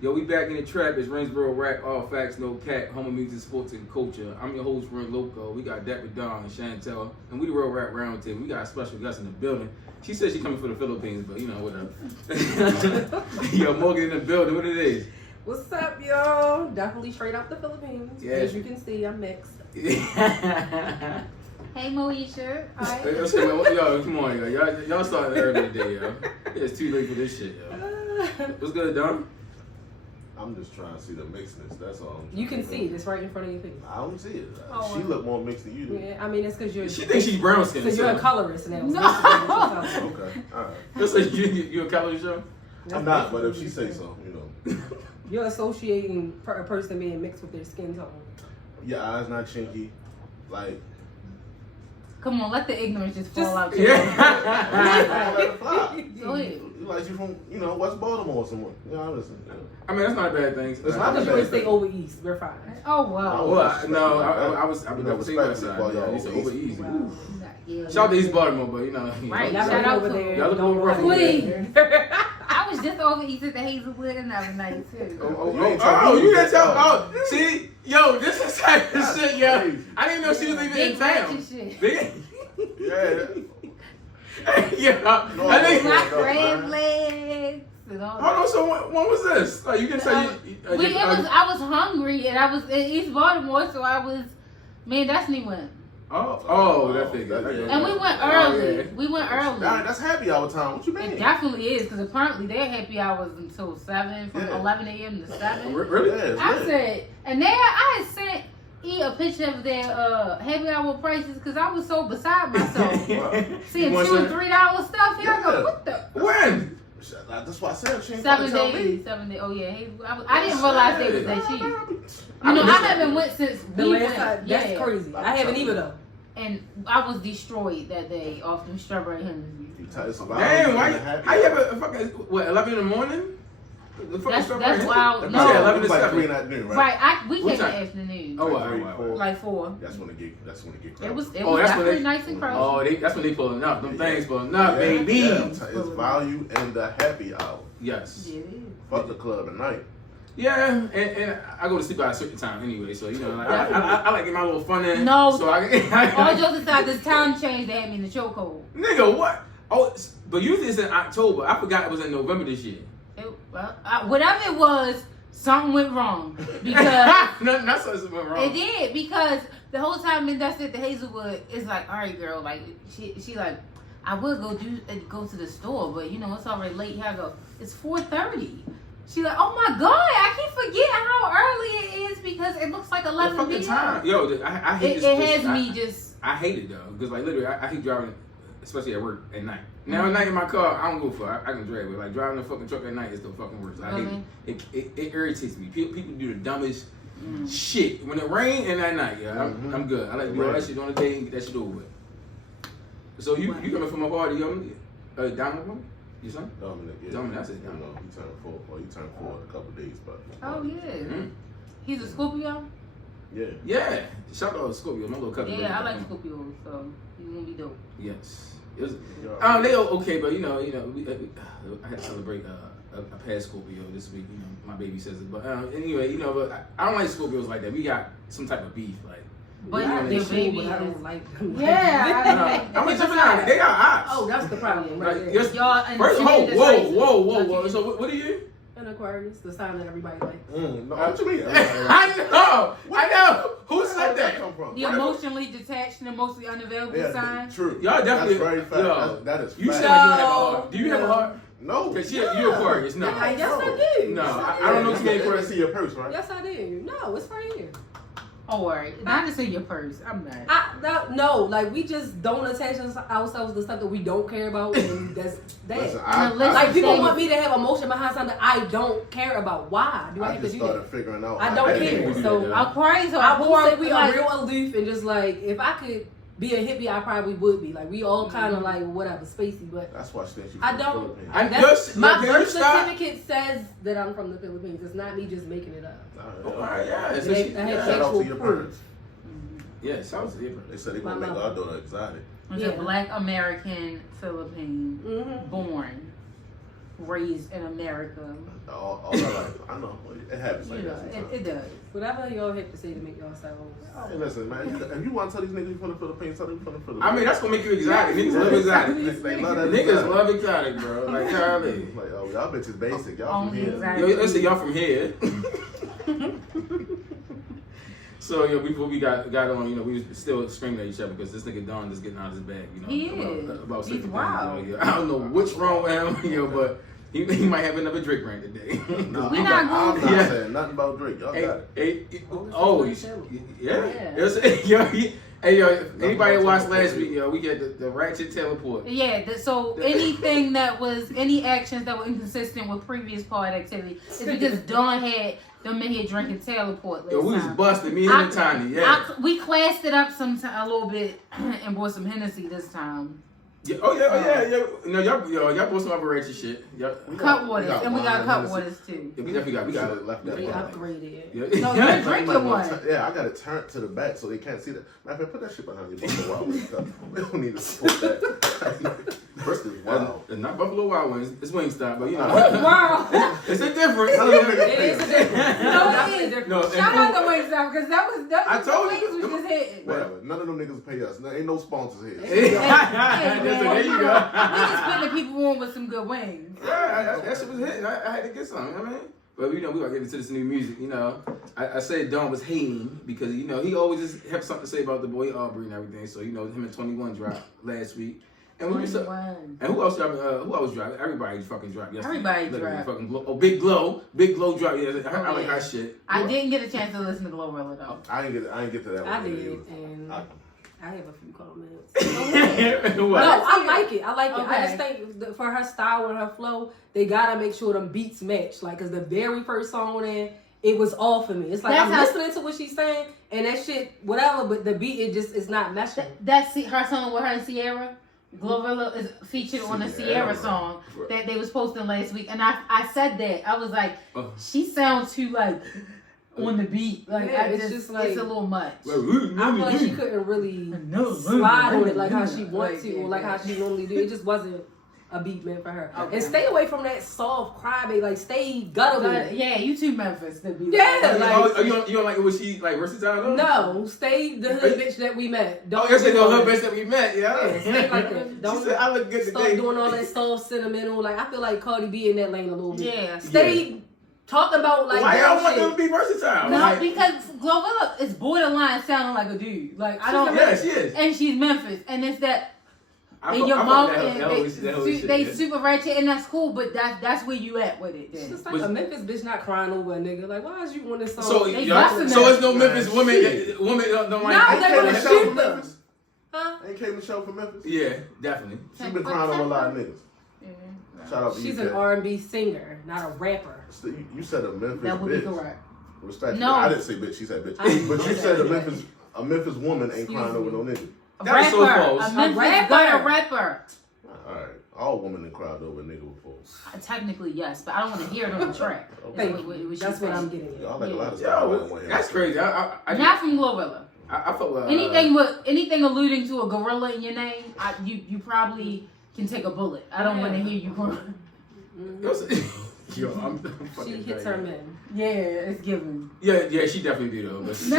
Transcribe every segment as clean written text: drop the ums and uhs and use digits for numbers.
Yo, we back in the trap. It's Rinsboro Rap, all facts, no cap, homo music, sports, and culture. I'm your host, Rin Loco. We got Dapper Don and Shantell, and we the Real Rap Roundtable. We got a special guest in the building. She said she coming for the Philippines, but you know, whatever. Yo, Morgan in the building. What it is? What's up, y'all? Definitely straight out the Philippines. Yeah. As you can see, I'm mixed. Hey, Moesha. Hi. Yo, come on, yo. Y'all starting early today, yo. It's too late for this shit, yo. What's good, Don? I'm just trying to see the mixedness. That's all. You can see it. It's right in front of your face. I don't see it. Oh, She look more mixed than you do. Yeah, I mean, it's because you're... She thinks she's brown skinned. Because you're a colorist now. No. Okay, all right. That's like you a colorist, show? I'm not, but if she say so, you know. You're associating a person being mixed with their skin tone. Your eyes not chinky, like. Come on, let the ignorance just fall out. Yeah. Let it fly. Go ahead. Like you from, you know, West Baltimore or somewhere. You know, listen. You know. I mean, that's not a bad thing. It's not Because a you bad would say thing. over east. We're fine. Oh, wow. Well, I was You know, never say West respect Side. while y'all You said over easy. Wow. Yeah. Shout out to East Baltimore, but you know. Right, Y'all shout go out over to there. y'all look Don't over rough. Please. I was just over east at the Hazelwood and that was nice, too. You didn't tell. Oh, see, yo, this is type of shit, yo. I didn't know she was even Big in town. ratchet shit. Big. Yeah. Yeah, No, I think. My man. crab legs and all Hold that. on, so when was this? Like, you can say I was hungry and I was in East Baltimore, so I was, man, that's me went. Oh, that figure. And we went early. We went early. That's happy hour time. What you mean? It definitely is, because apparently their happy hours until 7, from 11 a.m. to 7. Really? Yeah, I said, and there I had sent E a picture of their happy hour prices because I was so beside myself. Seeing $2 and $3 stuff here, I go, what the? When? That's why I said she ain't 7 tell days. me. 7 days. Oh yeah, I didn't realize they was that cheap. You know, I haven't went since The we last went. time, that's crazy. I haven't either, though. And I was destroyed that day off them strawberry honeydew. Damn, why? How you ever fucking what? 11 in the morning? That's wild. No, No. 11 to like 7. 3 in the afternoon, right? We What came in time? the afternoon. Oh, wow, Like wow, 3, wow. 4. Like 4. That's when it get It crowded. was Oh, that's when definitely they- nice and crowded. Oh, that's when they pulling up. Them things pulling up, Yeah, baby. yeah, it's value and the happy hour. Yes. Yeah, it is. Fuck the club at night. Yeah, and I go to sleep at a certain time anyway, so you know, like, I like to get my little fun in. No. So I All jokes aside, this time change they had me in the chokehold. Nigga, what? Oh, but usually it's in October. I forgot it was in November this year. Whatever it was, something went wrong because Not something went wrong. it did, because the whole time in that's at the Hazelwood, it's like, all right, girl, like she like, I would go to the store, but you know it's already late. Here I go. It's 4:30. She like, oh my god, I keep forgetting how early it is because it looks like 11 fucking p.m. time. Yo, I hate It this. has me just. I hate it though, because like literally, I hate driving, especially at work at night. Now at night in my car, I don't go for it. I can drive, but like driving the fucking truck at night is the fucking worst. I hate it. It irritates me. People do the dumbest shit when it rains and at night. Yeah, I'm good. I like to do all that shit on the day and get that shit over with. So you coming from a party, Dominic? Your son? Dominic, yeah. Dominic, that's it. You know, he turned 4. Well, he turned 4 in a couple of days, but. Oh yeah. He's a Scorpio. Yeah. Yeah. Shout out to Scorpio, my little cousin. Yeah, I like Scorpio, so he's gonna be dope. Yes. It was, they okay, but you know, I had to celebrate a past Scorpio this week. You know, my baby says it, but anyway, you know, but I don't like Scorpios like that. We got some type of beef, like. But Yeah, their they baby, but I don't like them. yeah. I'm a different. They got eyes. Oh, that's the problem. Like, Right yes, Y'all and first, whoa. So what are you? An Aquarius, the sign that everybody likes. No, what you mean? I know. Who said Where did that? come from? The emotionally detached and emotionally unavailable Yeah, sign. true. Y'all definitely. That's very fact. Yo, That is you fact. said like you have a heart. Do you have a heart? No. Cause you're Aquarius. No. Yes, I do. No, Yes, I don't know You too many can't Aquarius. see your purse, right? Yes, I do. No, it's right here. Oh, worry. Not just in your purse. I'm not. No, like we just don't attach ourselves to stuff that we don't care about, and that's that. Listen, Like people want me to have emotion behind something I don't care about. Why do I I have to just do started that? figuring out. I don't care. So Aquarius or I will say we are like, real aloof and just like if I could be a hippie, I probably would be. Like we all kind of like whatever, spacey, but That's why I sent you. I from the don't. Philippines. My birth certificate says that I'm from the Philippines. It's not me just making it up. Alright, yeah. I So had she, Shout out to actual your proof. parents. yeah, shout out to you. They said they My gonna make mama. our daughter exotic. was Yeah. a Black American Philippine Mm-hmm. born. raised in America. All my life. I know. It happens like You know, that sometimes. it does. Whatever y'all have to say to make y'all sound. Hey, listen, man. If you want to tell these niggas you from the Philippines, tell them you from the Philippines. I mean, that's gonna make you exotic. Niggas love exotic. They love that Niggas exotic. love exotic, bro. Like, golly. Like, oh, y'all bitches basic. Y'all from Only here. exotic. Yo, listen, y'all from here. So, yo, before we got on, you know, we was still screaming at each other because this nigga Don just getting out of his bag, you know. He is. About He's certain wild. things, you know, I don't know what's wrong with him, yo, but he might have another Drake rant today. No, We I'm not not going to- saying nothing about Drake. Y'all got it. Yeah. Yeah. Yo, anybody that watched last week, yo, we got the ratchet teleport. Yeah, so anything that was, any actions that were inconsistent with previous part activity is because Dawn had them in here drinking teleport last Yo, we was time. busted, me and Tiny, yeah. We classed it up a little bit and bought some Hennessy this time. Yeah. No, y'all bought some other ratchet shit. Y'all, Cut waters, and we got wine, cut Hennessy. waters too. yeah, we definitely got Should've left that We behind. upgraded. Yeah. No, Yeah. you're drinking one. Yeah, I got it turned to the back so they can't see that. Matter of fact, put that shit behind your buffalo wild wings. We don't need to support that. First is wild. And not Buffalo Wild Wings, it's Wingstop, but you know. Wow. It's a difference. None of them niggas It pay is a us. difference. No, it is. No, and Shout out food- to Wingstop because that I was told the you. wings was just hitting. Whatever. None of them niggas pay us. There ain't no sponsors here. Hey, Yeah, man, there you go. We just putting the people on with some good wings. Yeah, that shit was hitting. I had to get some, you know what I mean? But you know, we gotta get into this new music, you know. I said Don was hating because, you know, he always just have something to say about the boy Aubrey and everything. So, you know, him and 21 dropped last week. And we and who else dropped? Who else dropped? Everybody fucking dropped yesterday. Everybody Literally, dropped. Fucking Glow. Oh, Big Glow dropped. Yeah, I like that shit. I didn't get a chance to listen to Glorilla though. I ain't get to that one. I did, either. and I- I have a few comments. What? No, I like it. I Okay. just think that for her style and her flow, they gotta make sure them beats match. Like, cause the very first song on there, it was all for me. It's like That's I'm how- listening to what she's saying, and that shit, whatever. But the beat, it's not meshing. That's her song with her and Sierra. Glorilla is featured on the Sierra. Sierra song that they was posting last week, and I said that I was like, Oh. she sounds too like on the beat. Like Yeah, I it's just, just like- it's a little much. I feel like she couldn't really slide on it like how she wants to, or like how she normally do. It just wasn't a beat meant for her. Okay. And stay away from that soft crybaby. Like, stay guttural. Yeah, you too Memphis to be. Yeah, like- you don't like it when she like versatile? No, stay the hood bitch that we met. Oh, you said the hood bitch that we met, yeah. Yeah, stay like that. She Don't said I look good stop today. doing all that soft sentimental. Like, I feel like Cardi B in that lane a little bit. Yeah. Stay talking about like Why real y'all want shit. them to be versatile? No, Like, because Glorilla is borderline sounding like a dude. Like I don't. yeah, she is. And she's Memphis, and it's that. I And fuck- your I fuck mom, that and whole shit, they yeah. super ratchet, and that's cool. But that's where you at with it. It's Then. just like a Memphis bitch not crying over a nigga. Like, why is you on this song? So, They y'all, busting so that. it's no Memphis Man, women. shit. Women don't No, like. they're Ain't gonna K shoot Michelle from them. Memphis? Huh? Ain't K Michelle from Memphis? Yeah, definitely. She been crying over a lot of niggas. Shout out to She's you, an Kat. R&B singer, not a rapper. You said a Memphis That would be bitch. correct. Respect. No. I didn't say bitch. She said bitch. I- But you I said said a Memphis woman ain't Excuse crying over me. no nigga. A That is so rapper, false. a Memphis rapper. gutter rapper. All right. All women have cried over a nigga before. Technically, yes, but I don't want to hear it on the track. Thank That's you. what That's she's what I'm saying. getting Y'all at. like a lot of stuff. I don't Yo, wanna hear. that's crazy. Not from Glorilla. I felt Anything alluding to a gorilla in your name, you probably can take a bullet. I don't want to hear you cry. Yo, I'm She fucking hits crazy. her men. Yeah, it's given. Yeah, she definitely do though. But Nah.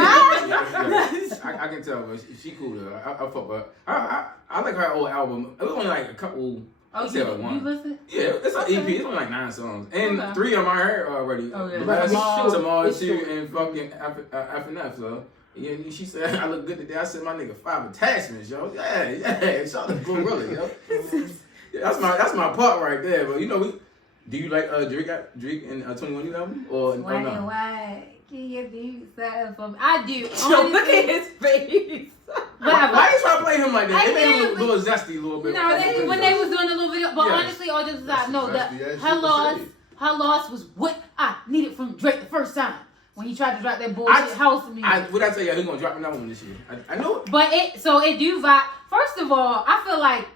I can tell, but she cool though. I fuck with her. I like her old album. It was only like a couple. Oh, I'd say like you one. listen? Yeah, it's an Okay. EP. It's only like 9 songs, and Okay. 3 of them I heard already. Oh, yeah. Bleu, It's Tomorrow short. 2, and fucking FNF. So yeah, she said I look good today. I said my nigga 5 attachments, yo. Yeah. Shout out to Glorilla, yo. Yeah, that's my part right there. But you know, do you like Drake and 21 new album or no? Why? Can you do something for me? I do. Yo, look at his face. Why you trying to play him like that? I They made him did, a little zesty a little bit. No, when they was doing the little video, but Yeah. honestly, all just aside, no, That's the ass her shit loss, to say. her loss was what I needed from Drake the first time when he tried to drop that bullshit house music. What I tell you, he's gonna drop another one this year. I know it. But it do vibe. First of all, I feel like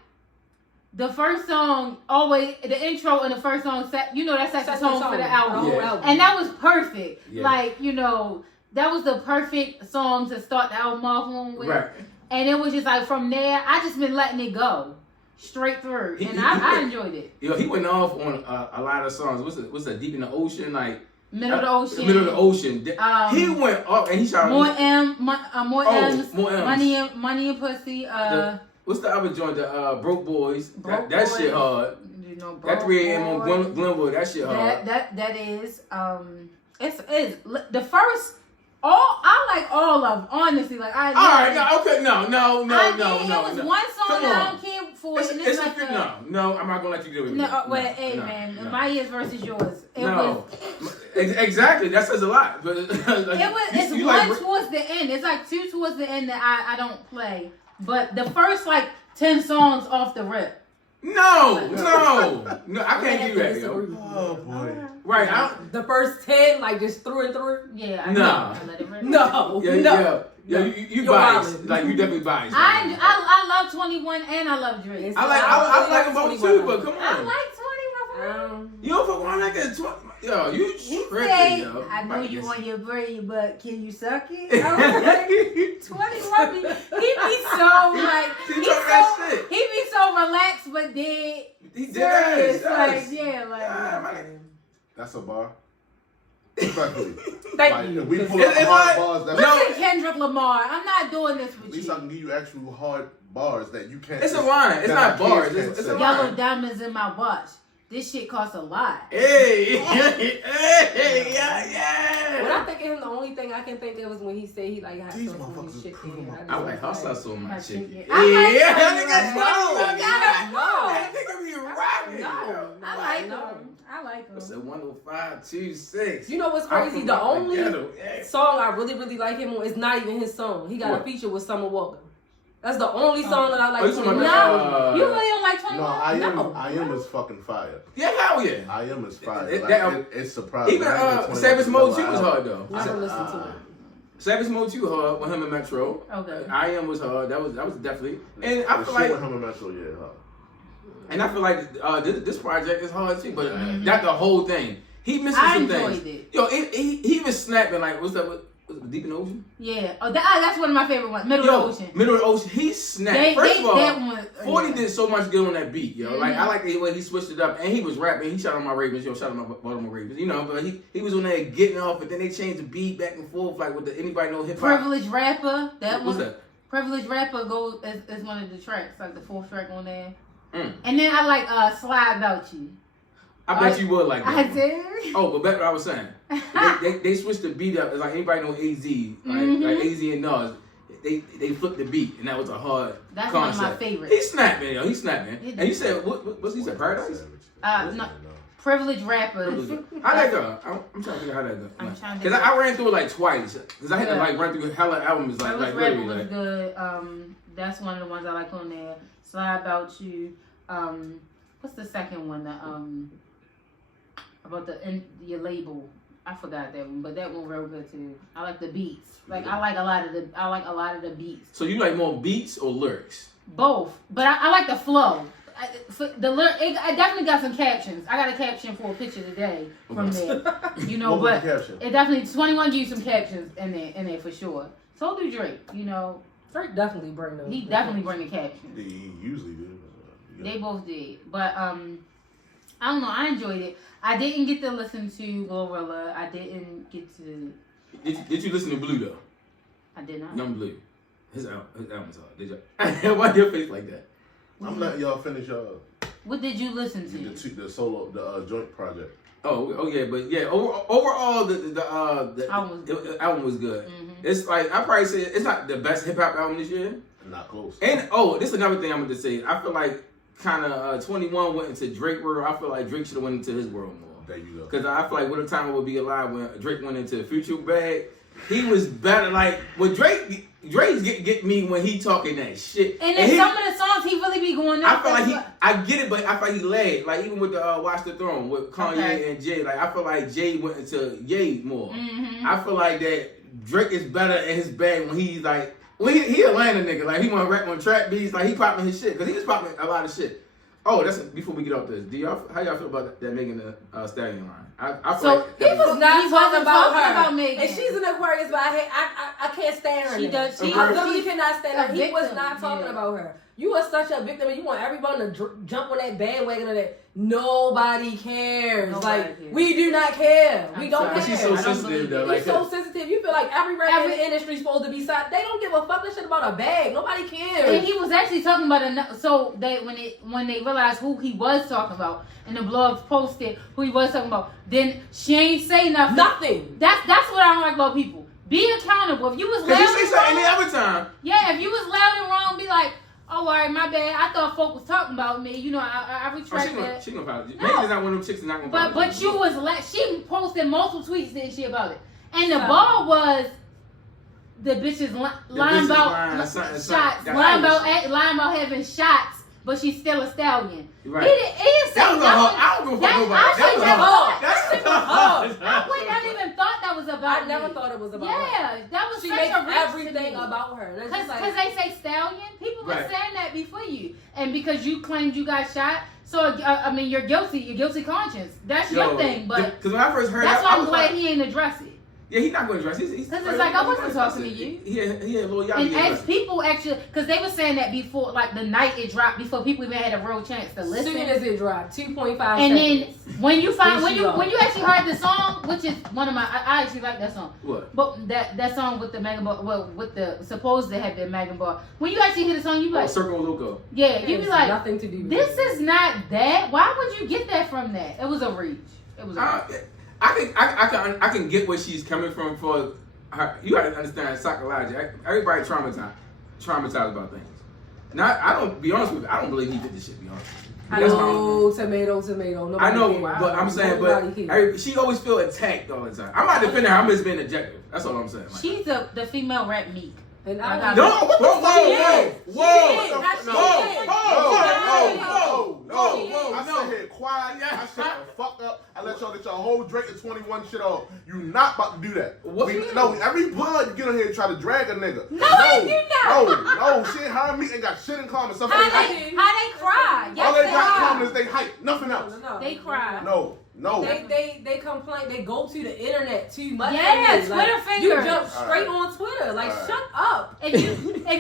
the first song always the intro and the first song set the tone for the album. Yeah. And that was perfect. Yeah. Like, that was the perfect song to start the album off on with. Right. And it was just like from there, I just been letting it go. straight through, and I enjoyed it. Yo, he went off on a lot of songs. What's that? Deep in the Ocean, like Middle of the Ocean. Middle of the Ocean. He went off and he shot more M's, more M's. Money and pussy. What's the other joint? The Broke Boys. That Boys. shit hard. You know, That 3 a.m. on Glenwood. That shit hard. That is it's the first. I like all of them, honestly. Like I. All right, no, okay, no. It was one song that I don't care for. It's like no, I'm not gonna let you do it. No, well, hey man, my ears versus yours. Exactly. That says a lot. But it's one towards the end. It's like 2 towards the end that I don't play. But the first like 10 songs off the rip. No, I can't do that, yo. Oh boy. Right, the first 10, like just through and through. Yeah, I let it rip. No, yeah. You biased. Like you definitely biased. I love 21 and I love Drake. I like them both too, but come on. I like 21. You don't fuck around like that 20. Yo, you tripping, yo. I know you want your brain, but can you suck it? I was like, 21. He be so like he be so relaxed, but dead. He serious. Yes. Like that's a bar. Respectfully. Thank you. If we pull up hard bars, that's listen, Kendrick Lamar. I'm not doing this with you. At least I can give you actual hard bars that you can't. It's a line. It's not bars. It's a line. Yellow diamonds in my watch. This shit costs a lot. Hey, yeah. When I think of him, the only thing I can think of is when he said he like had these some motherfuckers shit. I like hustle so much shit. Yeah, I like him. It's a 105.26. You know what's crazy? The only song I really like him on is not even his song. He got a feature with Summer Walker. That's the only song that I like. You really don't like 21? No, I am is fucking fire. Yeah, hell yeah. I am is fire. It's Even surprising. Savage Mode 2 was hard though. Never listened to it. Savage Mode 2 hard with him and Metro. Okay. I Am was hard. That was definitely. And I feel like with him and Metro, yeah, hard. And I feel like this project is hard too, but that's the whole thing. He missing some things. I enjoyed it. Yo, he was snapping like what's that? Deep in the Ocean? Yeah. Oh, that's one of my favorite ones. Middle of the Ocean. Middle of the Ocean. He snapped. First of all, 40 did so much good on that beat, yo. Like I like the way he switched it up, and he was rapping. He shot on my Ravens, yo. Shot on my Baltimore Ravens, you know. But he was on there getting off, and then they changed the beat back and forth, like with anybody know hip hop. Privileged Rapper. What's that? Privileged Rapper goes is one of the tracks, like the 4th track on there. And then I like Slide About You. I bet you would like that. I did. Oh, but back what I was saying. They switched the beat up. It's like anybody know AZ, like AZ and Nas. They flipped the beat, and that was a hard That's concept. one of my favorites. He snapped, man. Yo, he snapped, man. And you said what's he said? Paradise? No. Privileged Rappers. How that go? I'm trying to figure out how that go. Because I I ran through it like twice. Because I had to like run through hella albums like Privileged literally. Rapper was Like. good. That's one of the ones I like on there. Slide About You. What's the second one? About your label. I forgot that one, but that one real good too. I like the beats. Like I like a lot of the beats. So you like more beats or lyrics? Both, but I like the flow. I definitely got some captions. I got a caption for a picture today from there. You know, what but was the caption? It definitely 21 gives you some captions in there for sure. So do Drake. You know, Drake definitely bring those. He definitely bring the captions. He usually do. They both did, but I don't know. I enjoyed it. I didn't get to listen to Glorilla. I didn't get to. Did you listen to Bleu though? I did not. Young Bleu. His album's hard. Did you? Why your face like that? I'm letting y'all finish y'all. What did you listen to? The solo, the joint project. Oh yeah, but yeah. Overall, the album was good. Mm-hmm. It's like I probably say it's not the best hip hop album this year. Not close. And this is another thing I'm going to say. I feel like kind of 21 went into Drake world. I feel like Drake should have went into his world more. There you go. Because I feel like what a time it would be alive when Drake went into the Future bag. He was better. Like when Drake get me when he talking that shit. And then some of the songs he really be going up. I feel like I get it, but I feel like he lagged. Like even with the Watch the Throne with Kanye and Jay. Like I feel like Jay went into Ye more. Mm-hmm. I feel like that Drake is better in his bag when he's like. Well, he Atlanta nigga. Like, he want to rap on trap beats. Like, he popping his shit. Because he was popping a lot of shit. Oh, that's before we get off this. How y'all feel about that Megan Thee Stallion line? I feel like he was not talking about her. About Megan. And she's an Aquarius, but I can't stand her. She does. I really cannot stand her. He was not talking about her. You are such a victim, and you want everyone to jump on that bandwagon of that. Nobody cares. We do not care. We don't care. But she's so sensitive, though. She's so sensitive. You feel like every rapper in the industry is supposed to be signed. They don't give a fuck that shit about a bag. Nobody cares. And he was actually talking about so they when they realized who he was talking about, and the blogs posted who he was talking about, then she ain't say nothing. Nothing. That's what I don't like about people. Be accountable. If you was loud Cause you say and something wrong, any other time. yeah, if you was loud and wrong, be like, oh, all right, my bad. I thought folk was talking about me. You know, I retract that. She gonna apologize. No. Maybe it's not one of them chicks that's not gonna apologize. But you was she posted multiple tweets and shit about it. And the ball was the bitches lying about shots, lying about having shots, but she's still a stallion. Right. He didn't say nothing. I don't give a fuck nobody. I wouldn't even thought that was about I never thought it was about her. Yeah, that was She such makes a reach everything to me. about her. Because they say stallion, people were saying that before you, and because you claimed you got shot, so I mean you're guilty conscience. That's your thing, but because when I first heard that's that, why I'm glad he ain't address it. Yeah, he's not going to address it. Because it's like I wasn't talking to you. He had a little young. And as people actually, because they were saying that before, like the night it dropped, before people even had a real chance to As listen. soon as it dropped, 2.5 and seconds. then when you actually heard the song, which is one of my, I actually like that song. What? But that song with the Megan Bar, well, with the supposed to have been Megan Bar. When you actually hear the song, you be like, Circle Loco. Yeah, you be like, nothing to do with this is not that. Why would you get that from that? It was a reach. It was a reach. I can get where she's coming from for her. You gotta understand psychology. Everybody traumatized about things. Not, I don't be honest with you. I don't believe he did this shit. Be honest with you. Tomato. Nobody I know, cares. but I'm saying, she always feel attacked all the time. I'm not defending her. I'm just being objective. That's all I'm saying. Like, She's the female rap meek. And whoa, I sit here quiet. I shut the fuck up. I let y'all get your whole Drake and 21 shit off. You not about to do that. Every pod you get on here and try to drag a nigga. No, she ain't her and me ain't got shit in common. How they cry? All they got in common is they hype. Nothing else. They cry. No. They complain. They go to the internet too much. Yeah, Twitter fingers. You jump straight on Twitter. Like, shut up. If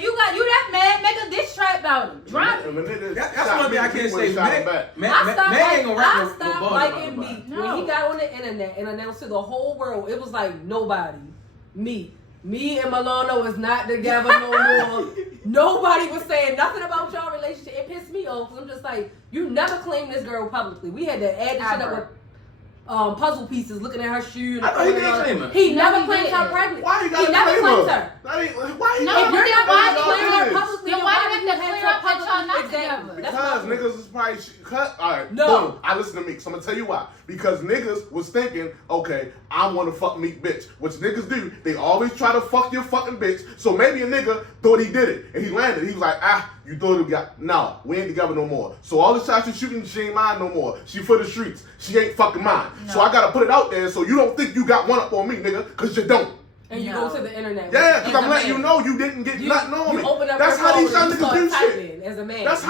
you got you that mad, make a diss track about him. Drop it. That's one thing I can't say. Man ain't gonna rap I stopped liking Meek when he got on the internet and announced to the whole world. It was like nobody. Me and Milano is not together no more. Nobody was saying nothing about y'all relationship. It pissed me off. I'm just like, you never claimed this girl publicly. We had to add the shit up with puzzle pieces, looking at her shoe. I thought he didn't claim her. He never claimed her pregnant. Why you He never claimed her. Why you No, If you're not why claiming her you- publicly, then then why why you do you have to have clear to up that y'all not Exactly. together? That's Because my niggas is probably cut. Alright, No. boom. I listen to Meek, so I'm gonna tell you why. Because niggas was thinking, okay, I want to fuck Meek bitch. Which niggas do, they always try to fuck your fucking bitch. So maybe a nigga thought he did it. And he landed. He was like, you thought we got, no, we ain't together no more. So all the shots you shooting, she ain't mine no more. She for the streets. She ain't fucking mine. No. So I gotta put it out there so you don't think you got one up on me, nigga, because you don't. And you go to the internet. Yeah, because I'm letting you know you didn't get nothing on me. Open up That's your how these phone young and niggas do start shit. typing as a man. That's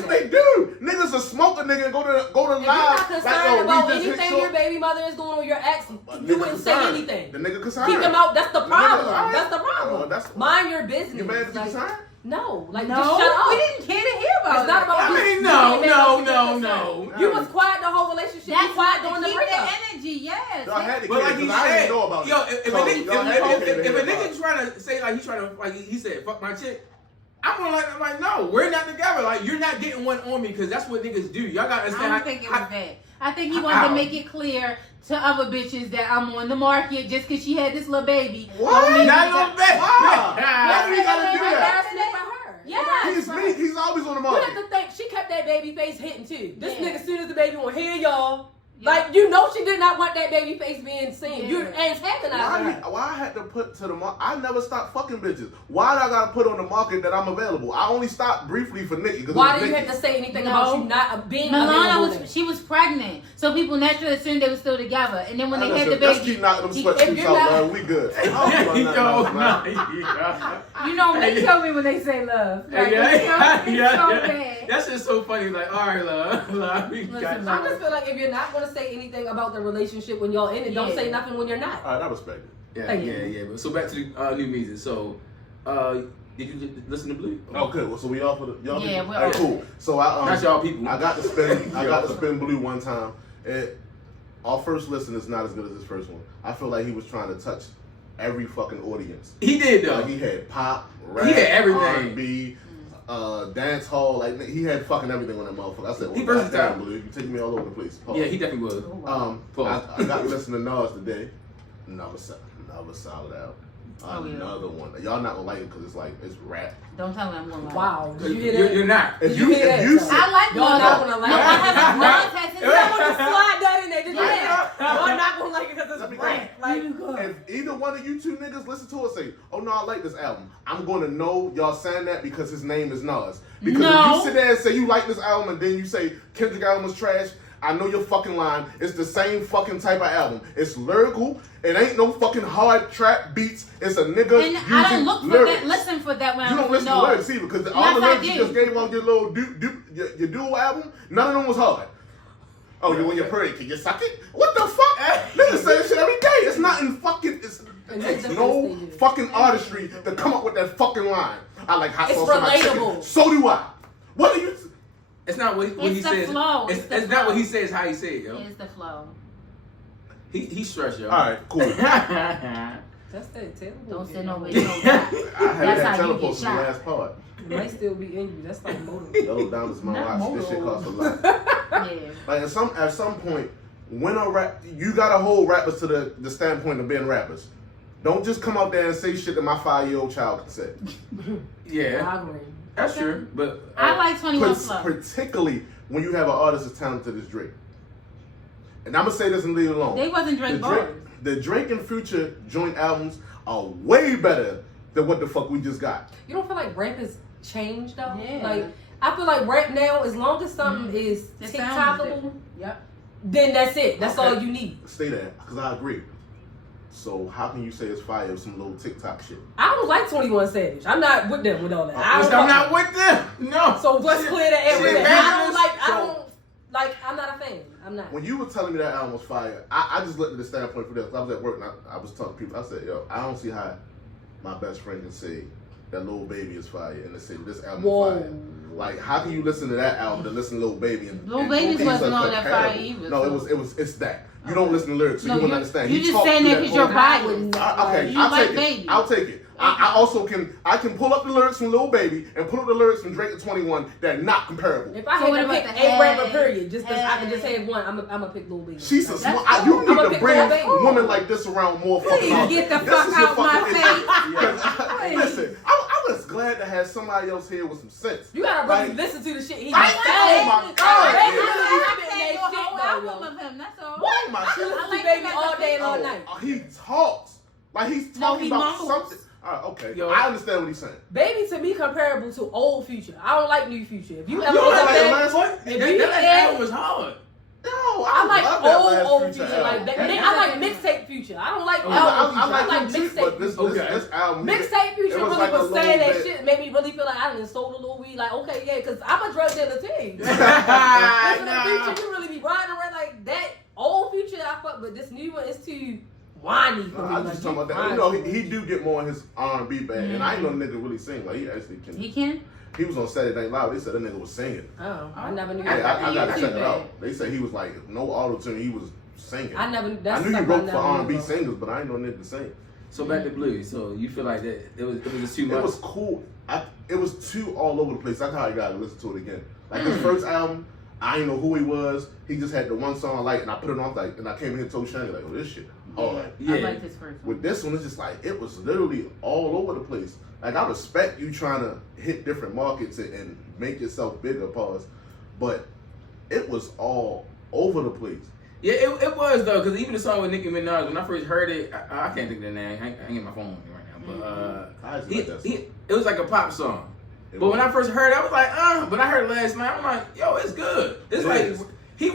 what they do. Niggas will smoke a nigga and go to If you're live. not concerned about we just hit anything short. your baby mother is doing or your ex, you Nigga wouldn't say concerned. anything. The nigga concerned. Keep them out. That's the problem. alright. That's the problem. Mind your business. You mad at Like, concerned? no, like No, just shut up. we didn't care to hear about It's not about I you. mean, no. You was quiet the whole relationship. That's you quiet why during to the keep breakup. the energy, yes. Y'all had to But like he I said, didn't know about yo, it. if So a nigga about trying to say like he's trying to like he said fuck my chick, I'm like no, we're not together. Like you're not getting one on me because that's what niggas do. Y'all gotta I understand. don't think it was that. I think he wanted to make it clear to other bitches that I'm on the market just because she had this little baby. What? Not no bitch. Why do you gotta do that? Embarrassment for her. Yeah. He's me. He's always on the You have market. to think she kept that baby face hitting too. This Yeah. nigga, as soon as the baby went, here y'all. Yeah. Like, you know she did not want that baby face being seen. Yeah. You're antagonizing her. Why I had to put to the market? I never stopped fucking bitches. Why did I gotta put on the market that I'm available? I only stopped briefly for Nikki. Why do you have to say anything about you not being available? She was pregnant, so people naturally assumed they were still together. And then when they had the Let's baby, keep knocking them if sweatsuits you're out, not- man. We good. you know, they tell me when they say love. Like, it's so bad. That's just so funny. Like, all right, love, we got Listen, you. I just feel like if you're not going to say anything about the relationship when y'all in it, don't say nothing when you're not. All right, I respect it. Yeah. But so back to the new music. So, Did you listen to Bleu? Oh, good. Well, so we all for the y'all. Yeah, people? we're All right, all- cool. So I Not y'all people. I got to spin Bleu one time. Our first listen is not as good as his first one. I feel like he was trying to touch every fucking audience. He did though. Like he had pop, rap, He had everything. R&B, dance hall. Like he had fucking everything on that motherfucker. I said, He well, versatile. goddamn, Bleu, you taking me all over the place. Pause. Yeah, he definitely was. Oh, I got to listen to Nas today. Another solid album. Oh, yeah. Another one. Y'all not gonna like it because it's rap. Don't tell me I'm gonna lie. Wow. Did you hear that? You're not. If Did you you hear that? say, I like Y'all Nas. not gonna like No, it. I have a Nas has his You don't want to slide that in there. Did you hear that? Yeah. Y'all not gonna like it because Let me it's rap. Like, if either one of you two niggas listen to it, say, "Oh no, I like this album," I'm gonna know y'all saying that because his name is Nas. Because No. if you sit there and say you like this album and then you say Kendrick album is trash, I know your fucking line. It's the same fucking type of album. It's lyrical. It ain't no fucking hard trap beats. It's a nigga And using I don't look for lyrics. that. Listen for that when You I'm don't listen to no. lyrics either, because all Yes, the I lyrics you do. just gave on your little your dual album, none of them was hard. Oh, you when you're pretty, can you suck it? What the fuck? Niggas say that shit every day. It's not in fucking. It's no fucking artistry to come up with that fucking line. I like hot It's sauce on my relatable. chicken. So do I. What do you? It's not what he It's the says. flow. It's It's the not what flow. he says. How he said it, yo. It's the flow. He stressed, yo. All right, cool. that's that. Taylor Don't will say get no on. way. No I had That's that how you telepost get in the shot. last part. It might still be in you. That's like motor. Yellow Diamonds, my Not watch. This shit motor. costs a lot. Yeah. Like at some point, when a rap, you gotta hold rappers to the standpoint of being rappers. Don't just come out there and say shit that my 5-year-old child can say. Yeah, I agree. that's true. But I like 21 Flow. Particularly when you have an artist as talented as Drake. And I'm gonna say this and leave it alone. They wasn't Drake bars. The Drake and Future joint albums are way better than what the fuck we just got. You don't feel like rap has changed though? Yeah. Like I feel like rap now, as long as something is The sound is TikTokable, different. Yep. then that's it. That's Okay. all you need. Stay there, because I agree. So how can you say it's fire with some little TikTok shit? I don't like 21 Savage. I'm not with them with all that. I I'm don't not with them. No. So let's clear the air with Shit, that. I'm not a fan. I'm not. When you were telling me that album was fire, I just looked at the standpoint for this. I was at work and I was telling people, I said, yo, I don't see how my best friend can say that Lil Baby is fire and they say this album Whoa. is fire. Like, how can you listen to that album to listen to Lil Baby and Lil and Baby's these wasn't are on that fire comparable? either, No, so- it's that. You don't listen to lyrics, so No, you wouldn't understand. You He just talked saying through that because you're whole- biased. Okay, You I'll like take Baby. it. I'll take it. I also can pull up the lyrics from Lil Baby and pull up the lyrics from Drake and 21. They're not comparable. If I So had what to about pick the a rapper, Hey, period, just because I can just Hey. have one, I'm gonna pick Lil Baby. She's a That's smart. cool. You I'ma need to pick bring Lil Baby. women like this around more fucking Please often. get the This fuck is your out my fucking face. issue. Listen, I was glad to have somebody else here with some sense. You gotta really Like, listen to the shit he be I- saying. oh my God. Baby, Yeah. really I spitting can't that go shit, whole though, album yo. of him. That's all. What? My shit. Listen I to like Baby him as all a day and all singer. night. He talks like he's No, talking he about mumbles. something. All right, okay. Yo. I understand what he's saying. Baby to me comparable to old Future. I don't like new Future. If you You ever don't look like up the that, last one? if That you last had- album was hard. No, I like love that last old Future Future. album. Like that. Yeah. I like mixtape Future. I don't like Oh, album I Future. like I like him too, mixtape but this Future. Okay. album. Mixtape Future it was really like a was little saying that bit- shit, made me really feel like I done sold a little weed. Like, okay, yeah, because I'm a drug dealer too. Listen to Nah. Future, you really be riding around like that. Old Future, I fuck, but this new one is too whiny for No, me. I'm Like, just talking about that. whiny. You know, he do get more in his R&B bag, and I ain't know the nigga really sing. Like, he actually can. He can? He was on Saturday Night Live. They said that nigga was singing. Oh, I never knew Hey, that. I gotta he check is it bad. out. They said he was like no auto-tune. He was singing. I never. I That's knew you stuff wrote for never R&B knew. singers, but I ain't know nigga to sing. So back to Bleu. So you feel like that it was just too much. It was cool. It was too all over the place. That's how I gotta listen to it again. Like his first album, I didn't know who he was. He just had the one song I liked, and I put it on like, and I came in here and told Shani like, oh, this shit. Hard. Yeah. I like this first one. With this one, it's just like it was literally all over the place. Like I respect you trying to hit different markets and make yourself bigger, pause. But it was all over the place. Yeah, it was though, because even the song with Nicki Minaj, when I first heard it, I can't think of the name. I ain't get my phone on me right now, but I just like that song. it was like a pop song. It But was. when I first heard it, I was like, but I heard it last night, I'm like, yo, it's good. It's It like is. he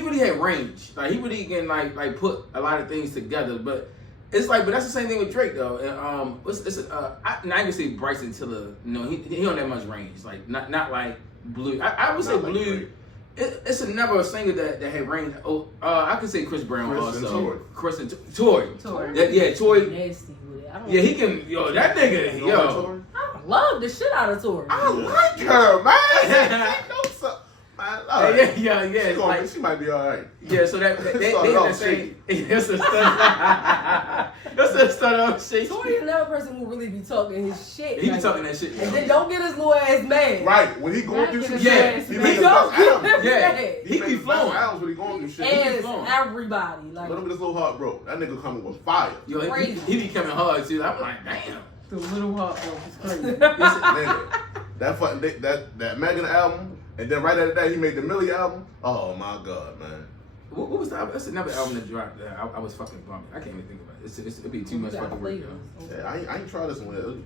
really had range. Like he really can like put a lot of things together. But it's like, but that's the same thing with Drake though. And I ain't gonna say Bryson Tiller. No, he don't have much range. Like not like Bleu. I would say Not like Bleu. Drake. It's never a singer that had reigned. I could say Chris Brown also. Chris and Tory. Yeah, Tory. Nasty with it. Yeah, he can. Yo, that nigga. Yo, I love the shit out of Tory. I like her, man. Yeah. She might be all right. Yeah, so they the same. That's a start shit. Tory is another person who really be talking his shit. He be talking that shit. And then don't get his little ass mad. Right, when he going through some shit, he don't get him mad. He be flowing. When he going through shit. And everybody. Like, look at this little heart, bro. That nigga coming with fire. Yo, he be coming hard too. I'm like, damn. The little heart is crazy. Nigga, that Megan album, and then right after that he made the Millie album. Oh my god, man. What was that? That's another album that dropped. I was fucking bummed. I can't even think about it. It'd be too much fucking work. Yeah, I ain't tried this one.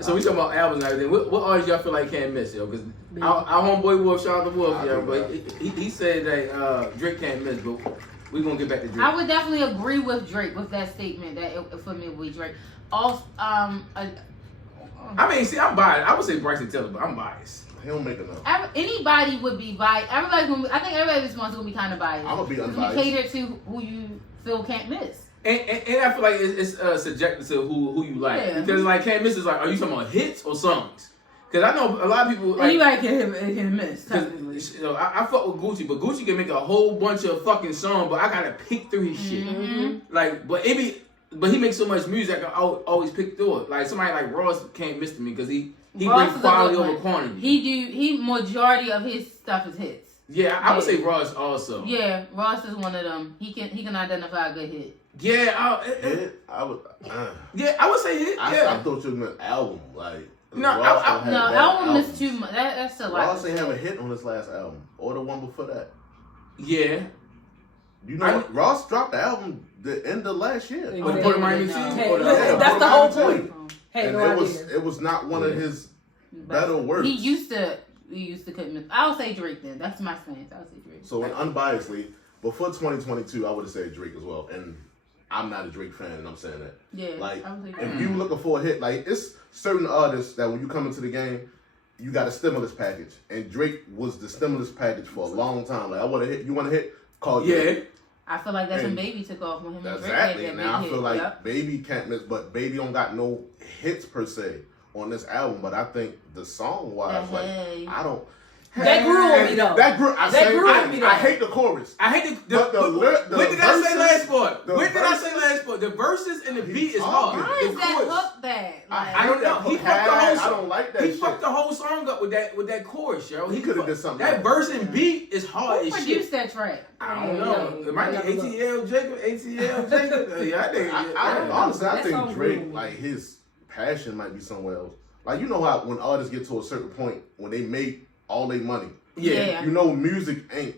So we talking about albums and everything. What artists y'all feel like can't miss, yo? Because our homeboy Wolf, shout out to Wolf, yo. But he said that Drake can't miss, but we gonna get back to Drake. I would definitely agree with Drake with that statement that for me it would be Drake. Also, I mean, see, I'm biased. I would say Bryson Tiller, but I'm biased. He don't make enough. Anybody would be biased. I think everybody's response will be kind of biased. I'm gonna be unbiased. We cater to who you feel can't miss. And I feel like it's subjective to who you like. Yeah. Because like can't miss is like, are you talking about hits or songs? Because I know a lot of people. Like, Anybody can miss. You know, I fuck with Gucci, but Gucci can make a whole bunch of fucking songs, but I gotta pick through his shit. Mm-hmm. Like, but he makes so much music, I can always pick through it. Like somebody like Ross can't miss to me because he brings quality over quantity. He majority of his stuff is hits. Yeah, I would say Ross also. Yeah, Ross is one of them. He can identify a good hit. Yeah, I would. Yeah, I would say hit. Yeah, I thought you meant album. Like album is too much. That's a lot. Ross ain't have a hit on his last album or the one before that. Yeah. You know, Ross dropped the album the end of last year. Or the Port of Miami team. That's the whole point. And it was not one of his better works. We used to couldn't miss. I'll say Drake then. That's my stance. I'll say Drake. So unbiasedly, before 2022, I would have said Drake as well. And I'm not a Drake fan, and I'm saying that. Yeah. Like, if you looking for a hit, like, it's certain artists that when you come into the game, you got a stimulus package. And Drake was the stimulus package for a long time. Like, I want a hit. You want a hit? Call Drake. Yeah. I feel like that's when Baby took off when him and Drake Exactly. had that Now I big feel hit. like Baby can't miss, but Baby don't got no hits per se on this album. But I think the song wise, I don't. That grew on me though. That grew on me though. I hate the chorus. I hate what did I say last part? What did I say last part? The verses and the beat is hard. Why is that hook that? I don't know. He fucked the whole song. I don't like that shit. He fucked the whole song up with that chorus, yo. He could have did something. That verse and beat is hard as shit. Who produced that track? I don't know. It might be ATL Jacob. Yeah, I think. Honestly, I think Drake, like, his passion might be somewhere else. Like, you know how when artists get to a certain point when they make all their money. Yeah. You know, music ain't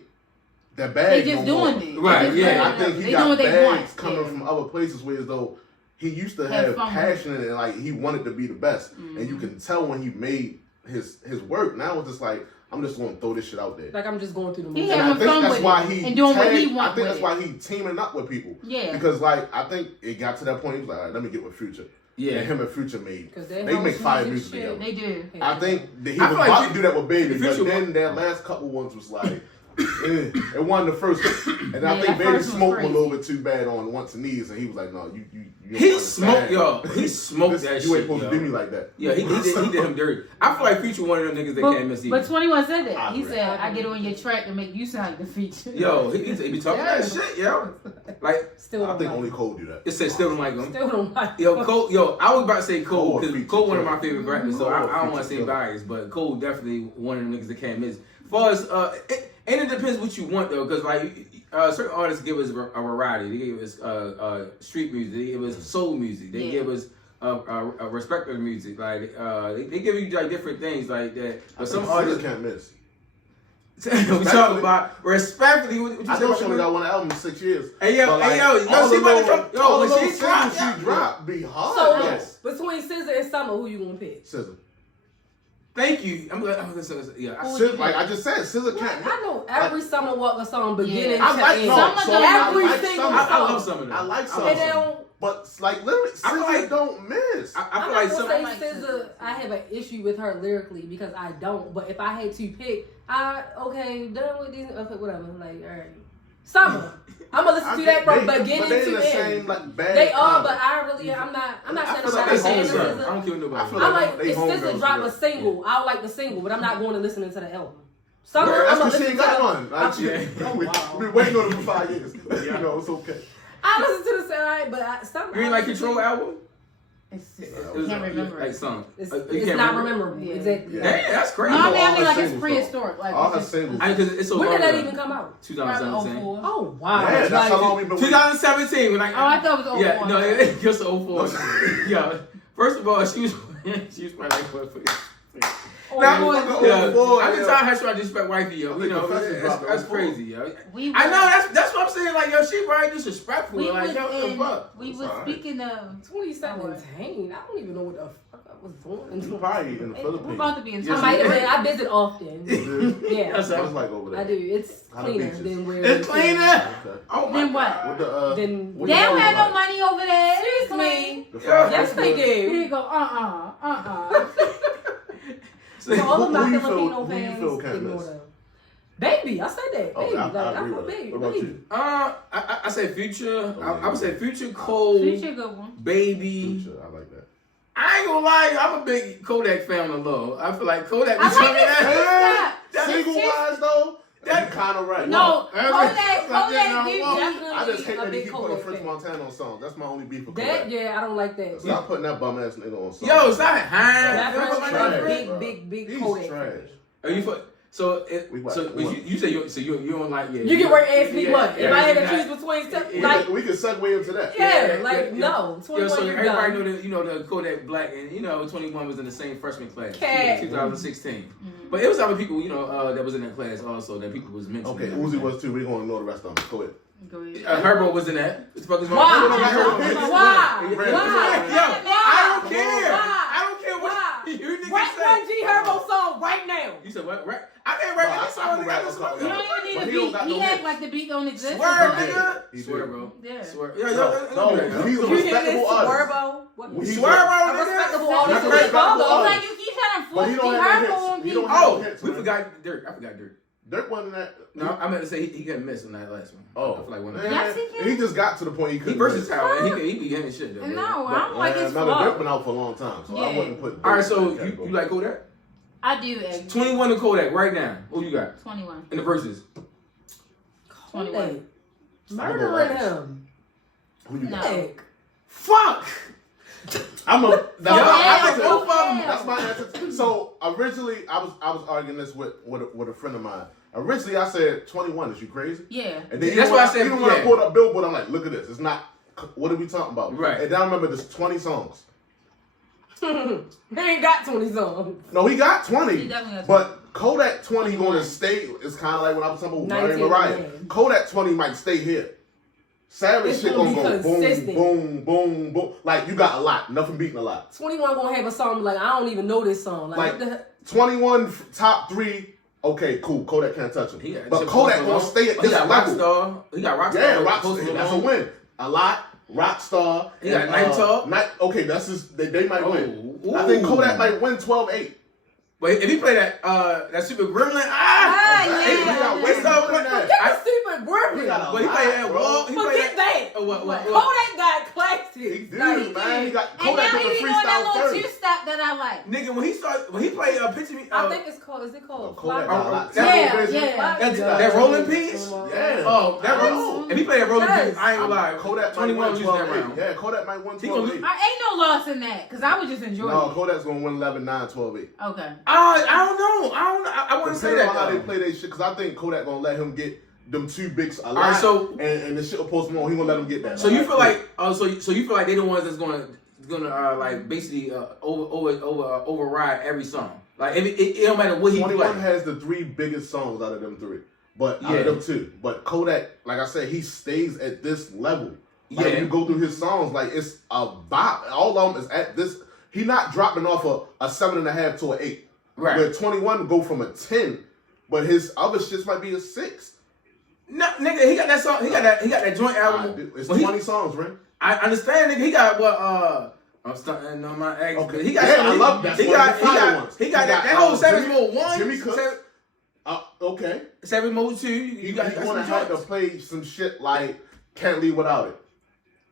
that bad. They just doing it. Right, yeah. I think he got bags coming from other places where as though he used to have passion in it and like he wanted to be the best. Mm-hmm. And you can tell when he made his work. Now it's just like, I'm just going to throw this shit out there. Like I'm just going through the movie. movies. I think that's why he and doing what he wants. I think that's why he teaming up with people. Yeah. Because like I think it got to that point. He was like, all right, let me get with Future. Yeah, and him and Future they make fire music together. They do. I think that he was about to do that with Baby, but then their last couple ones was like, it wasn't the first one. And I think Baby smoked him a little bit too bad on Once and Knees, and he was like, no, you he smoked, yo. He smoked that shit. You ain't supposed to do me like that. Yeah, he did him dirty. I feel like Future one of them niggas that can't miss either. But 21 said that. He said, I get on your track to make you sound like the feature. Yo, he be talking that shit, yo. Like, I think only Cole do that. It said still don't like him. Still don't like him. Yo, Cole, I was about to say Cole because Cole one of my favorite rappers, so I don't want to say biased, but Cole definitely one of them niggas that can't miss. As far as and it depends what you want though, because like certain artists give us a variety. They give us street music, they give us soul music, they give us a respectful music. Like they give you like different things like that. But some artists can't miss. We talk about respectfully. What you I know she only got one album in 6 years. Hey yo, she about to when she dropped, be hard. So between SZA and Summer, who you gonna pick? SZA. Thank you. I'm gonna say yeah. Like I just said, SZA can't. I know every Summer Walker song beginning to I like end. every single song. I love some of them. I like some of them. But like literally, SZA don't miss. I feel like some. SZA, I have an issue with her lyrically because I don't. But if I had to pick, done with these. Okay, whatever. Like, all right, Summer. I'm gonna listen to that from beginning to end. Same, like, bad they are, comment. but I'm not saying like I'm saying SZA. I don't care what nobody. I like if SZA drop a single, I'll like the single, but I'm not going to listen to the album. Summer, that's I'm gonna because she listen ain't to got the. one. Like, wow. We've been waiting on it for 5 years. You know, it's okay. I listen to the side, but Summer. You ain't like Control album? I can't remember like it. song. It's not not memorable. Yeah. Exactly. Yeah, that's crazy. No, I mean All like her it's singles, prehistoric. Like all her singles. Because it's so When long did that ago. even come out? 2017. Oh wow. Yeah, that's how long we've been waiting. 2017 when I thought it was 04. Yeah, no, it just 04. Yeah. First of all, she was probably like what? I'm just trying how should I disrespect wifey, yo. You know, that's crazy, yo. I know that's what I'm saying. Like, yo, she probably disrespectful. Like, yo, what the fuck? We were speaking of 2017. I don't even know what the fuck I was doing. You probably in the we're Philippines. about to be in I might have been. I visit often. Yeah, That's like over there. I do. It's How the cleaner beaches? than where. It's cleaner. Okay. Oh my Then what? God. With the, Then what They you don't talking have no about? money over there. Excuse me. The Yeah. fries Yes, was they good. Here do. you go. So all of my Who you Filipino feel fans can't ignore miss? them. Baby, I said that. Oh, Baby, I like, agree I with baby, that. What about baby. you? I say Future. I would say Future, Cole, Future good one. Baby. Future, I like that. I ain't gonna lie, I'm a big Kodak fan of love. I feel like Kodak I was like something that. Single wise though, That- you kind of right. No, Every- Kodak Definitely I just hate a that he big keep putting Kodak French fan. Montana on songs. That's my only beef with That, Kodak. yeah, I don't like that. Stop putting that bum ass nigga on songs. Yo, it's not That Hines. French Trash, man, bro. big He's Kodak. trash. Are you for? So, We you say you don't like You can work ask me yeah, what? yeah, If I had to yeah. choose between Yeah. like we can segue into that. no, 21 Yo, so you're everybody done. know the Kodak Black, and 21 was in the same freshman class, Cat. 2016. But it was other people, that was in that class also that people was mentioning. Okay, Uzi was too. We're gonna ignore the rest of them. Go ahead. Go ahead. Herbo was in that. What the fuck is wrong? Why? Why? Yo, I don't care. I don't care what you niggas Write say. one G Herbo song right now. You said what? Right? I can't rap any song. can rap a couple. You don't even But need he a don't beat. got He no act hits. like the beat don't exist. Swear, He nigga. did. He Swear, did. bro. Yeah. Swear. No, He's a he's a You hear this, respectable artist. Swervo? What? He's Swear, right. bro, A nigga. respectable That's artist. a with respectable Herbo. artist. Like you keep trying to But force he the don't have Herbo hits. on He people. don't have Oh, hits, we man. forgot Dirk. I forgot Dirk. Dirk wasn't that. No, I meant to say he got missed on that last one. Oh, I feel like one of man. Yes, he can. He just got to the point he He couldn't. versatile, and he be getting shit though. No, man. I don't like his Another Dirk flow. been out for a long time, so I Yeah. wouldn't put. Dirk All right, in so that you category. like Kodak? I do. Actually. 21 to Kodak right now. Who you got 21. in the verses? 21. Murdering him. Who you got? No. Heck. Fuck. I'm a. That's Yo, my I like answer. both of them. That's my answer. So originally, I was arguing this with a friend of mine. Originally, I said 21. Is you crazy? Yeah. And then That's even why when I said, even when I yeah. pulled up Billboard, I'm like, look at this. It's not. What are we talking about? Right. And then I remember there's 20 songs. He ain't got 20 songs. No, he got 20. He definitely got 20. But Kodak 20 going to stay. It's kind of like when I was talking about Mary 19, Mariah. man. Kodak 20 might stay here. Savage It's shit gonna gonna be go boom, consistent. boom, boom, boom. Like you got a lot. Nothing beating a lot. 21 gonna have a song like, I don't even know this song. Like, Like what the heck? 21 top 3. Okay, cool. Kodak can't touch him. He got- But so Kodak Post gonna Malone. stay at He this got level. Rockstar. He got Rockstar. Yeah, Post Rockstar. That's a Malone. win. A lot. Rockstar. He got and, Night Talk. Okay, that's just they might win. Ooh. I think Kodak might win 12-8. But if he play that Super Gremlin, yeah. Hey, we got way It's more so than quick. that. Get the stupid We Gremlin. got a But he lot, played that bro. wall. He played Forget that. Oh, what? Kodak got classics. He do, Like, man. He got And Kodak now with he the be doing that freestyle little first. two-step that I like. Nigga, when he played Picture Me, I think it's called, is it called? Kodak Fly? got a lot. that rolling piece? Yeah. Oh, that I rolling. know. If he played that rolling Yes. piece, I ain't gonna lie. Kodak 21 might was win using that 12-8. round. Yeah, Kodak might win He gonna 12-8. Ain't no loss in that, because I would just enjoy No, it. Kodak's gonna win 11-9, 12-8. Okay. I don't know. I want to say Depending that. on how they though. play their shit, because I think Kodak gonna let him get them two bigs a lot. Alright, so- and the shit will Post Malone, he gonna let him get that. So you feel like, so you feel like they the ones that's gonna like basically override every song. Like it don't matter what he 21 play. has the 3 biggest songs out of them 3. But out Yeah. of them 2. But Kodak, like I said, he stays at this level. Like Yeah. you go through his songs, like it's a bop. All of them is at this. He not dropping off a 7.5 to an 8. Right. Where 21 go from a 10, but his other shits might be a 6. No, nigga, he got that song. He got that joint album. It's 20 songs, right? I understand, nigga. He got what? I'm stunting on my ex. Okay. He got. I love that. He got that whole Savage Mode 1. Jimmy Cooks. Okay. Savage Mode 2. You got. He's gonna have to play some shit like "Can't Leave Without It."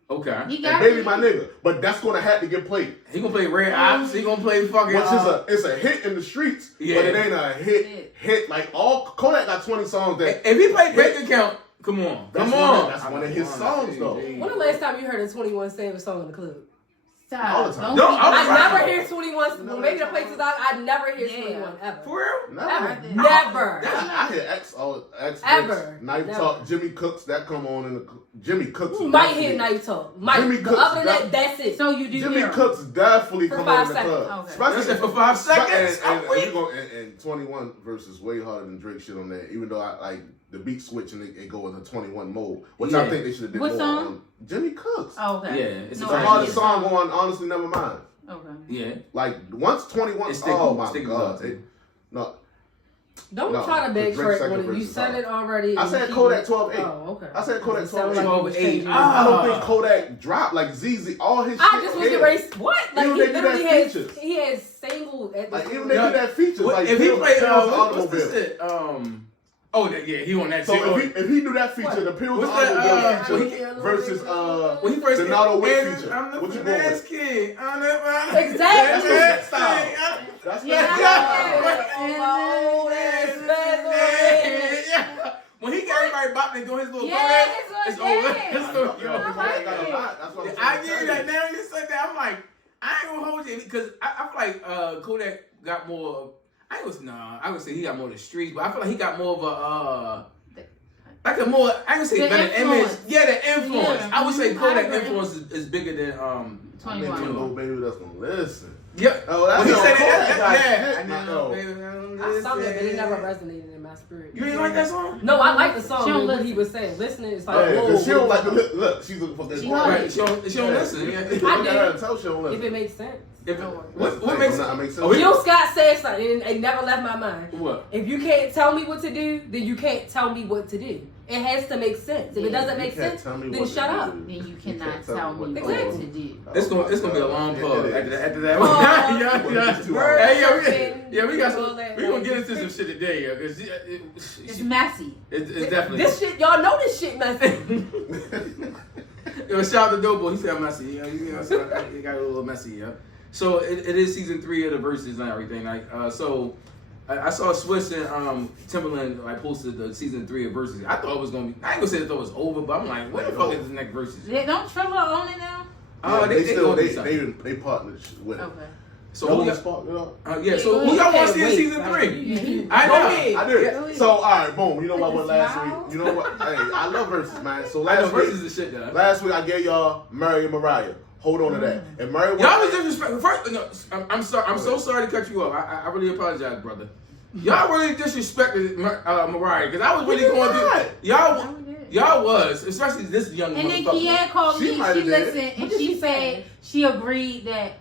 Okay. And Baby My Nigga, but that's gonna have to get played. He gonna play Red Ops. He gonna play fucking. Which is a hit in the streets, but it ain't a hit. Like all Kodak got 20 songs that. If he played Bank Account, come on. That's one of his songs though. When the last time you heard a 21 Savage song in the club? All the time. I never hear 21. Well, maybe the places I never hear 21 ever. For real? Never. I hear X ever. Knife Talk, Jimmy Cooks. That come on in the Jimmy Cooks. You might hear Knife Talk. Jimmy Cooks. Other than that, that's it. So you do. Jimmy Cooks definitely for come 5 on in the seconds. club. Okay. Especially for 5 seconds. And 21 versus way harder than Drake shit on that. Even though I like the beat switch and it go in the 21 mode, which I think they should have did what more song? on Jimmy Cooks. Oh, okay. Yeah, it's the hardest song on Honestly Never Mind. Okay. Yeah. Like once 21. Oh my god. Don't try to beg for it when you said it already. I said Kodak 12-8. Oh, okay. I said Kodak 12-8. 12-8. I don't think Kodak dropped like ZZ. All his shit. I just was getting ready. What? Like he literally has single at the like even they do that features. Like if he played Automobile. what's this shit? He on that. So if he do that feature, the Pills Automobile versus when he first the Nato Wick feature, I'm the what you going with? kid. Exactly. That's style. That's When he got everybody bopping and doing his little it's over. I give you that. Now you said that, I'm like, I ain't gonna hold you because I feel like Kodak got more. I would say he got more of the streets, but I feel like he got more of a like a more. I would say better image. Yeah, the influence. I would say Kodak influence is bigger than 21. No baby that's gonna listen. Yep. Oh, that's he said that. I sung it, but it never resonated in my spirit. You didn't like that song? No, I like the song. But what he was saying, listening, it's like, whoa. She don't like the look. She's looking for that. She don't listen. I did. If it makes sense. What makes sense? Jill Scott said something, and it never left my mind. What? If you can't tell me what to do, then you can't tell me what to do. It has to make sense. If it doesn't make sense, then shut up. Then you cannot tell me what to do. It's gonna be a long pause after that. We got some. We gonna get into some shit today, yo. It's messy. It's definitely this shit. Y'all know this shit messy. Yo, shout out to Doughboy. He said messy. You know, so it got a little messy, yeah. So it is season 3 of the Verzuz and everything. Like, so I saw Swiss and Timberland like posted the season 3 of Verzuz. I thought it was gonna be. I ain't gonna say I thought it was over, but I'm like, what the fuck is the next Verzuz? Don't Triller own it now? Oh, they partnered with it. Okay. So who got sparked it up? So who y'all want to see in season 3? I did. So all right, boom. You know what? Last week, you know what? Hey, I love Verzuz, man. So last week, Verzuz is the shit, though. Last week I gave y'all Mary and Mariah. Hold on to that. And Mary, y'all was disrespectful. First, no, I'm sorry. I'm so sorry to cut you off. I really apologize, brother. Y'all really disrespected Mariah because I was really going through. Y'all was, especially this young and motherfucker. And then Kian called me. She listened and she said she agreed that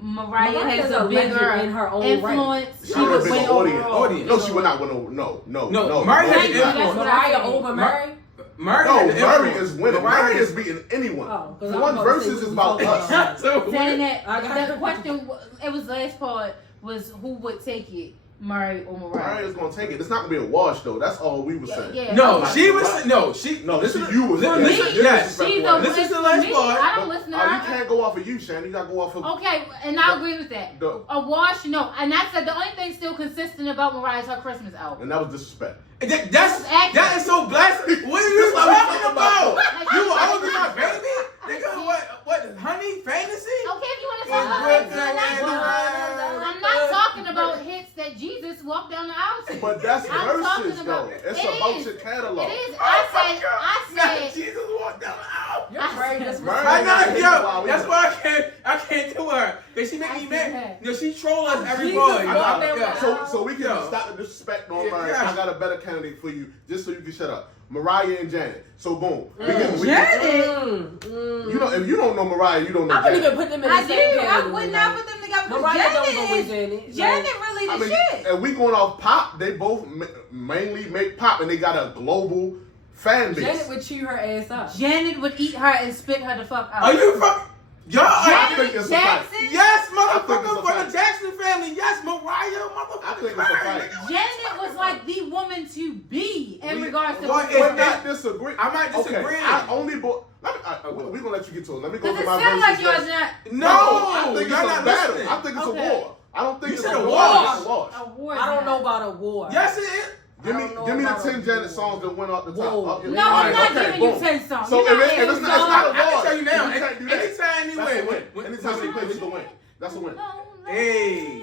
Mariah has a bigger in her own influence. Right. She would win audience. No, she would not win. No. Mariah had influence. Mariah over Mary. Murray is winning. Murray is beating anyone. One Verzuz is about us. Saying that the question, it was last part was who would take it, Murray or Mariah? Murray is gonna take it. It's not gonna be a wash though. That's all we were saying. Yeah. No, she was. No, she. No, listen. You was. Yes. This is the last part. I don't listen to her. You can't go off of you, Shannon. You gotta go off of. Okay, and I agree with that. A wash, no. And I said the only thing still consistent about Mariah is her Christmas album. And that was disrespect. That is so blasphemous. What are you talking about? You were older than my baby? Nigga, what, honey, fantasy? Okay, if you want to talk about I'm not talking about hits that Jesus walked down the aisle to. But that's Verzuz, though. It's about your catalog. It is. I said. Jesus walked down the aisle. You're right. I know, yo. That's why I can't do her. Cause she make I me see mad. that. Yo, she troll us every Jesus, boy. walk that So we can Yo. stop the disrespect on Mariah. Yeah. I got a better candidate for you, just so you can shut up. Mariah and Janet. So boom. Janet. You know, if you don't know Mariah, you don't know I wouldn't Janet. even put them in I the do. same I category. would not put them together. Mariah don't go with Janet Janet. is Janet really I the mean, shit. and we going off pop. They both mainly make pop, and they got a global fan base. Janet would chew her ass up. Janet would eat her and spit her the fuck out. Are you fuck? Y'all I are. think it's a fight. Jackson? Yes, I think motherfucker, it's a from the fact. Jackson family. Yes, Mariah, motherfucker. I think it's a fight. Janet was like the woman to be in regards to. Well, We're not disagree. I might disagree. Okay, I only bought. We're gonna let you get to it. Let me go Because to it my sounds like versus. y'all not. No, I think it's y'all a not battle. listening. I think it's Okay. a war. I don't think You it's said a a war. wash. It's a wash. A war. I don't know about a war. Yes, it is. Give me I don't know the about 10 a Janet war. songs that went off the top. Whoa. Up your- No, All I'm right, not okay, giving boom. you 10 songs. So You're if not it's adding not a songs. I can war, tell you now. you can't do that. Anytime you That's a win. win. Anytime you play, it's a win. That's a win. Hey.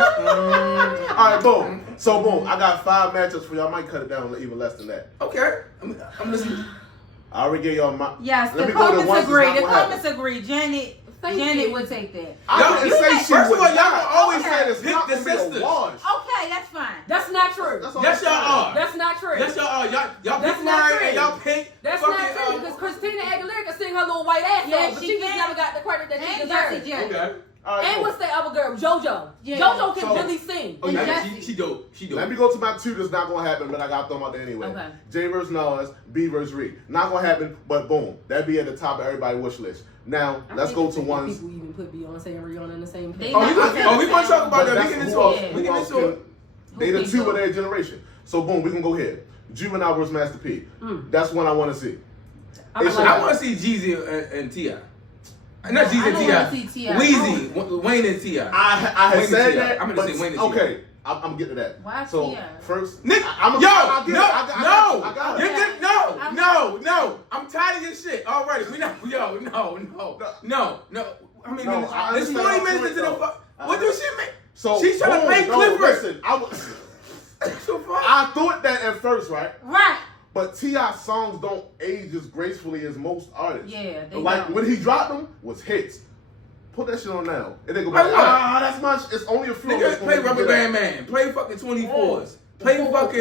All right, boom. So boom, I got 5 matchups for y'all. I might cut it down even less than that. Okay, I'm listening. I already gave y'all my. Yes, Let the me go to comments ones agree. that's The not gonna comments agree. Janet Thank Janet you. would take that. I didn't say she First of would all, y'all not. gonna always I said it's pick not the gonna be a sisters. wash. Okay, that's fine. That's not true. That's all Yes, I'm y'all saying. are. That's not true. Yes, y'all are. Y'all That's pick not Mariah true. and y'all pick. That's fucking, not true because Christina Aguilera can sing her little white ass Yeah, off, but she she just can. never got the credit that she And deserves. Dusty Janet. Okay. All right, And cool. what's the other girl? JoJo. Yeah. JoJo can So- really sing. Oh, And yeah, Jesse. she dope. She dope. Let me go to my 2 that's not gonna happen, but I got to throw them out there anyway. Okay. J versus Nas, B versus Reed. Not gonna happen, but boom, that'd be at the top of everybody's wish list. Now I let's hate go that to ones. People even put Beyonce and Rihanna in the same They place. not- we gonna talk about But that. We that's get who into else- it. Yeah. We who get else into it. can- They the Who 2 can of go? their generation. So boom, we can go ahead. Juvenile versus Master P. That's one I want to see. I It's like I that. want to see Jeezy and T.I. Not I Jeezy don't wanna and see T.I. T.I. Weezy, Wayne and T.I. I had Wayne said and T.I. that. I'm gonna but say Wayne and T.I. okay, I'm getting to that. Why So T.I.? first, Nick, I'll yo, get it. no, I got it. you get no, I'm- no. I'm tired of your shit already. We not, yo, no. How many No, minutes? I It's understand 20 your minutes point, into the though. fuck. What do she mean? So She's trying to play no, Clifford. Listen, So fuck. I thought that at first, right? Right. But T.I. songs don't age as gracefully as most artists. Yeah, they Like don't. when he dropped them was hits. Put that shit on now. And they go Like like, what? that's much. It's only a few. of Nigga, us play gonna Rubber get Band that. Man. Play fucking 24s. Play fucking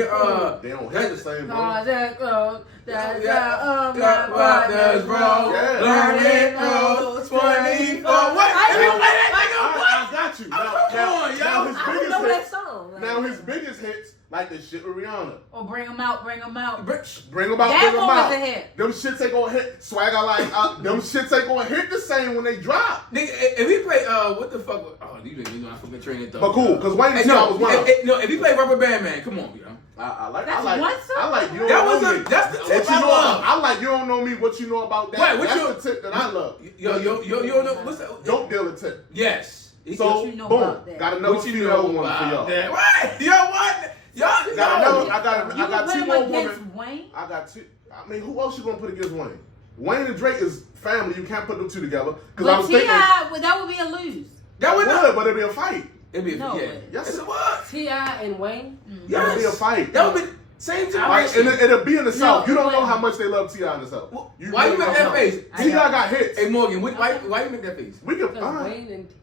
They don't hit the same, bro. that girl, Got that what does wrong? Yeah. Learn it, bro. 24. What? I If you know play that nigga, what? I got you. come on, yo. Now his I don't biggest know that hits. song. Like, Now his biggest hits, like the shit with Rihanna. Or bring them out. Bring them That out, bring them one out. was a hit. Them shits ain't gonna hit. Swag I like. Them shits ain't gonna hit the same when they drop. Nigga, if we play, what the fuck? Oh, you didn't know I fucking train it though. But cool, because Wayne Hey, T.I. no, was one of them. no, if you play Rubber Band Man, come on, yo. I like. That's I like. one song? I like. You don't That know was me. that's the tip What you I know? love. I like. You don't know me. What you know about that? Wait, what that's you- the tip that I love. Yo, don't know what's that? Don't deal the tip. Yes. So you know boom, about that? got another What you female know one for about y'all. that? What? Yo, what? Y'all Got know. another. I got You can 2 put more him against women. Wayne. I got 2. I mean, who else you gonna put against Wayne? Wayne and Drake is family. You can't put them 2 together. Because I But was thinking, T.I., that would be a lose. That would, would but it'd be a fight. It'd be No, yeah. but- Yes, Yes, it it was. T.I. and Wayne. Yes. It'd be a fight. That would be same Like, generation. and it'll be in the South. You don't it know how wouldn't. much they love T.I. in the South. Why you really make don't that know. face? T.I. got hits. Hey Morgan, why you make that face? We can. Because Wayne and T.I.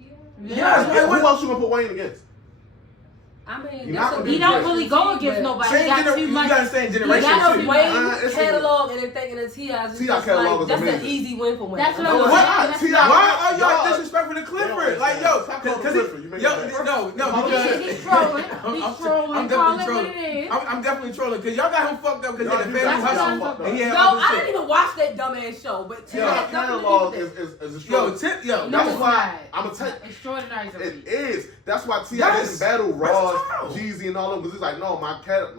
Yes, Who what? else you gonna put Wayne against? I mean, You're that's not gonna a be He don't Drake. really go against nobody. He Same got too you much. got the same You generation got shit. a Wayne it's catalog and then thinking of T.I.'s is T.I. just catalog like, is that's an amazing. easy win for Wayne. That's what I'm I'm not- saying. Why? That's T.I. not- Why are y'all Y'all- disrespectful to Clifford? They Like, always yo, say that. because Clifford, you make it bad. no, He's because trolling. I'm He's trolling. Call definitely it what trolling. it is. I'm definitely trolling because y'all got him fucked up because he had a Y'all family got hustle. him fucked up. And he had No, other I shit. didn't even watch that dumbass show, but T.I. T.I. catalog definitely is a Yo, struggle. yo, No, That's it's why not. I'm gonna tell you. Extraordinary. It is. That's why T.I. Yes. didn't battle Ross, Versatile. Jeezy, and all of them because it's like, no,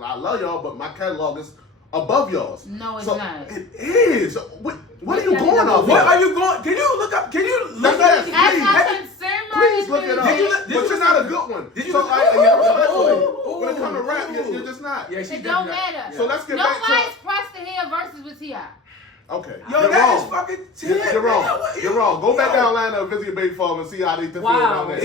I love y'all, but my catalog is above y'all's. No, it's So not. it is. What are you Yeah, going off? What of? are you going? Can you look up? Can you look That's up? That's Please, not Hey, consumer. Please look it up. Did you look- did But you you're look- not a good one. Did you So look- respectfully, when it Ooh, comes to rap, ooh. you're just not. Yeah, she It don't definitely- matter. So let's get back to. Nobody's pressed to hear verses with T.I. Okay. Yo, you're that is wrong. fucking You're tip. wrong. Man, what- You're wrong. Go back yo. down line and visit your baby father and see how they feel Wow. down there.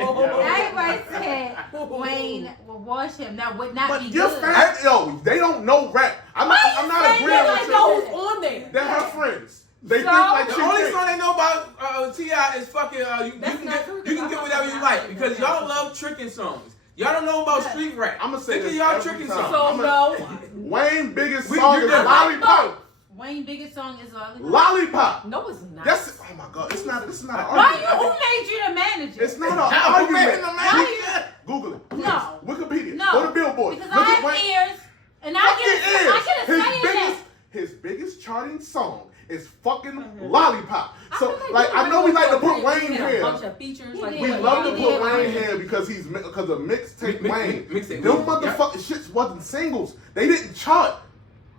Everybody said Wayne will wash him. That would not But be your good. fans, yo, they don't know rap. I'm not Why agreeing you saying with that? you. Know who's on there. They're her friends. They think like the only song they know about T.I. is fucking. You can get whatever you like because y'all love tricking songs. Y'all don't know about street rap. I'm gonna say this y'all every tricking time. songs. So no. Wayne's biggest song is Lollipop. Wayne's biggest song is Lollipop. Lollipop. No, it's not. That's oh my god. This is not an Why argument. you? Who made you the manager? It's not an argument. Why Google it. Please. No. Wikipedia. No. Go to Billboard. Because Look I at have Wayne. ears, and I get a say in that. His biggest charting song is fucking Lollipop. So I know we like to put Wayne here. We love to put Wayne here because of mixtape Wayne. Them motherfucking shits wasn't singles. They didn't chart.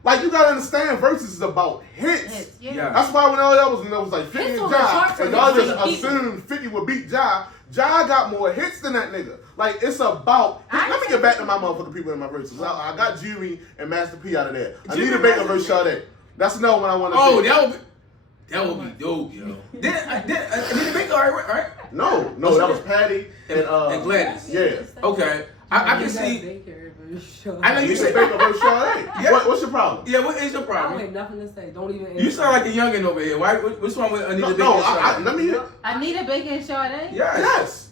Like you gotta understand, Verzuz is about hits. Yeah. That's why when all that was like 50 and Ja, and y'all just assumed 50 would beat Ja. Ja got more hits than that nigga. Like it's about. Let me get back to my motherfucking people in my verses. I got Jury and Master P out of there. I need a Baker versus Sade. That's another one I want to see. That would be dope, yo. Did Baker alright? No, that was Patty and Gladys. Yeah. Okay. I can see. I know you said say Baker versus Sade. Yeah. What's your problem? Yeah, what is your I problem? don't have nothing to say. Don't even. You sound like a youngin' over here. Why? What's wrong with Anita Baker? Let me hear. Anita Baker and Sade? Yes.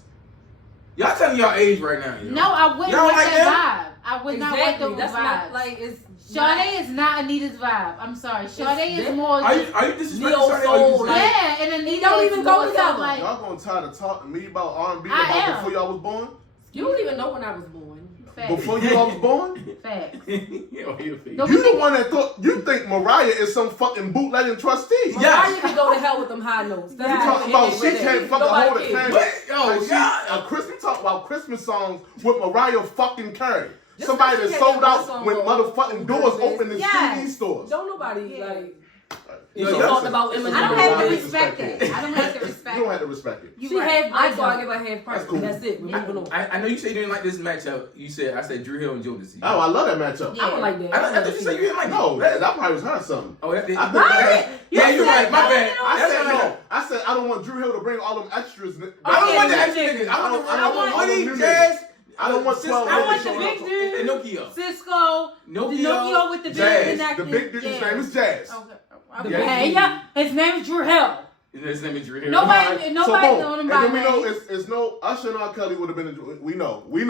Y'all telling y'all age right now. Yo. No, I wouldn't y'all want like that vibe. I would not want the That's vibe. not like it's. Sade is not Anita's vibe. I'm sorry. Sade is more. Are you disrespecting Neo Sade? soul, Yeah, and Anita don't even go together. like. Y'all gonna try to talk to me about R&B before y'all was born? You don't even know when I was born. Facts. Before you all was born? Facts. You the one that thought you think Mariah is some fucking bootlegging trustee. Mariah can go to hell with them high notes. You talking about she can't fucking hold a candle. Yo, we talk about Christmas songs with Mariah fucking Carey. Somebody that sold out when motherfucking doors open in CD stores. Don't nobody like. You talked about Eminem. I don't have to respect it. I don't have to respect it. You don't have to respect it. She half price, so I give her half price. That's cool. That's it. We're moving on. I know you said you didn't like this matchup. I said Drew Hill and Jodeci. Oh, I love that matchup. I don't like that. I thought you said you didn't like No, that probably was her something. Oh, that did. Yeah, you're right. My bad. I said I don't want Drew Hill to bring all them extras. I don't want the extra niggas. I want Money, Jazz. I don't want 12 I want niggas the showing big up. dude. And Nokia. Cisco. Nokia with the Jazz. big The big dude's name is Jazz. Okay. Yeah. His name is Drew Hill. His name is Drew Hill. Nobody know him by And then we know name. it's no Usher and R. Kelly would have been. We know. We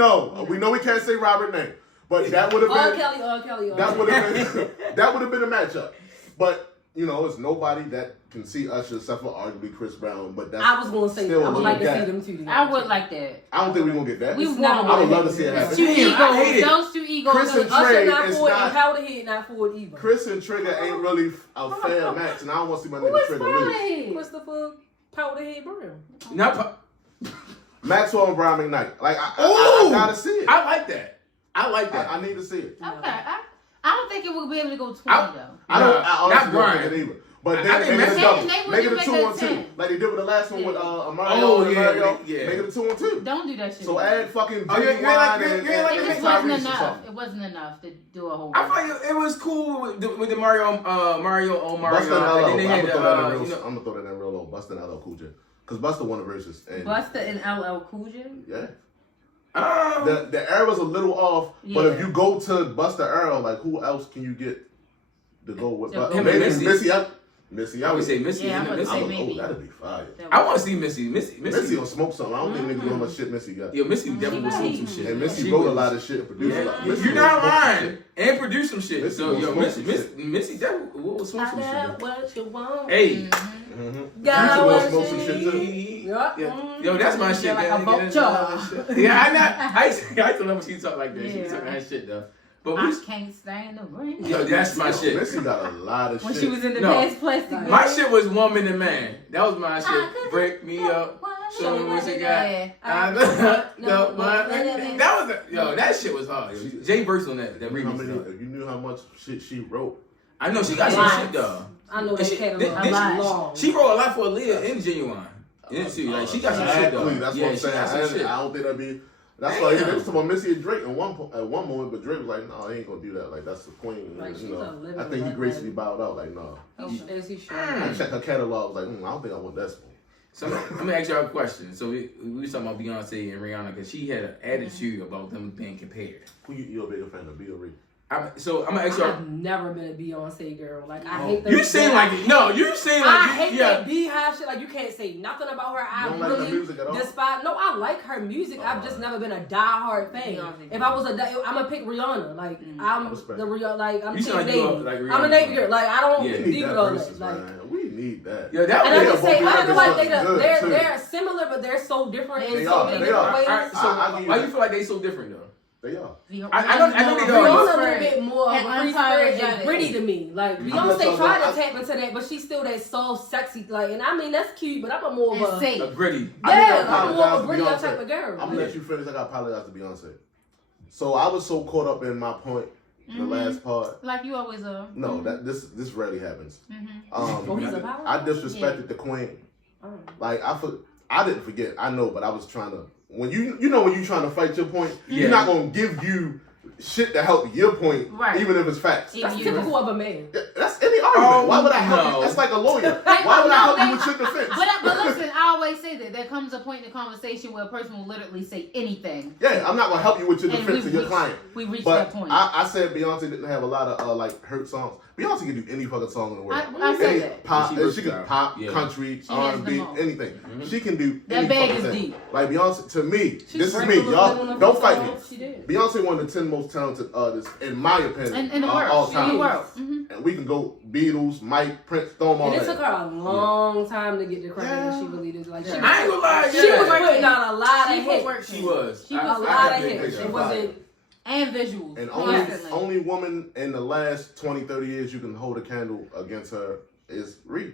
can't say Robert name, but that would have been. Kelly. That would have been. That would have been a matchup, but. It's nobody that can see Usher except for arguably Chris Brown, but that's I was going to say that. I would like to see them two. I would like that. I don't think we're going to get that. We won't. I would love to see it happen. Two egos. Those two egos. Chris and Usher Trey not is for it, not. and Powderhead not for it either. Chris and Trigger ain't really a fair match, and I don't want to see my nigga Trigger lose. Christopher Powderhead Brown. Not Maxwell and Brown McKnight. Like I gotta see it. I like that. I need to see it. Okay. I don't think it will be able to go 20 though. I honestly not don't think it either. But they make it a double. Make it a 2-on-2. Like they did with the last one with Mario and Mario. Make it a 2-on-2. Don't do that shit. So add fucking Jimmy It wasn't enough. It wasn't enough to do a whole. I feel like it was cool with the Mario. Bustin' LL. And then they had I'm gonna throw that in real low. Bustin' LL Cool J. Because Busta won the Verzuz. Busta and LL Cool J? Yeah. The era's a little off, but if you go to Busta era, like who else can you get to go with? Maybe Missy. I would say Missy. Yeah, I would say maybe. That'd be fire. I want to see Missy. Missy gonna smoke something. I don't think niggas know how much shit Missy got. Yo, Missy definitely will smoke some shit. And Missy wrote a lot of shit and produced a lot. You're not lying. And produce some shit. Missy So, yo, Missy definitely will smoke some shit. What you want? Hey. Got what smoke some shit too. Yo, that's my shit. Like a vulture. Yeah, I used to love when she talk like that. She talk that shit though. But I can't stand the rain. Yo, that's my shit. Missy got a lot of shit. When she was in the past plastic. My shit was Woman and Man. That was my shit. Break me up. Show me what you got. That shit was hard. Jay Verse on that remix. If you knew how much shit she wrote. I know she got some shit though. I know that catalog. She wrote a lot for Aaliyah and Genuine. She got some shit though. That's what I'm saying. I don't think that'd be. That's why he was talking about Missy and Drake at one moment, but Drake was like, "No, he ain't gonna do that. Like that's the queen." Like, I think he gracefully bowed out. Like, no. As he should. I checked her catalog. I was like, I don't think I want that spoon. So let me ask y'all a question. So we was talking about Beyonce and Rihanna because she had an attitude about them being compared. Who you're a bigger fan of, B or Ree? So I'm gonna ask y'all. I've never been a Beyonce girl. Like I hate that. You seem like it. No, you seem like I hate that beehive shit. Like you can't say nothing about her. I don't really like her music at all? despise. No, I like her music. I've just never been a diehard fan. If I was I'm gonna pick Rihanna. Like I'm the Rihanna. Like I'm Team Navy. I'm a Navy girl. Like I don't deal with all that. Like we need that. Yeah, that. And I just say I feel like they're similar, but they're so different in so many different ways. Why you feel like they so different though? They are. I know they are. Rihanna a little bit more of a unapologetic, gritty to me. Like Beyonce tried to tap into that, but she's still that soft, sexy. Like, and I mean that's cute, but I'm a more of a gritty. Yeah, I'm more of a gritty type of girl. I'm gonna let you finish. I gotta apologize to Beyonce. So I was so caught up in my point, the last part. Like you always are. No, that this rarely happens. Mm-hmm. I disrespected the queen. Like I didn't forget. I know, but I was trying to. When you know when you're trying to fight your point, you're not gonna give you shit to help your point, even if it's facts. That's typical of a man. That's any argument. Why would I help you? That's like a lawyer. Why would I help you with your defense? But listen, I always say that there comes a point in the conversation where a person will literally say anything. Yeah, I'm not gonna help you with your defense of your client. We reached but that point. I said Beyonce didn't have a lot of like hurt songs. Beyonce can do any fucking song in the world. I said that. Pop, she can pop, country, R&B, anything. Mm-hmm. She can do that any bag fucking is thing. deep. Like Beyonce, to me, this is me. Y'all don't fight me. Beyonce one of the 10 most talented artists, in my opinion, in the world. all time. In the world. And we can go Beatles, Mike, Prince, throw them all And that. it took her a long time to get the credit that she really did. Like, I ain't gonna lie. She was putting out a lot of hits. She was. A lot of hits. It wasn't. And visuals. And only woman in the last 20, 30 years you can hold a candle against her is Ree.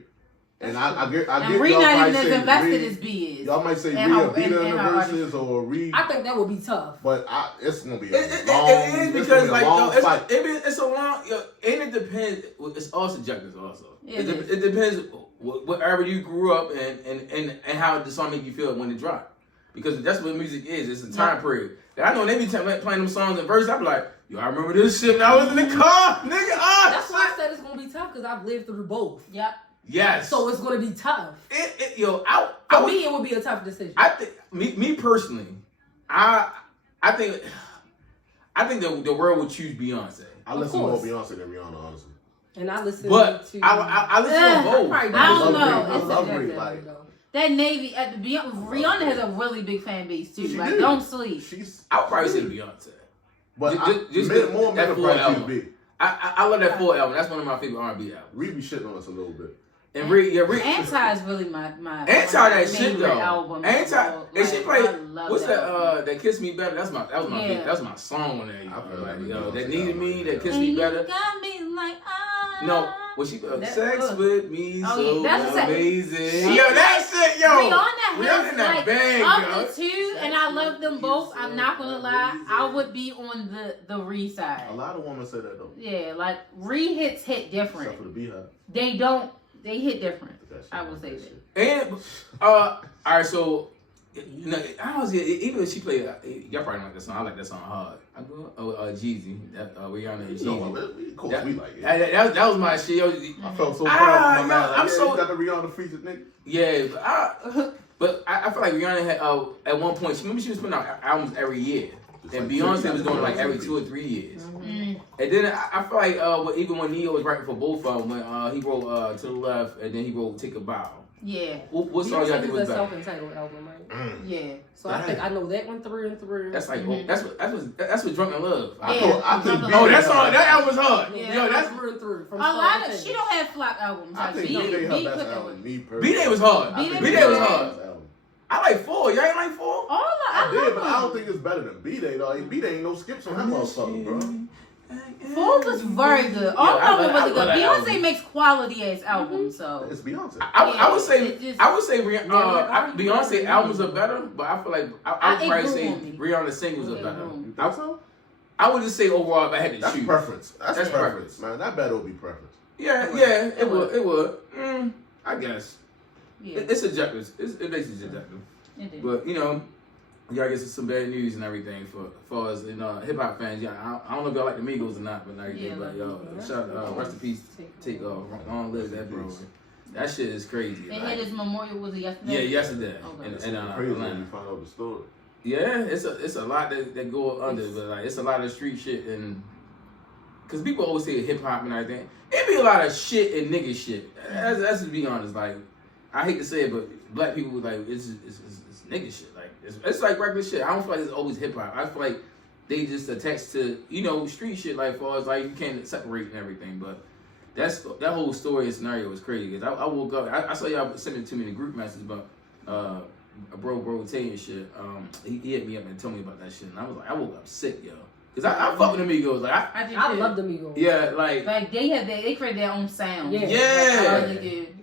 And I get Ree y'all not might even as say invested as B is. Y'all might say Ree or beat her in the verses or Ree. I think that would be tough. But it's gonna be a long. It is because like fight. it's a long. And it depends. It's all subjective also. It depends wherever you grew up and how the song make you feel when it dropped. Because that's what music is. It's a time period. I know they be playing them songs in verse. I be like, yo, I remember this shit when I was in the car, nigga. That's why I said it's gonna be tough because I've lived through both. Yep. Yes. So it's gonna be tough. For me, it would be a tough decision. I think me personally, I think the world would choose Beyonce. I listen more Beyonce than Rihanna, honestly. And I listen to I listen to both. I don't know. I love Ree. Like, that Navy at the Rihanna has a really big fan base too. Like, don't sleep. I'll probably say Beyonce. But just more men probably choose B. I love that full album. That's one of my favorite R&B albums. Ree be shitting on us a little bit. And Ree, Anti is really my Anti that shit though. Album. Anti, and she played. What's that? That Kiss Me Better. That was my favorite. That was my song on there. That Needed Me. That Kiss Me Better. Got me like no. Well, she sex with me so amazing. Yo, that shit, yo. Rihanna has like bag, of the two, and I love them both. I'm not gonna lie, I would be on the Ree side. A lot of women say that though. Yeah, like Ree hit different. Except for the Beehive. They don't. They hit different. I will say that. And all right, so I was even if she played. Y'all probably like that song. I like that song hard. I go Jeezy. Rihanna and Jeezy. Of course we like it. That was my shit. I felt so proud of my man. Like, I'm so got the Rihanna featured nigga. Yeah, but I feel like Rihanna had at one point. Remember she was putting out albums every year. And like Beyonce was doing like every 2 or 3 years. Mm-hmm. And then I feel like even when Neo was writing for both of them, when he wrote To the Left and then he wrote Take a Bow. Yeah. What song y'all think was better? Self-entitled album, right? Yeah. So I think I know that one through and through. That's like that's what Drunk in Love. I think that album was hard. Yeah, yo, that's through and through. From a lot of she don't have flop albums. I think B-Day her best album. Me personally. B-Day was hard. B-Day was hard. I like 4. Y'all ain't like 4? I did, but I don't think it's better than B-Day though. B-Day ain't no skips on that motherfucker, bro. 4 was very good. All of them were really good. Beyonce makes quality ass albums, so it's Beyonce. I would say Beyonce albums are better, but I feel like I would probably say Rihanna singles are better. You think so? I would just say overall if I had to choose. Preference. That's preference, man. That better would be preference. Yeah, it would. I guess. Yeah. It's subjective. It's basically subjective. But y'all get some bad news and everything for us hip hop fans. Yeah, I don't know if y'all like the Migos or not, but but yo, rest in peace. Takeoff. Long live that bro. That shit is crazy. And his memorial was yesterday. Yeah, yesterday. Okay. And crazy when you find out the story. Yeah, it's a lot that go under, but like it's a lot of street shit and because people always say hip hop and everything. It be a lot of shit and nigga shit. That's to be honest. Like, I hate to say it, but black people like it's nigga shit. Like it's like regular shit. I don't feel like it's always hip hop. I feel like they just attached to street shit. Like for us, like you can't separate and everything. But that whole story and scenario was crazy. Cause I woke up. I saw y'all sending it to me in the group messages, but a bro saying shit. He hit me up and told me about that shit, and I was like, I woke up sick, yo. Cause I fuck with the Migos. Like I love the Migos. Yeah, like they create their own sound. Yeah.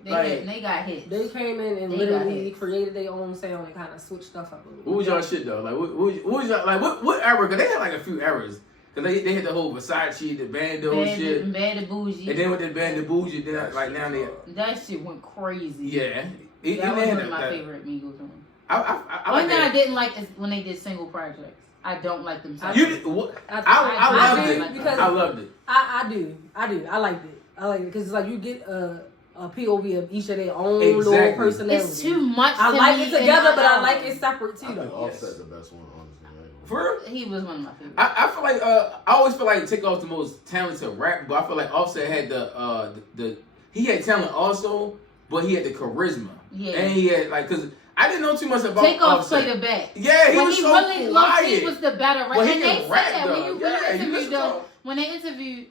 They got hits. They came in and literally created their own sound and kind of switched stuff up a little. What was y'all shit though? Like what was y'all like? What era? Cause they had like a few eras. Cause they had the whole Versace, the Bando shit, Bad and Bougie, and then with the Band and Bougie, then like now they that shit went crazy. Yeah, that was one of my favorite Migos songs. One thing I didn't like is when they did single projects. I don't like them. I loved it because I loved it. I do. I liked it. Because it's like you get a POV of each of their own little personality. It's too much. I like it together, but I like it separate too. I think Offset the best one, honestly. For real? He was one of my favorites. I feel like I always feel like Takeoff's the most talented rapper, but I feel like Offset had the he had talent also, but he had the charisma. Yeah. And he had because I didn't know too much about Takeoff Offset. played the back. Yeah, he was so really quiet. He was the better rapper. Well, and they said that when they interviewed,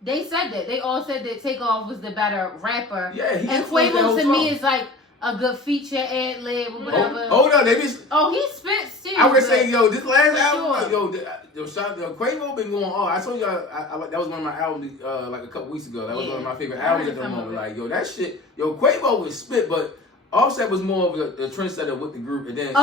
they said that. They all said that Takeoff was the better rapper. Yeah, and Quavo to me is like a good feature ad lib or whatever. Hold on, they be. Oh, he spits too. I would say, yo, this last album, Quavo been going on. I told y'all, that was one of my albums like a couple weeks ago. That was one of my favorite albums at the moment. Like, yo, that shit, Quavo was spit, but Offset was more of the trendsetter with the group, and then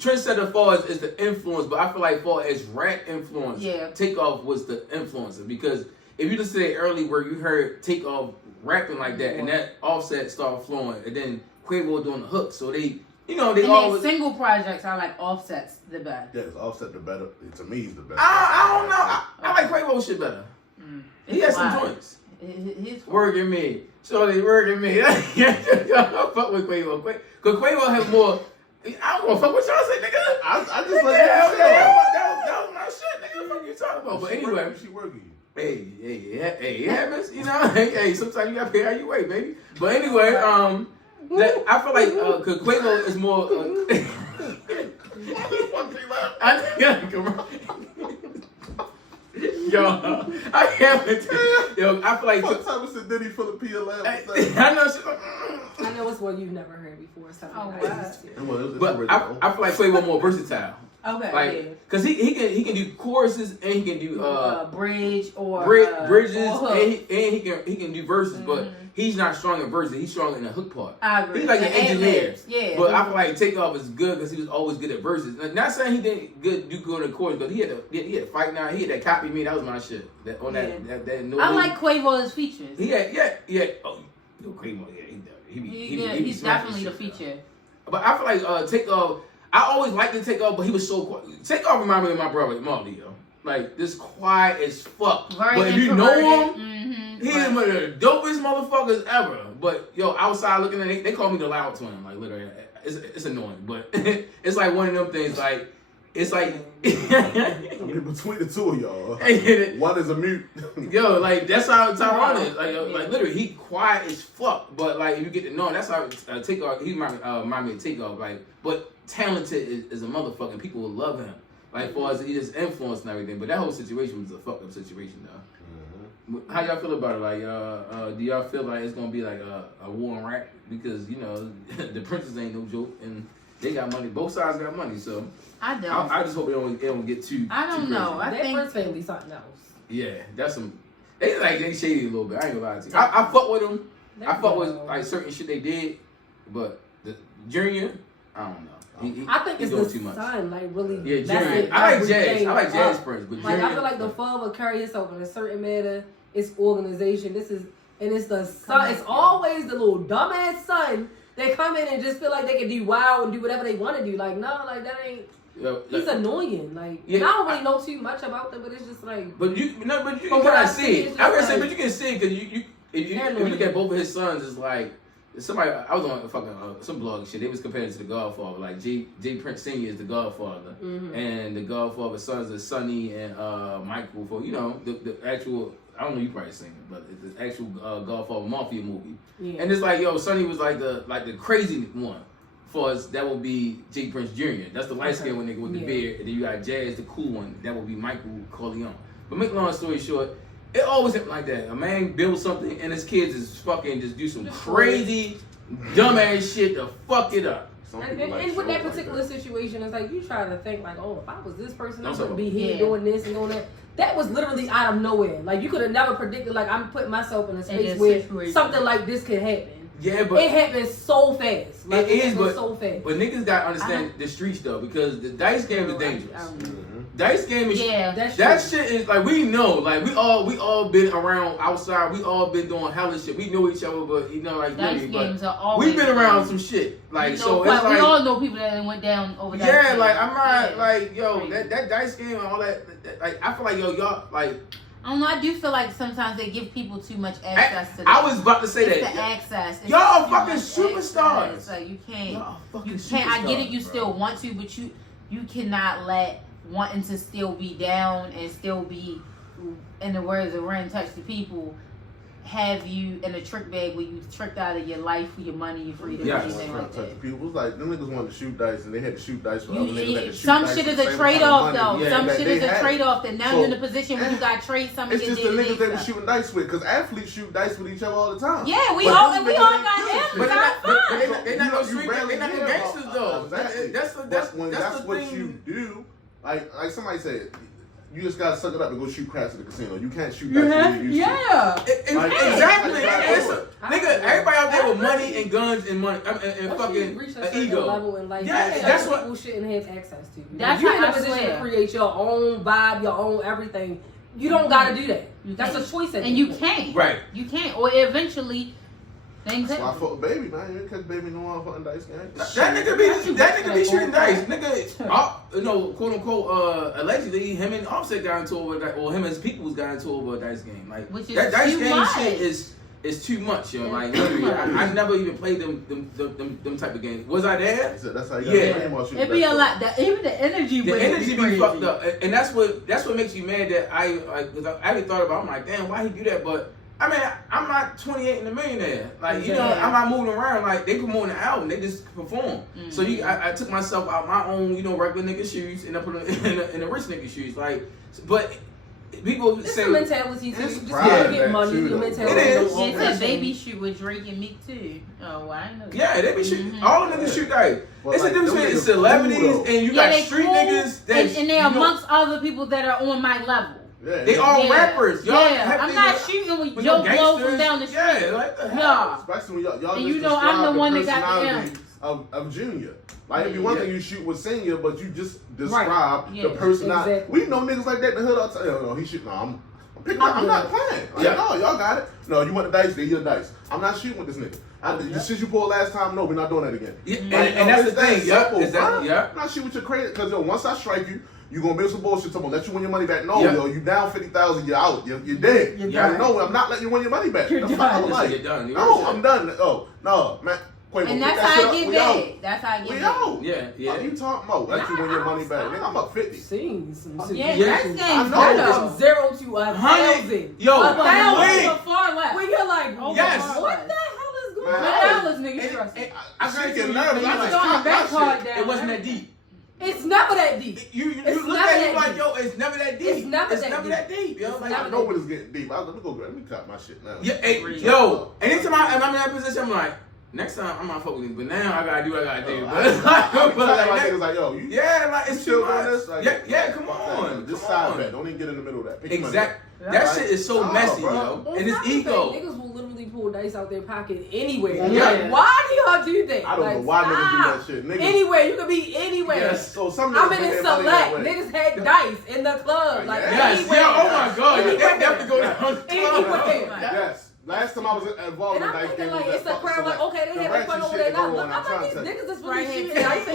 trendsetter far as is the influence, but I feel like far as rap influence, Takeoff was the influencer because if you listen to it early where you heard Takeoff rapping like that, and that Offset started flowing, and then Quavo doing the hook, so they always single projects. I like Offset's the best. Yes, Offset the better. To me, he's the best. I don't know. I like Quavo shit better. He has some joints. Working me. So they working me. I fuck with Quavo. Because Quavo has more. I don't want to fuck with y'all say, nigga. I just like that was my shit, nigga. What the fuck you talking about? But anyway. She working. Hey, it happens. Hey, sometimes you got to pay how you wait, baby. But anyway, I feel like because Quavo is more. Yo, I can't. Yo, I feel like. What time was the Diddy for the PLM? I know. I know it's one you've never heard before. So but I feel like Quavo more versatile. Okay. Like, cause he can do choruses and he can do bridges and he can do verses, but he's not strong in verses. He's strong in the hook part. I agree. He's like an engineer. Yeah. But I feel like Takeoff is good because he was always good at verses. Not saying he didn't do good in the chorus, but he had a fight now. He had that copy me. That was my shit. That I like Quavo's features. Yeah. Oh, Quavo. Yeah, he's definitely the feature. But I feel like Takeoff. I always liked to Takeoff, but he was so quiet. Takeoff reminded me of my brother Marley, yo. Like this quiet as fuck. But if you know him, he is one of the dopest motherfuckers ever. But yo, outside looking at it, they call me the loud twin. Like literally, it's annoying, but it's like one of them things. Like it's like I mean, between the two of y'all, one is a mute. Yo, like that's how Tyron is. Like literally, he quiet as fuck. But like if you get to know him, that's how Takeoff. He remind me of Takeoff. Like, but talented is a motherfucking. People will love him. Like for us, he just influenced and everything. But that whole situation was a fucked up situation, though. How y'all feel about it? Like, do y'all feel like it's gonna be like a war on rap? Because the Princes ain't no joke, and they got money. Both sides got money, so I don't. I just hope it don't get too. I don't know. I think Prince family something else. Yeah, that's some. They shady a little bit. I ain't gonna lie to you. I fuck with them. I fuck with like certain shit they did, but the Junior, I don't know. I think it's the too much. son, like really. Yeah, Junior. I like Jazz. I like Jazz Prince, but like Junior, I feel like the father carry himself in a certain manner. It's organization. It's the son. It's always the little dumbass son. They come in and just feel like they can do wild and do whatever they want to do. Like no, like that ain't. He's annoying. Like I don't really know too much about them, but it's just like. But you can kind of see it. I was gonna say, but you can see it because if you look at both of his sons, it's like somebody, I was on fucking some blog shit. They was comparing it to the Godfather. Like J Prince Sr. is the Godfather, and the Godfather sons are Sonny and Michael. For the actual, I don't know, you probably seen it, but it's the actual Godfather Mafia movie. Yeah. And it's like, Sonny was like the crazy one. For us, that would be J Prince Jr. That's the light skinned one nigga with the beard, and then you got Jazz, the cool one. That would be Michael Corleone. But make a long story short, it always happened like that. A man builds something, and his kids is fucking just do some crazy, dumbass shit to fuck it up. And with that particular situation, it's like you try to think like, oh, if I was this person, I wouldn't be here doing this and doing that. That was literally out of nowhere. Like you could have never predicted. Like I'm putting myself in a space where something like this could happen. Yeah, but it happens so fast. Like it is, but so fast. But niggas gotta understand the streets though, because the dice game is dangerous. Dice game is that shit is like we know, like we all been around outside. We all been doing hella shit. We know each other, but like dice games are always we've been around some shit. Like so, it's like we all know people that went down over that. Yeah, like I'm not like that dice game and all that. Like I feel like y'all like. I don't know. I do feel like sometimes they give people too much access to. I was about to say that. The access. Y'all are fucking superstars. So you can't. I get it. You still want to, but you cannot let wanting to still be down and still be, in the words of Rins, touch the people, have you in a trick bag where you tricked out of your life, for your money, your freedom, anything like that. People was like them niggas wanted to shoot dice and they had to shoot dice for other niggas that could shoot some dice shit is a trade-off though. Yeah, some shit is a trade-off that now you're in a position where you got to trade some of your It's just the niggas they were shooting dice with, because athletes shoot dice with each other all the time. Yeah, we all got them. But they're not no street, they're not no gangsters though. That's what you do. Like somebody said, you just gotta suck it up and go shoot craps at the casino. You can't shoot that. Exactly. Nigga, everybody out there with money and guns and money and fucking ego. Level in life that's what people shouldn't have access to. That's you're in a position to create your own vibe, your own everything. You don't gotta do that. That's a choice. And you can't. Right. You can't. Or eventually. That's why I fuck Baby, man. You catch Baby no one fucking dice game. That nigga be shooting dice. Nigga, quote unquote, allegedly him and Offset got into it, or him and his people got into it with a dice game. Like that dice game shit is too much, yo. Like literally, I never even played them type of games. Was I there? That's how you got the It'd be a lot. Even the energy. The energy be fucked up, and that's what makes you mad. That I actually thought about. I'm like, damn, why he do that? But I mean, I'm not 28 and a millionaire. Like, I'm not moving around. Like, they promoting the album. They just perform. Mm-hmm. So I took myself out my own, regular nigga shoes and I put them in a rich nigga shoes. Like, but people it's say... It's a mentality too. You just gotta get money. The mentality. It is. It's a baby shoot with Drake and Meek too. Oh, I know. Yeah, they be shooting. Mm-hmm. All the niggas shoot dice. It's a difference between celebrities and you got street niggas. And they're amongst other people that are on my level. Yeah, they all rappers. Y'all I'm not shooting with Joe Blow from down the street. Yeah, like the hell. Especially when y'all and just I'm the one that got the M. Of Junior. Like, it'd be one thing you shoot with Senior, but you just describe the personality. Exactly. We know niggas like that in the hood. I'll tell you, no, he shoot. No, I'm picking up. I'm not playing. Like, no, y'all got it. No, you want the dice? They your dice. I'm not shooting with this nigga. The shit you pulled last time, no, we're not doing that again. Yeah, and that's the thing. I'm not shooting with your credit, because once I strike you, you gonna build some bullshit. I'm gonna let you win your money back. No, yo, you down 50,000. You're out. You're dead. You gotta know I'm not letting you win your money back. You're done. You're done. No, I'm done. Oh no, man. And that's how I get paid. That's how I get paid. Yeah. What are you talking about? Let you win your money back. Nigga, I'm up 50. Seeing some shit. Yeah, that's from 0 to 1,000. Yo, wait. Far left. When you're like, oh, yes. What the hell is going on? Niggas stressing. I get nervous. It wasn't that deep. It's never that deep. You look at it like, yo, it's never that deep. It's never that deep. Yo, like, I know when it's getting deep. Let me cut my shit now. Yeah, yo, anytime I'm in that position, I'm like, next time I'm not fucking with you, but now I gotta do what I gotta do. Niggas like, yo, you like it's chill on this. Yeah, come on. Just side bet. Don't even get in the middle of that. Exactly. That shit is so messy, yo. And it's ego. Niggas will literally pull dice out their pocket anywhere. Yeah. Why do y'all do that? I don't know why niggas do that shit. Niggas, anywhere. You could be anywhere. Yes. So some I'm in a select. Niggas had dice in the club. Like anywhere. Yeah, oh my God. They definitely go down. Anywhere. Yes. Last time I was involved in dice game, it's a crowd like, okay, they had fun over there. Look, I'm like, these niggas is really shooting dice.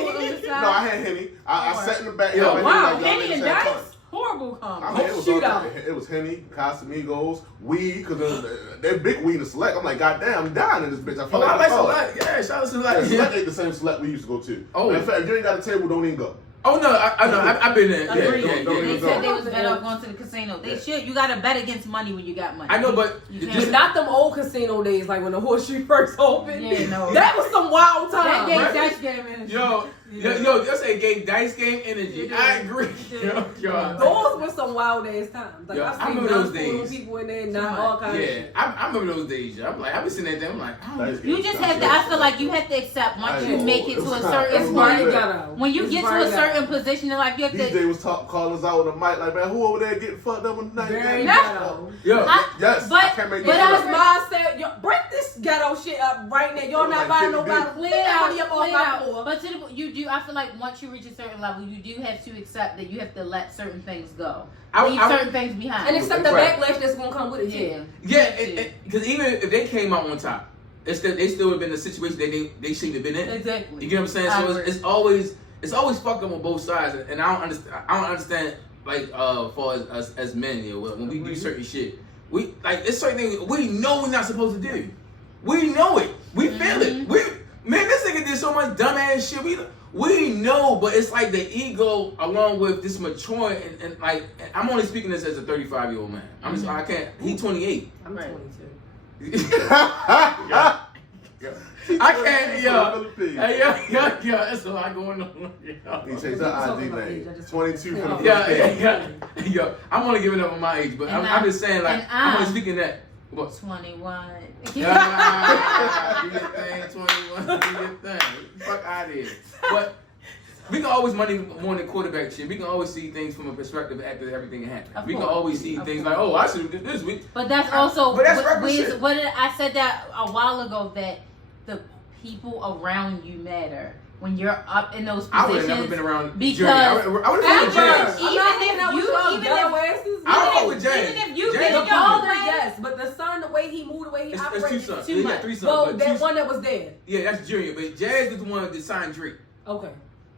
No, I had Henny. I sat in the back. Wow, Henny and dice? horrible combo. I mean, it was Shootout. It was Henny, Casamigos, weed, because they're big weed and Select. I'm like, goddamn, I'm dying in this bitch. I felt I like Select. Select. Yeah, shout out to Yeah, Select. Select ain't the same Select we used to go to. Oh. In fact, if you ain't got a table, don't even go. Oh no, I know. I've been there. Agreed. Yeah. They said they was better off going to the casino. They should. You gotta bet against money when you got money. I know, but You Just can't- not them old casino days, like when the horseshoe first opened. Yeah, no. That was some wild That time. game, right? that game is. Yo, just say game dice game energy. It I is. agree. It Yo, is. yo. Those were some wild ass times. Like Yo, I've I seen remember those non-food days. people in there, not all kinds of Yeah, shit. I remember those days. Yo. I'm like, I've been sitting there. I'm like, You just have to. I feel like you have to accept once you make it to a certain It's point. very ghetto. When you It's get to very a certain position in life, you have to. DJ was calling us out on the mic like, man, who over there getting fucked up on the night? Very Yeah. ghetto. yo, Yes, But- I can't make but But that I was up. mindset. Yo, break this ghetto shit up right now. Y'all not Like buying 50 no bottles. Clear Get that out, money up clear off my out. floor. But you do. I feel like once you reach a certain level, you do have to accept that you have to let certain things go, leave certain things behind. And accept the Right. backlash that's gonna come with it. Too. yeah. because even if they came out on top, they still would have been in a situation that they shouldn't have been in. Exactly. You get what I'm saying? I So agree. it's always fucked up on both sides, and I don't understand like for us as men, you know, when we do certain shit, we like it's certain things we know we're not supposed to do. We know it. We feel it. Man, this nigga did so much dumbass shit. We know, but it's like the ego along with this maturing and like I'm only speaking this as a 35-year-old man. I can't. He's 28. I'm Right. 22. I can't, yo. Hey, yo, that's a lot going on. He Yo. changed her ID name. 22 from the Yeah, first yeah. Yo, I'm only giving up on my age, but And I'm just saying, like, and I'm only I'm- speaking that. What? 21. Ah, do your thing, 21, do your thing. Fuck out of here. But we can always money more than quarterback shit. We can always see things from a perspective after everything happened. Of We can course. always see Of things course. like, oh, I should have did this. But that's also. But that's what, regular shit. what did I said that a while ago that the people around you matter when you're up in those I would positions. have never been around because Jerry. I would have been with Jazz. I'm not hanging out with y'all ghetto asses. I fuck with Jazz. even if you Jazz get is The your cool. father, way- yes, but the son, the way he moved, the way he It's operated, two sons. too He got much. 3 sons. Well, but that two- one that was there. Yeah, that's Junior. But Jazz is the one that signed Drake. Okay.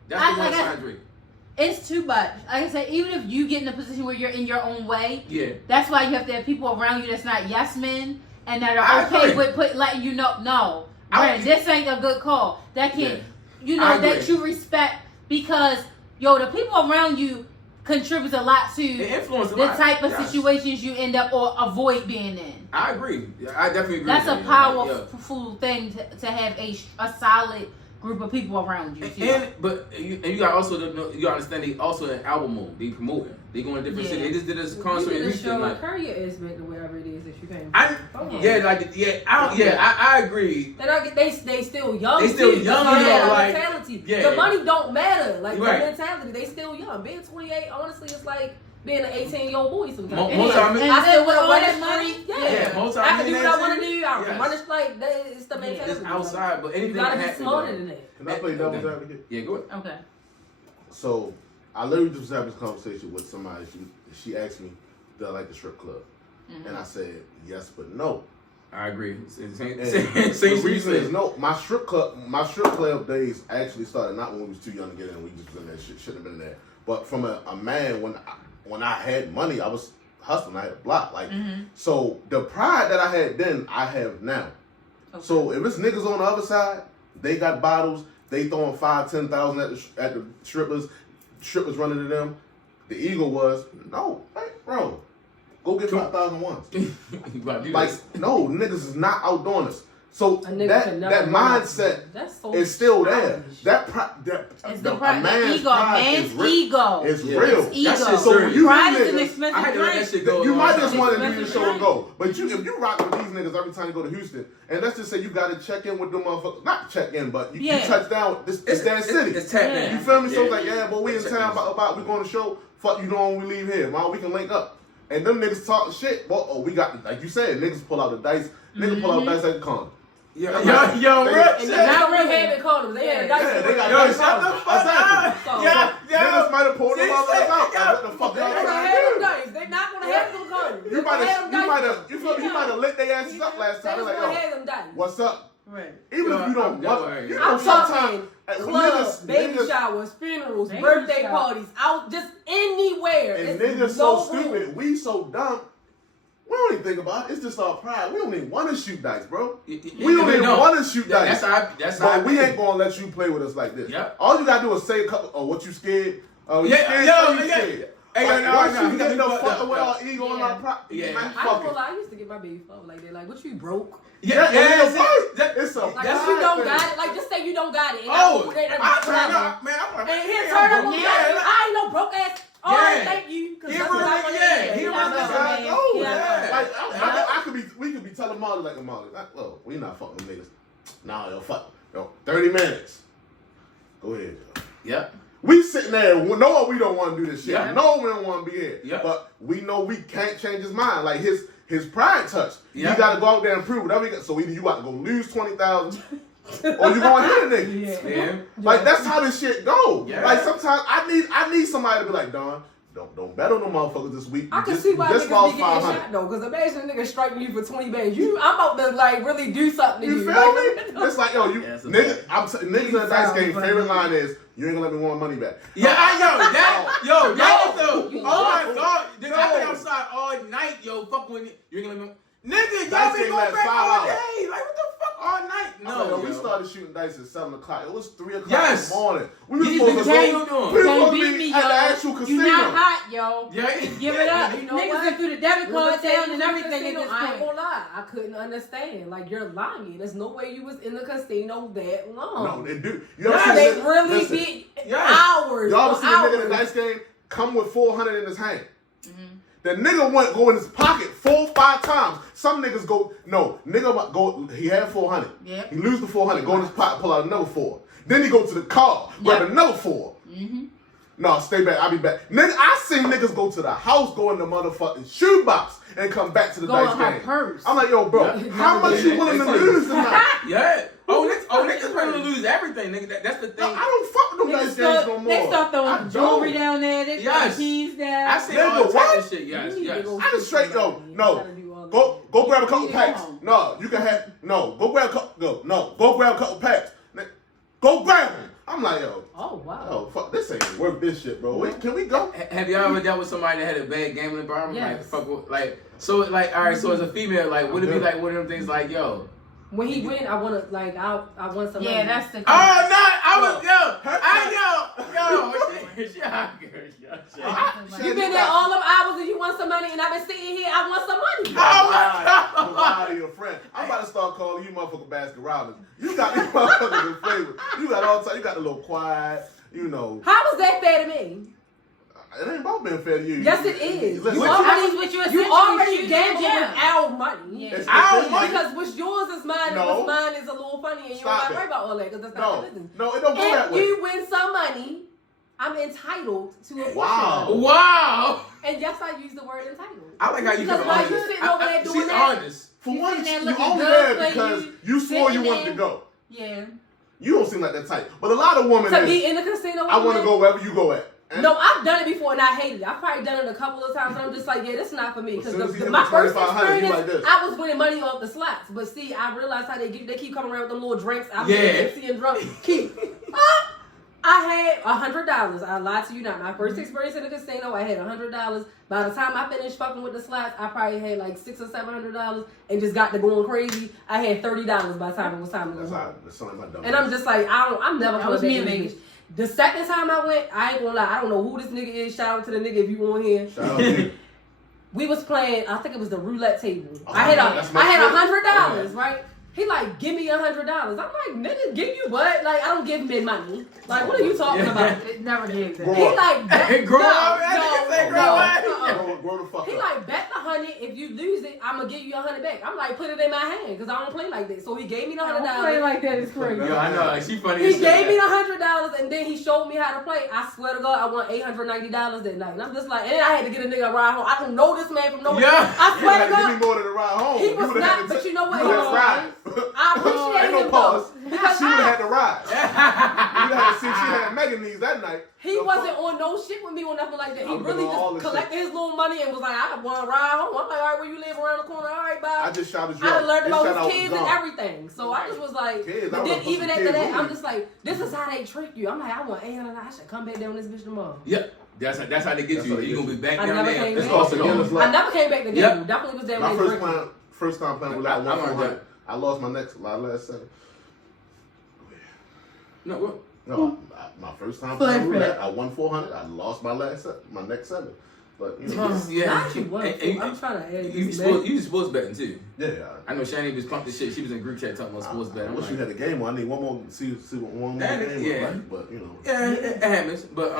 That's the one that signed Drake. It's too much. Like I said, even if you get in a position where you're in your own way, Yeah. that's why you have to have people around you that's not yes men and that I are okay agree. with letting you know, no, I- Brandon, this ain't a good call. That can, Yeah. you I know, that agree. you respect because, yo, the people around you contributes a lot to It influenced a the lot. type of Yes. situations you end up or avoid being in. I agree. I definitely agree. That's with a that, powerful thing to have a solid group of people around you. too. But you got also you gotta understand they also in album mode. They promoting. They going to different Yeah. cities. They just did this concert in You Houston. show Like, like Curry is meant to wherever it is that you came from. I agree. And they still young. They still too. young, That's yo, the like, mentality. yeah. The money don't matter. Like Right. the mentality, they still young. Being 28, honestly, it's like being an 18-year-old boy sometimes. Most And time, and I still with want to all run that the money, street. yeah, most I time can do what I want to do. I can Yes. run the like it's the mentality. it's outside, but You anything gotta can be happen. smarter though. than that. Can I play devil's advocate? Yeah, go ahead. Okay. So, I literally just was having this conversation with somebody. She asked me, do I like the strip club? And I said, yes, but no. I agree. Same And shit the you reason said. is no. My strip club days actually started not when we was too young to get in. We just was in there. Shouldn't have been there. But from a man when I had money, I was hustling. I had a block. Like so, the pride that I had then, I have now. Okay. So if it's niggas on the other side, they got bottles. They throwing 5,000, 10,000 at the strippers. Strippers running to them. The ego was no, hey, bro. Go get 5,000 once. You about to do Like, this. no, niggas is not outdoing us. So A nigga that should never run mindset That's so is still there. childish. That It's the the pride, the man's ego, pride man's is real. ego. It's Yeah. real. It's ego. That shit's So serious. you Pride is an niggas, I expensive had to let that drink. shit go. you a might long just time. want to do your Expensive show and drink. go. But if you rock with these niggas every time you go to Houston, and let's just say you got to check in with them motherfuckers. Not check in, but you Yeah. touch down. It's that city. It's tapped Yeah. in. You feel me? So Yeah. it's like, yeah, but we in town about we going to show. Fuck you doing when we leave here. Man, we can link up. And them niggas talk shit. Well, we got, like you said, niggas pull out the dice. Niggas pull out the dice like a con. Yo, They- real And shit. you not really having condoms. They had a dice. Yeah, they got Yo, dice shut the out. fuck Exactly. up. So- Niggas might have pulled them See, motherfuckers out. yo. Like, what the fuck They y'all gonna trying have them to do? dice. They not gonna have them condoms. You might have lit their asses up last time. They're like, They yo, gonna have them dice. what's up? Right. Even if you don't want, you know, I'm sometimes talking clubs, baby showers, funerals, birthday parties, out just anywhere. And it's niggas so stupid, we so dumb. We don't even think about it. It's just our pride. We don't even want to shoot dice, bro. We don't even want to shoot dice. That's how. But we ain't gonna let you play with us like this. Yep. All you gotta do is say a couple. Oh, what you scared? Oh, you scared? Hey, once you get the fuck fucking with our ego on our pride, I ain't gonna lie, I used to get my baby phone like that. Like, what you broke? It's a like if you don't got it, like just say you don't got it. And I turn up, man. And here turn up. I ain't no broke ass. Oh, thank you. We could be telling Molly like a Molly. Oh, we not fucking them niggas. Nah, yo, fuck. Yo, 30 minutes. Go ahead, yo. Yep. We sitting there, know we don't want to do this shit. Yep. No, we don't want to be here. Yep. But we know we can't change his mind. Like his pride touched. Yep. You got to go out there and prove whatever you got. So either you got to go lose 20,000 or you going to hit a nigga. Yeah. Like that's how this shit go. Yeah. Like sometimes I need somebody to be like, Don, don't bet on them motherfuckers this week. I can see why niggas be getting shot though, because imagine a nigga striking you for 20 bands. I'm about to like really do something to you. You feel me? It's like, yo, you niggas niggas in the dice game, favorite line is, you ain't gonna let me want my money back. Yeah, that was the, oh my God, nigga, I've been outside all night, yo, fuck with it. You ain't gonna let me, nigga, y'all been going back all day, like what the fuck, all night? No, we started shooting dice at 7 o'clock. It was 3 o'clock in the morning. We was supposed to be at the actual casino. You not hot, yo. Yeah. Give it up. You know niggas that threw the debit card down and everything at this point. I ain't gonna lie. I couldn't understand. Like, you're lying. There's no way you was in the casino that long. No, they do. They really did hours. Y'all ever seen a nigga in the dice game come with 400 in his hand? Mm-hmm. The nigga go in his pocket 4-5 times. Some niggas go, he had 400. Yep. He lose the 400, go in his pocket, pull out another 4. Then he go to the car, grab another 4. Mm-hmm. No, stay back, I'll be back. Nigga, I seen niggas go to the house, go in the motherfucking shoebox, and come back to the dice game. Purse. I'm like, yo, bro, how much you willing to lose tonight? Yeah. Niggas ready to lose everything, nigga. That's the thing. No, I don't fuck with them dice games no more. They start throwing jewelry down there. They throw keys down. I see all type of shit. Yes. I just straight go grab a couple packs. No, you can have go grab a couple. Go grab a couple packs. Go grab them. I'm like, yo. Oh wow. Oh fuck, this ain't worth this shit, bro. Wait, can we go? Have y'all ever dealt with somebody that had a bad gambling problem? Yes. Like fuck, like all right. So as a female, like would it be like one of them things like yo? When he win, I want some. Yeah, that's the. Oh no! I was You been there all them hours and you want some money, and I've been sitting here. I want some money. Oh my God! Your friend. I'm about to start calling you motherfucking Baskin Robbins. You got these motherfuckers in flavor. You got all time. You got a little quiet. You know. How was that fair to me? It ain't about being fair to you. Yes, it is. Listen, You already gambled with our money. Yeah. Our money. Because what's yours is mine, and what's mine is a little funny, and you don't got to worry about all that because that's not the business. No, it don't go that way. If you win some money, I'm entitled to a portion. Wow. And yes, I use the word entitled. I like how you because while you sitting over there doing that, honest. For once, you looking only good there because you swore you wanted to go. Yeah. You don't seem like that type. But a lot of women to be in the casino. I want to go wherever you go at. And no, I've done it before and I hated it. I've probably done it a couple of times and I'm just like, yeah, this is not for me. Because my first experience, I was winning money off the slots. But see, I realized how they keep coming around with them little drinks. I'm seeing drunk. I had $100. I lied to you not. My first experience in the casino, I had $100. By the time I finished fucking with the slots, I probably had like $600 or $700 and just got to going crazy. I had $30 by the time it was time to go home. And I'm just like, I'm never coming back. The second time I went, I ain't gonna lie, I don't know who this nigga is. Shout out to the nigga if you on here. Shout out to you. We was playing, I think it was the roulette table. I had $100, right? He like, give me $100. I'm like, nigga, give you what? Like, I don't give men money. Like, what are you talking about? It never gives that. He like, grow up. He like, bet the 100. If you lose it, I'm gonna give you 100 back. I'm like, put it in my hand because I don't play like that. So he gave me the $100. Play like that is crazy. Yo, I know, she funny. He gave me the $100 and then he showed me how to play. I swear to God, I won $890 that night. And I'm just like, and I had to get a nigga a ride home. I don't know this man from nowhere. Yeah. I swear to God. Give me more than a ride home. He was not, but you know what? I Ain't appreciate no him pause. though. Because she would have had to ride. You had to see she had Megan knees that night. He wasn't on no shit with me or nothing like that. He really just collected his little money and was like, I want to ride home. I'm like, all right, where you live around the corner? All right, bye. I just shouted you I out. learned This about shout out his was kids and gone. everything. So I just was like, Kids, but I then was even pushing after kids that, I'm with just like, this is how they trick you. I'm like, I want Anna. I should come back down with this bitch tomorrow. Yep. That's how they get That's you. how they You get gonna be back I down never there. came It's back. lost it Yeah, all. it's I never came back to Yep. you. Definitely was there My when they drinking. first time playing with that, I learned 1-400. that. I lost my next last 7. No, what? No, my first time playing roulette, I won 400. I lost my next 7. But you know, Yeah. Not you, what? And I'm trying to add You this was sports betting too. yeah. I know Shani was pumped the shit. She was in group chat talking about sports betting. I I'm wish like, you had a game on. I need one more. See one more That game. is- yeah. Right? But you know. yeah, it happens. But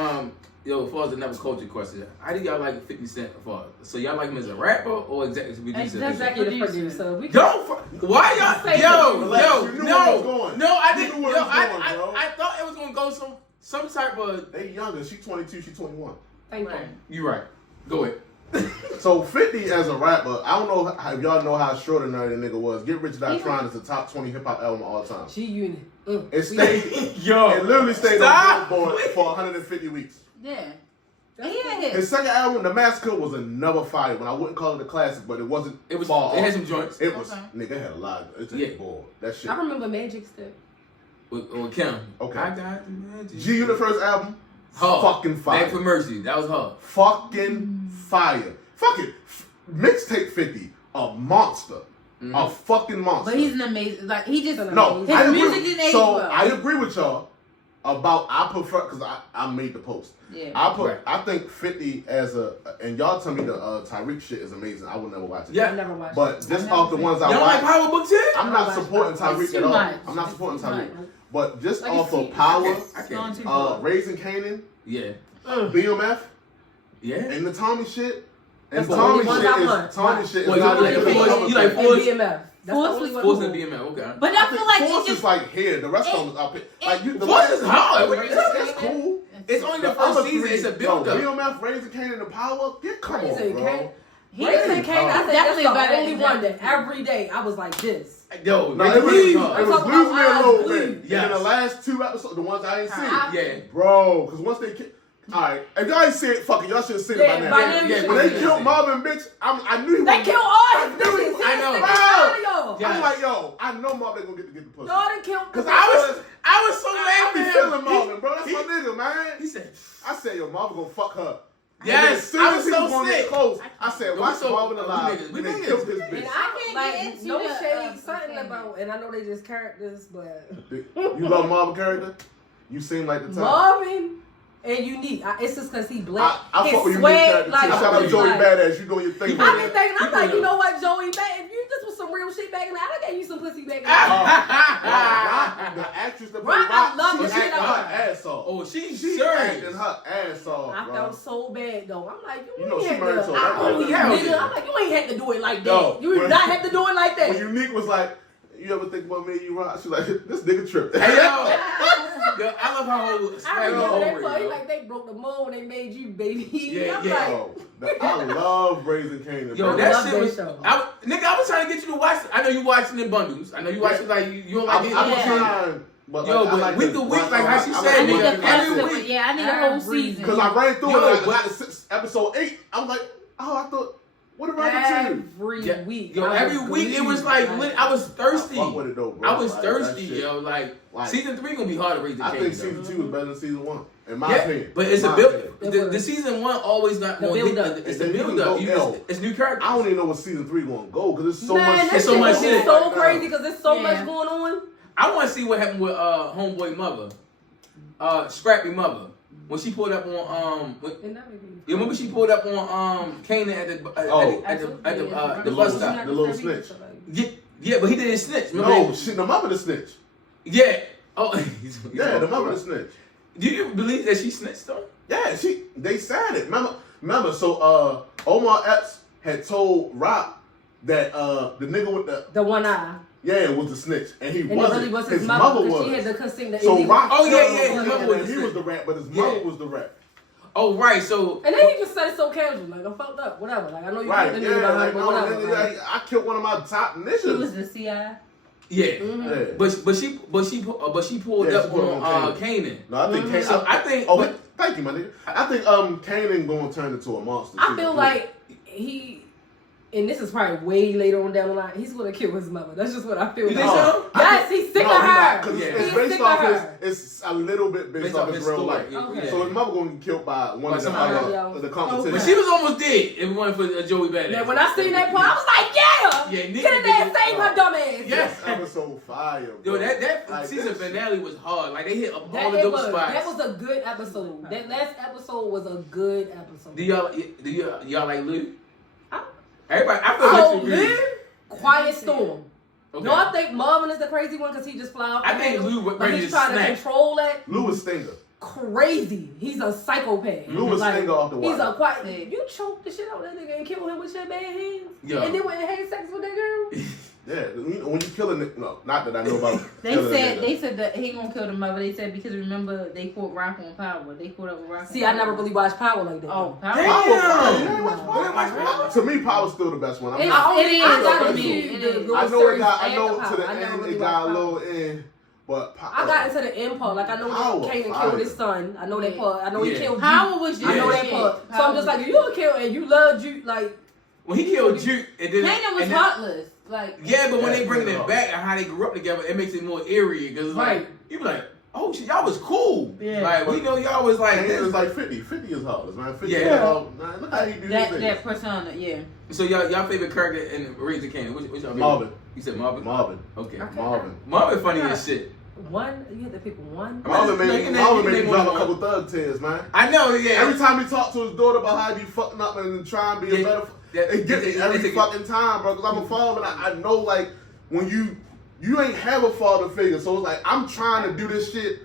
yo, as far as the never culture question, how do y'all like 50 Cent for? So y'all like him as a rapper or executive producer? executive producer. We Don't. Why y'all? Say Yo, Relax, yo, you knew where it was no, going. no, I You didn't. knew where Yo, it was going, bro. I thought it was gonna go some type of. They younger. She 22. She 21. Thank you. You right. Go ahead. So 50 as a rapper, I don't know if y'all know how extraordinary the nigga was. Get Rich Die Trying is the top 20 hip hop album of all time. G Unit. It stayed. Yo, It literally stayed stop. on Billboard for 150 weeks. Yeah. His second album, The Massacre, was another fire. But I wouldn't call it a classic, but it wasn't. It was. far It had off. some joints. It was. Okay. Nigga had a lot. It's a Yeah. ball. That shit. I remember Magic Step. With Kim. Okay. I got the magic. G Unit first album. Hard. Fucking fire. Beg for Mercy. That was hard. Fucking fire. Fuck it. Mixtape 50. A monster. A fucking monster. But he's an amazing, like, he just, No, his I agree. music didn't age So well. I agree with y'all about I prefer because I made the post. Yeah. I think 50 as a and y'all tell me the Tyreek shit is amazing. I would never watch it. Yeah. I never watched But it. just never off the seen ones it. I Y'all like watched, Power Book 10? I'm not supporting Tyreek It's at too all. much. I'm not It's supporting too Tyreek. much. But just Like, off it's of too- Power, I It's going can't. too far. Raising Kanan, Yeah. BMF, Yeah. and the Tommy shit. And That's the Tommy only ones I shit want. is Tommy shit is Well, not you even like a Force- cover you like thing. Force- And BMF. That's Force the only was one. Force and BMF. Okay. But I feel like Force it's is just, like here. The rest of them is up here. Like you, the Force last- is hard. What are you talking It's about? cool. It's only the The first other season. three, It's a build up. BMF, Raising Kanan, and the Power. Yeah, come on, Raising bro. Kanan. he Raising is- Kanan, I think that's Definitely the better only than one that that. every day I was like this. Yo, No, Raising it was, Kanan is it hard. was talking losing me a about little Eyes bit. Bleed. And Yes. then the last 2 episodes, the ones I ain't seen. Yeah. Bro, because once they killed. Alright, if y'all ain't seen it, fuck it, y'all should have seen it Yeah, by by now. then yeah, When yeah. they killed Marvin, bitch, I knew he They was. killed all his I knew he bitches. was- I know. Y'all. Yeah. I'm like, yo, I know Marvin gonna get the pussy. Y'all done killed Because the I was so I mad be for him. feeling Marvin, bro. That's He- my nigga, man. He said, I said, yo, Marvin gonna fuck her. Yes, And then as soon I as was he so was gonna sick. get close, I said, Yo, watch we so- Marvin we alive. niggas- we And they niggas. killed his And bitch. I can't like, get into no the, shade, something Kanan. about, and I know they just characters, but You love Marvin character? You seem like the type. Marvin and Unique, it's just because he black. I His fuck with you, swag, character too. like, Shout out I to was Joey like- Badass. You doing your thing. I be thinking, I'm like, People you know. know what, Joey, back, if you just was some real shit back in the day, I done gave you some pussy back in the day. Rock, the actress that played Rock, I Rock, love she the shit acting out her of her. ass off. oh, she's She serious. acting her ass off, I bro. felt so bad though. I'm like, You you know ain't she had married to. to a I rapper. only Yeah, nigga. yeah. I'm like, you ain't had to do it like that. No, You did not have to do it like that. When Unique was like, you ever think about me and you rock? She's like, this nigga tripping. Hey, yo. Yo, I love how whole I swag remember that over part. He yo. like they broke the mold when they made you baby. Yeah, I'm yeah. like, Yo, I love Raising Kanan. Yo, bro. that love shit that was. show. Nigga, I was trying to get you to watch. I know you watching in bundles. I know you watching like you don't like I'm it. trying, but Yo, like, I but like week the- to week, like how she I said, I need nigga, the every first week. yeah, I need a whole Every- season. Because I ran through Yo, it. I but- got to episode 8. I'm like, oh, I thought, what did I do? every Yeah, week. yo, I every was week it was like lit. I was thirsty. I fuck with it though, bro. I was Like, thirsty, that shit. yo. Like Like, season 3 gonna be hard to raise the I think Kings, though. season 2 is better than season 1, in my Yeah, opinion. but it's In a my build. opinion. The season 1 always not The going. build-up. It's the And then you build can up. go, You yo, just, it's new characters. I don't even know what season 3 gonna go because there's so Man, much. that It's so shit much was shit. so crazy because there's so Yeah. much going on. I want to see what happened with homeboy mother, Scrappy mother, when she pulled up on And that would be- you remember she pulled up on Kanan at the bus stop. The little snitch. Yeah, but he didn't snitch. Remember No, that? shit, the mother the snitch. Yeah. Oh, Yeah, the mother the snitch. Do you believe that she snitched though? Yeah, they said it. Remember, so Omar Epps had told Rock that the nigga with The one eye. was the snitch, and he And it wasn't. really was his, his mother mother because was. she had to consent to So illegal- Rock Oh, yeah, told yeah, him his mother was that the he was snitch. the rat, but his Yeah. mother was the rat. Oh right, so And then he just said it so casual, like I'm fucked up, whatever. Like I know you Right, killed the yeah, nigga behind, like, but no, whatever. nigga, Like, I killed one of my top He ninjas. was the CI. yeah. mhm. Yeah. But she pulled Yeah, up she pulled on on Kanan. No, I think Kanan. So I think. Oh, but- thank you, my nigga. I think Kanan gonna turn into a monster. I too. feel like he and this is probably way later on down the line, he's gonna kill his mother. That's just what I feel. You think so? Yes, he's sick of her. Because Yeah. it's He's based sick off of his, her. it's a little bit based off his real story. life. Okay. So his mother gonna get killed by one of somebody the competition. But she was almost dead if it wasn't for Joey Badass. Now, when I seen that part, I was like, yeah! Yeah, Get in there and save her dumb ass. Yeah. This episode fire, bro. Yo, that Like, season this- finale was hard. Like they hit all That, the it dope was, spots. that was a good episode. That last episode was a good episode. Do y'all like Lou? I- Everybody, I feel So, like you agree. Quiet Storm. Okay. No, I think Marvin is the crazy one because he just fly off. I the think handle, Lou but ready he's to trying snap. to control that. Lou was Stinger. Crazy. He's a psychopath. Lou was Stinger off the He's wire. a quiet. You choked the shit out of that nigga and killed him with your bare hands. Yo. And then went and had sex with that girl. Yeah, when you kill a nigga, no, not that I know about. They killing a said nigga. they said that he gonna kill the mother. They said because remember they fought Rock on Power. They fought over Rock. See, on I never Power. really watched Power like that. Oh, though. Power. Power, Damn. you watch Power? To me, Power's still the best one. It is. I got to into me. the It is. little I know it series got. I after know Power. to the I never end really it got a watched little Power. in, but I got into the end part. Like I know Power, that Kanan fire. killed his son. I know that part. I know he Yeah. killed Power Juke. was I know Yeah. that shit. part. So Power I'm just was like, you a kill and you love Juke. Like When he killed Juke, and then Kanan was and then- heartless. Like Yeah, but when Yeah, they bring yeah. it back and how they grew up together, it makes it more eerie because it's Right. like you be like, oh shit, y'all was cool. Yeah. Like we know y'all was like Kanan this. is like 50. 50 is hard, man. 50 Yeah. is hard. Man, look how he do that this. that persona. Yeah. So y'all favorite character in Raising Kanan? Which y'all favorite? Marvin. You said Marvin. Marvin. Okay. Marvin. Marvin funny as shit. one, you had to pick one. Marvin Like, made you me name drop a one. couple thug tears, man. I know. Yeah. Every time he talked to his daughter about how he be fucking up and trying to be a Yeah. better, Yeah. it get me every Yeah. fucking time, bro. Cause I'm a father, and I know like when you ain't have a father figure, so it's like I'm trying to do this shit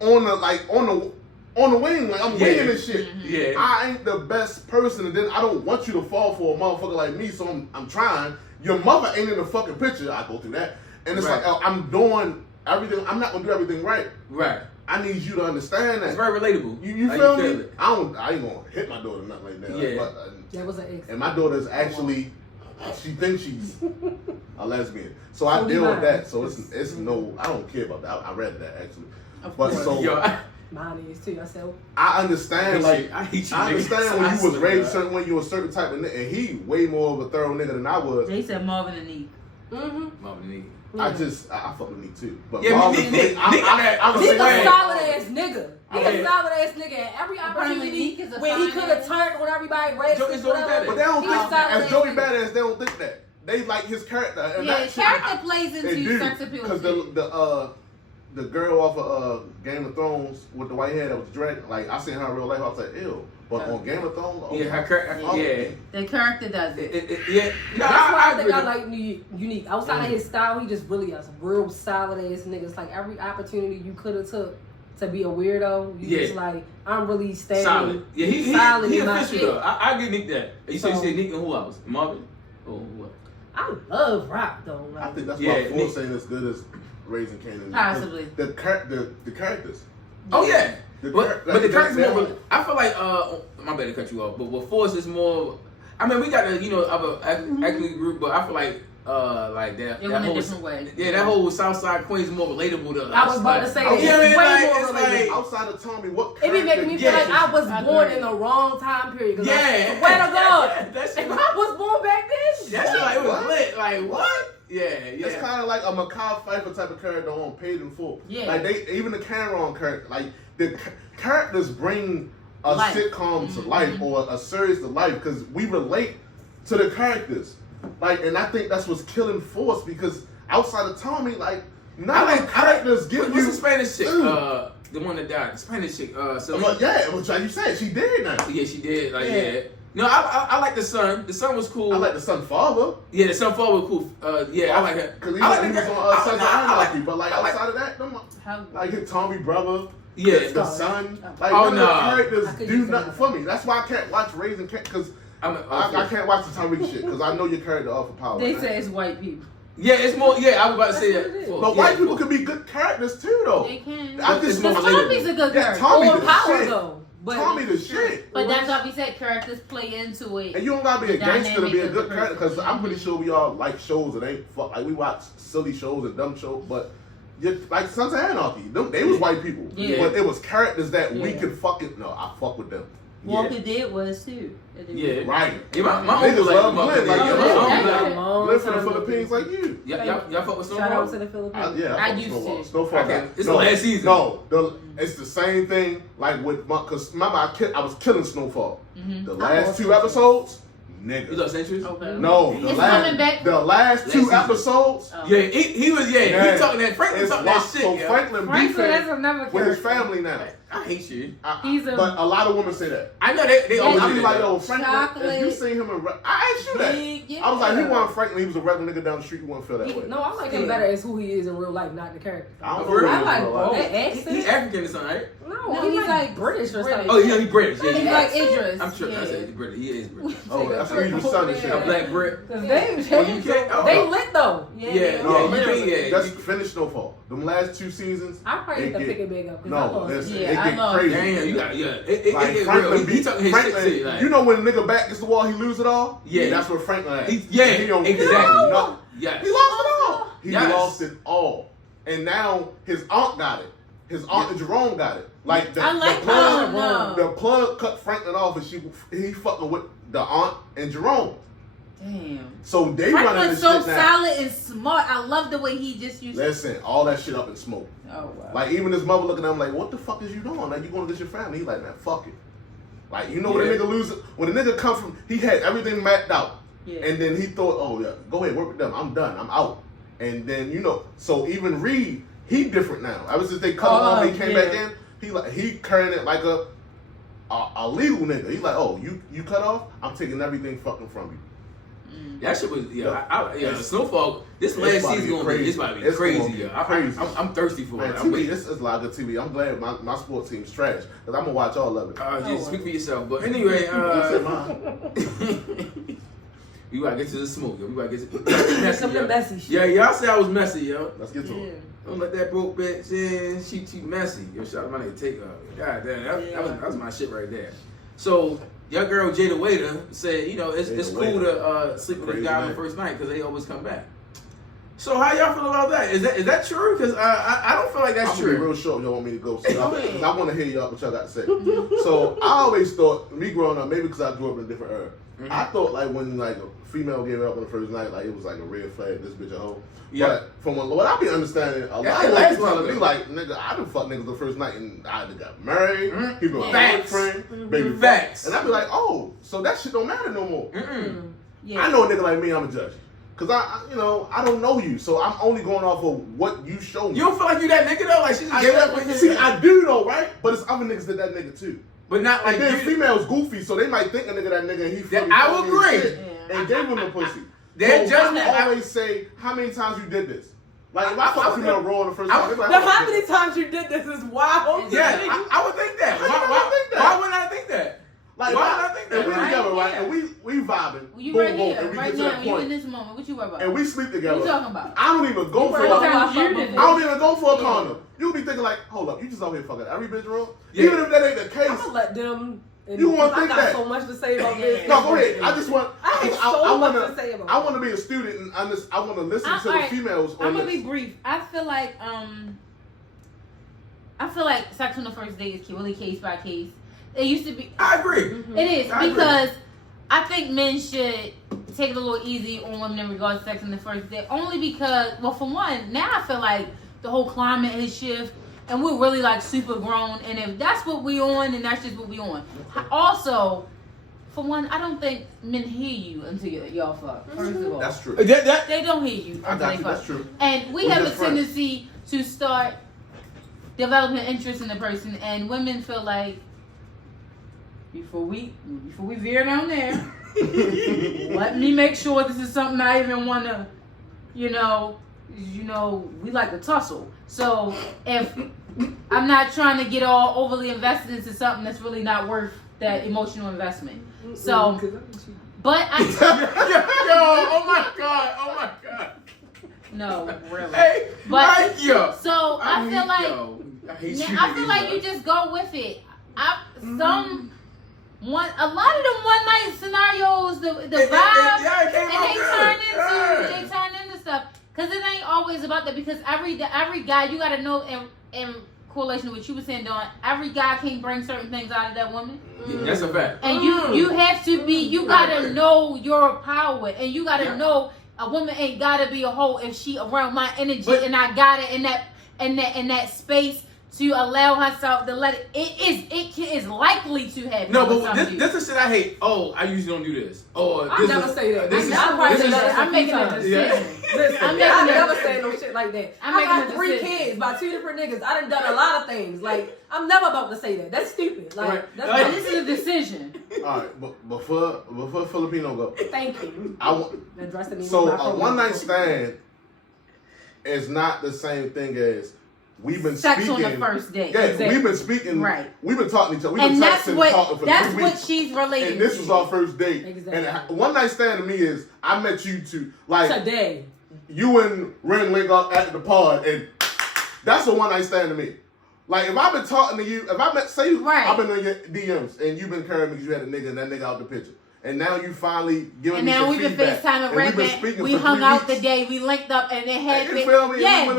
on the wing, like I'm Yeah. winging this shit. Yeah. I ain't the best person, and then I don't want you to fall for a motherfucker like me, so I'm trying. Your mother ain't in the fucking picture. I go through that, and it's Right. like I'm doing everything. I'm not gonna do everything right. Right. I need you to understand that. It's very relatable. You How feel feel me? it. I ain't gonna hit my daughter nothing like that. Yeah. But, That was an ex. and my daughter's actually, she thinks she's a lesbian. So I So deal do with I. that. So it's no, I don't care about that. I read that actually. But so Yo, Mine is too. I said, I understand, like, I hate you I niggas. understand when you was I raised swear. certain way, you was a certain type of nigga, and he way more of a thorough nigga than I was. They said Marvin and Nick. Marvin Lee. I fuck with Nick too. But Yeah, Marvin, Nick- I'm Nick- a he's a fan. solid ass nigga. He's Yeah. a solid ass nigga. And every Apparently, opportunity Nick is a when he fine could have ass. turned on everybody, racist, Joey whatever. Badass. But they don't He's a think, solid as ass Joey nigga. Badass, they don't think that. They like his character. And Yeah, that his shit- character plays They into do. sex appeal. Because the girl off of Game of Thrones with the white hair that was dragged, like I seen her in real life, I was like, ew. But on Game of Thrones, oh, Yeah, her oh, yeah. The character does it. Yeah. No, That's why I think agree. I like Unique. Outside of his style, he just really has real solid ass niggas. Like every opportunity you could have took to be a weirdo, you just like, I'm really standing solid. Yeah, he solid he in my official shit. though. I give Nick that. You said So- Nick and who else? Marvin? Oh, what? I love rock though. I Like, think that's Yeah, why Ford Nick- saying as good as Raising Kanan. Possibly. The characters. Oh yeah. The But the character's they more. don't- I feel like my bad to cut you off, but with Force is more. I mean, we got the other acting group, but I feel like that. It that went a whole, different way. Yeah, that whole Southside Queen is more relatable to us. I was about to say that. You know what I mean? Way Like, more it's relatable. like, Outside of Tommy, what it be making me feel Yeah. like I was I born agree. in the wrong time period. 'Cause Yeah. I swear to God, That shit if was- I was born back then, that shit like it was What? lit. Like what? Yeah. It's kind of like a Makai Pfeiffer type of character on Paid in Full. Yeah. Like even the Cameron character, like the characters bring a Life. sitcom to life or a series to life because we relate to the characters. Like, and I think that's what's killing Force because outside of Tommy, like none of the characters give What's you. the Spanish chick? Ugh. The one that died. The Spanish chick. So But yeah, which like you said, she did now. yeah, she did. Like Yeah. yeah. No, I like the son. The son was cool. I like the son father. Yeah, the son father was cool. Yeah, I like her. Because he, I like he the was guy- on Sons of I like- Anarchy, but like I like- outside of that, them, How, like his Tommy brother, Yeah. the son, like Oh, none of no. the characters I could do use nothing that. for me. That's why I can't watch Raising because I can't watch the Tommy shit because I know your character off of power. they man. say it's white people. Yeah, it's more. Yeah, I was about to say That's what it that. is. But Yeah, white people can be good characters too, though. They can. I just It's more Because Tommy's a good Yeah, character. Tommy on the power shit. though. But Tommy the shit. But that's why we said characters play into it. And you don't gotta be a The gangster to be a dynamic good of the character because person. I'm pretty sure we all like shows that ain't fuck. Like we watch silly shows and dumb shows, but like Sons of Anarchy, they was white people, Yeah. but it was characters that we Yeah. could fucking no. I fuck with them. Walker Dead was too. Yeah. Right. Yeah, my Niggas uncle love like Bleu. Like, yeah, yo, my Bleu from the Philippines like you. Y'all fuck with Shout out Snowfall? to the Philippines. I used to. Snowfall. It's the last season. No, it's the same thing. Like with because remember I was killing Snowfall. The last 2 episodes, nigga. You love Centuries? Okay. No, It's coming back. the last 2 season. episodes. Oh. Yeah, he was he talking that Franklin It's talking that locked. shit. So Yeah. Franklin Franklin, that's beefing another with his character. family now. I hate you. But a lot of women say that. I know they always I do be that. like, yo, Franklin, Chocolate. if you seen him in I asked you that. I was like, he wasn't Franklin, he was a regular nigga down the street, he wouldn't feel that way. No, I like him better as who he is in real life, not the character. I don't For real? know. I like bro. that accent. He's African or something, right? No, he's like British or something. Oh, yeah, he's British. Yeah, He's yeah. like Idris. I'm sure. Yeah. I said he's British. He is British. Oh, that's what he was son and A shit. black Brit. Cause Oh, you can't. Oh, they lit though. Yeah, No, you can't. Yeah, that's finished Snowfall. Them last 2 seasons. I probably It have to get- pick it big up. 'Cause I No, lost listen, it. Yeah, it I get love- crazy. damn, you got it Like get Franklin, real. He talking his Franklin, shit. Like, you know when a nigga back against the wall, he lose it all. Yeah. That's what Franklin had. He don't exactly. care. No, Yes. he lost it all. He Yes. lost it all, and now his aunt got it. His aunt and Jerome got it. Like the, I like the plug, no. the plug cut Franklin off, and he fucking with the aunt and Jerome. Damn. So they running Franklin's this so shit now. solid and smart. I love the way he just used. Listen, all that shit up in smoke. Oh wow. Like even his mother looking at him like, "What the fuck is you doing? Like you going to get your family?" He like, "Man, fuck it." Like you know when a Yeah. nigga loses, when a nigga come from, he had everything mapped out, Yeah. and then he thought, "Oh yeah, go ahead, work with them. I'm done. I'm out." And then so even Reed, he different now. Ever since they cut him off, he came back in. He carrying it like a legal nigga. He's like, "Oh, you cut off? I'm taking everything fucking from you." That shit was Snowfall. This It's last about to season be gonna be crazy. it's about to be It's crazy. gonna be Yeah, crazy. I'm thirsty for Man, it. I'm TV, waiting. this is a lot of good TV. I'm glad my sports team's trash because I'm gonna watch all of it. Just speak for yourself. But anyway, That's mine. we gotta get to the smoke, yo. We gotta get to messy, Some of yo. the messy shit. Yeah, y'all said I was messy, yo. Let's get to it. Don't let that broke bitch in. She too messy. Yo, shout out my nigga Takeoff. God damn, that was my shit right there. So your girl Jada Waiter said, it's cool to sleep with a guy on the first night because they always come back. So how y'all feel about that? Is that true? Because I don't feel like that's I'm gonna be true. real short. Y'all want me to go? So I want to hear y'all what y'all got to say. So I always thought, me growing up, maybe because I grew up in a different era, I thought like when like a female gave up on the first night, like it was like a red flag. This bitch a hoe. Yeah. But from what I be understanding, a lot of that's people telling me good. like, nigga, I done fucked niggas the first night and I either got married, he been my Facts. boyfriend, baby Facts. and I be like, oh, so that shit don't matter no more. Yeah. I know a nigga like me, I'm a judge. Cause I don't know you, so I'm only going off of what you show me. You don't feel like you that nigga though? Like she just gave up with you? See, I do though, right? But it's other niggas that nigga too. But not like And then you. females goofy, so they might think a nigga that nigga and he Yeah, fucking I fucking would agree. shit and gave him the pussy. Their So judgment- I always say, how many times you did this? Like if I fuck a female raw on the first time, they be like, Now, "Oh, how shit." many times you did this is wild. Yeah, I would think that. How you gonna think that? Why wouldn't I think that? Like, Why would I think that? And we Right together, right? here. And we vibing. You boom, right boom, here, and we right get to now, that you in point. this moment. What you worry about? And we sleep together. What you talking about? I don't even go for First a time you you did did I don't even go for a condom. You be thinking like, hold up, you just out here fucking every bitch raw? Yeah. Even if that ain't the case. I'm gonna let them. You wanna I think got that. so much to say about this. No, go ahead. I just want. I have because so much wanna, to say about I want to be a student and I want to listen to the alright, females on I'm gonna this. be brief. I feel like sex on the first date is really case by case. It used to be. I agree. It is I agree. because I think men should take it a little easy on women in regards to sex on the first date. Only because, well, for one, now I feel like the whole climate has shifted, and we're really like super grown. And if that's what we on, then that's just what we on. Also, for one, I don't think men hear you until y'all fuck. First of all, That's true. they don't hear you I until got they you. fuck. That's true. And we We're have a just friends. tendency to start developing interest in the person, and women feel like before we veer down there, let me make sure this is something I even want to, we like to tussle. So if I'm not trying to get all overly invested into something that's really not worth that emotional investment. So, but I Yo, oh my god. no really. Hey, But- Mike, yo. So I feel like. I hate you. I feel like you just go with it. A lot of them one night scenarios, the vibe, it came out good. they turn into stuff. Cause it ain't always about that. Because every guy you gotta know and correlation to what you were saying, Dawn. Every guy can't bring certain things out of that woman. Yeah, that's a fact. And you have to be, you gotta know your power, and you gotta know a woman ain't gotta be a hoe if she around my energy, and I got it in that space to allow herself to let it. It is likely to happen. No, but this is shit I hate. Oh, I usually don't do this. Oh, I never say that. I'm making a decision. Listen, I never say no shit like that. I got 3 kids by 2 different niggas. I done a lot of things. Like, I'm never about to say that. That's stupid. Like, this is a decision. All right, but before Filipino go. Thank you. So a one night stand is not the same thing as we've been sex speaking on the first date. Yeah, exactly. We've been speaking. Right. We've been talking to each other. We've and been texting and talking for 3 weeks. That's what she's relating. And this was our first date. Exactly. And one night stand to me is I met you two like today. You and Ren link up at the pod, and that's a one night stand to me. Like if I've been talking to you, if I met say I've been in your DMs and you've been carrying me because you had a nigga and that nigga out the picture. And now you finally giving me some feedback. And now we've been FaceTiming right back. We hung out the day. We linked up and it had been. Yeah,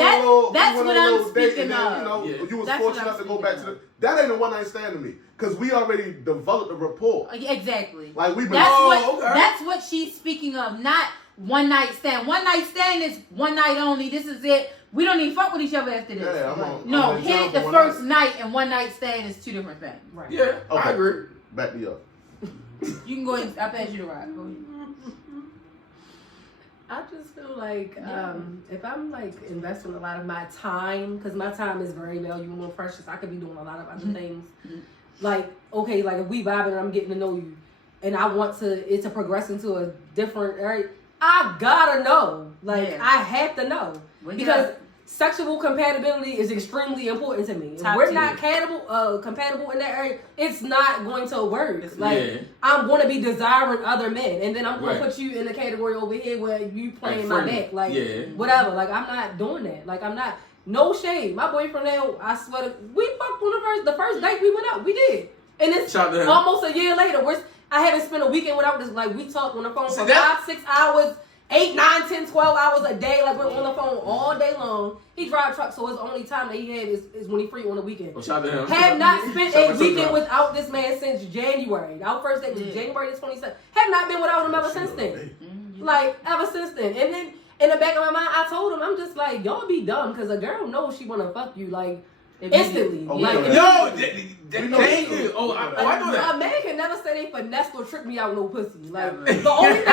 that's what I'm speaking of. You was fortunate enough to go back to the. That ain't a one night stand to me. Because we already developed a rapport. Exactly. Like we've been. That's what she's speaking of. Not one night stand. One night stand is one night only. This is it. We don't even fuck with each other after this. Yeah, hit the first night and one night stand is 2 different things. Right. Yeah, I agree. Back to you. You can go ahead. I pass you the ride. Go ahead. I just feel like if I'm like investing a lot of my time, because my time is very valuable and precious, I could be doing a lot of other things. Like, okay, like if we vibing and I'm getting to know you, and I want it to progress into a different area, I gotta know. Like, I have to know. Because sexual compatibility is extremely important to me. If we're not compatible in that area, it's not going to work. I'm going to be desiring other men, and then I'm going to put you in the category over here where you playing my back, whatever. Like I'm not doing that. Like I'm not. No shade. My boyfriend now, I swear, we fucked on the first date we went out. We did, and it's almost a year later. I haven't spent a weekend without this. Like we talked on the phone for 5-6 hours. 8, 9, 10, 12 hours a day, like we're on the phone all day long. He drives truck, so his only time that he had is when he free on the weekend. Well, shout out to him. Have not spent a weekend without this man since January. Our first date was January the 27th. Have not been without him ever since then. Like, ever since then. And then, in the back of my mind, I told him, I'm just like, y'all be dumb, because a girl knows she want to fuck you, like, instantly. I know that. A man can never say they finesse or trick me out with no pussy. Like, the only thing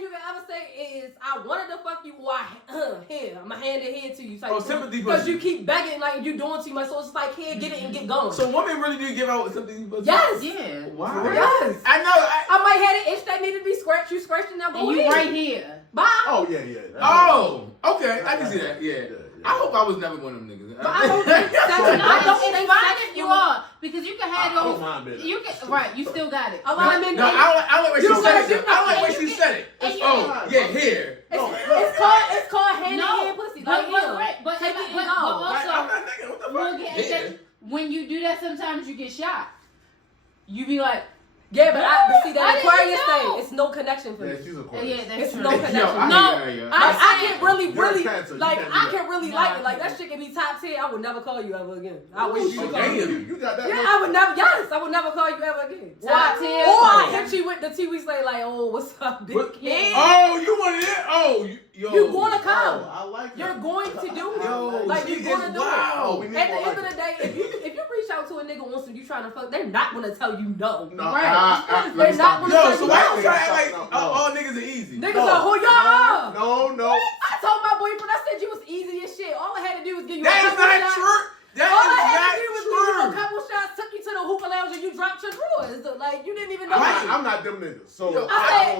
you can ever say is, I wanted to fuck you, or I'm going to hand it here to you. Sympathy. Because you keep begging, like, you're doing too much, so it's like, here, get it and get going. So women really do give out sympathy? Yes. Yeah. Wow. Yes. I know. I might have an itch that needed to be scratched. You scratched it, now go ahead. You right here. Bye. Oh, yeah. Oh, okay. I can see that. Yeah. I hope I was never one of them niggas. But I don't think it's fine if you are, because you can have those. You still got it. I like when she said it. I like when she said it. Here. It's called hand in hand pussy. But also, I'm not nigga. What the fuck? When you do that, sometimes you get shot. You be like. Yeah, but see that Aquarius thing, it's no connection for me. Yeah, she's Aquarius. Yeah, that's it's true. no connection. I can really like it. Like that shit can be top 10. I would never call you ever again. I wish you would call me. You got that? Yeah, I would never call you ever again. Top 10. Or I hit you with the 2 weeks later, like, oh, what's up, bitch? Yeah. Oh, you wanted it? Oh, you're gonna come. I like that. You're going to do it. Like you're gonna do it. At the end of the day, if you reach out to a nigga once and you trying to fuck, they're not gonna tell you no. They're not gonna tell you so why you try to act like all niggas are easy? Niggas are who y'all. No. I told my boyfriend, I said you was easy as shit. All I had to do was give you a couple shots. All I had to do was give you a couple shots, took you to the hookah lounge, and you dropped your drawers. Like you didn't even know. I'm not them niggas. So I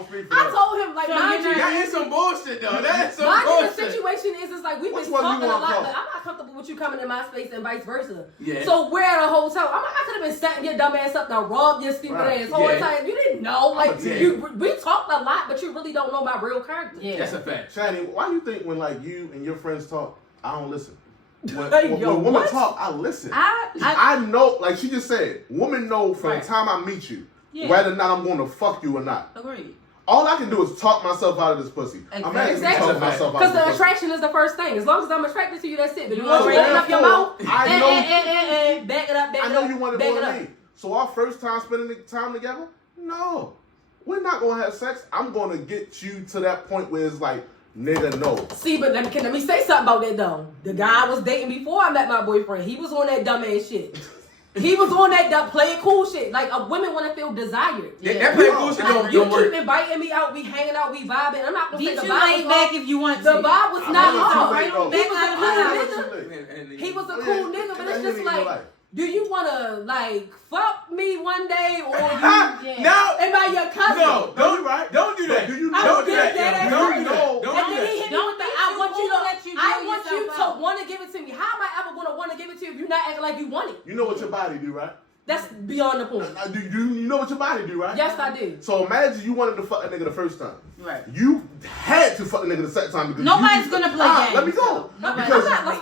told him like, that is some bullshit though. That's some The bullshit. situation is like we've been talking a lot, but I'm not comfortable with you coming in my space and vice versa. Yeah. So we're at a hotel. I could have been setting your dumb ass up to rob your stupid ass whole time. You didn't know. Like we talked a lot, but you really don't know my real character. Yeah, that's a fact. Shani, why do you think when like you and your friends talk, I don't listen? When women talk, I listen. I know, like she just said, women know from the time I meet you, whether or not I'm going to fuck you or not. Agreed. all I can do is talk myself out of this pussy. Exactly. Talk myself out Because of the this pussy. attraction is the first thing. As long as I'm attracted to you, that's it. But you want want to open up your mouth I know. and back it up, back it up. I know you wanted back more it than up. me. So our first time spending the time together, no, we're not gonna have sex. I'm gonna get you to that point where it's like, nigga, no. See, but let me say something about that though. The guy I was dating before I met my boyfriend, he was on that dumbass shit. He was on that play it cool shit. Like, women want to feel desired. That play it cool shit don't You work. keep inviting me out, we hanging out, we vibing. I'm not gonna say Get the you vibe laid was back off. if you want to. The vibe was not off. Right on He back was out a of cool the nigga. He was a cool nigga, but it's just like, Like, do you wanna like fuck me one day or you? No, Am I your cousin? no, don't do that. Do you I know was that. dead ass Don't serious. do that. Don't And do then he that. hit me with the, I want you to, I want you yourself to out. want to give it to me. How am I ever gonna want to give it to you if you're not acting like you want it? You know what your body do, right? That's beyond the point. You know what your body do, right? Yes, I do. So imagine you wanted to fuck a nigga the first time. Right. You had to fuck the nigga the second time because Nobody's gonna play games. Let me go. Nobody's Because gonna play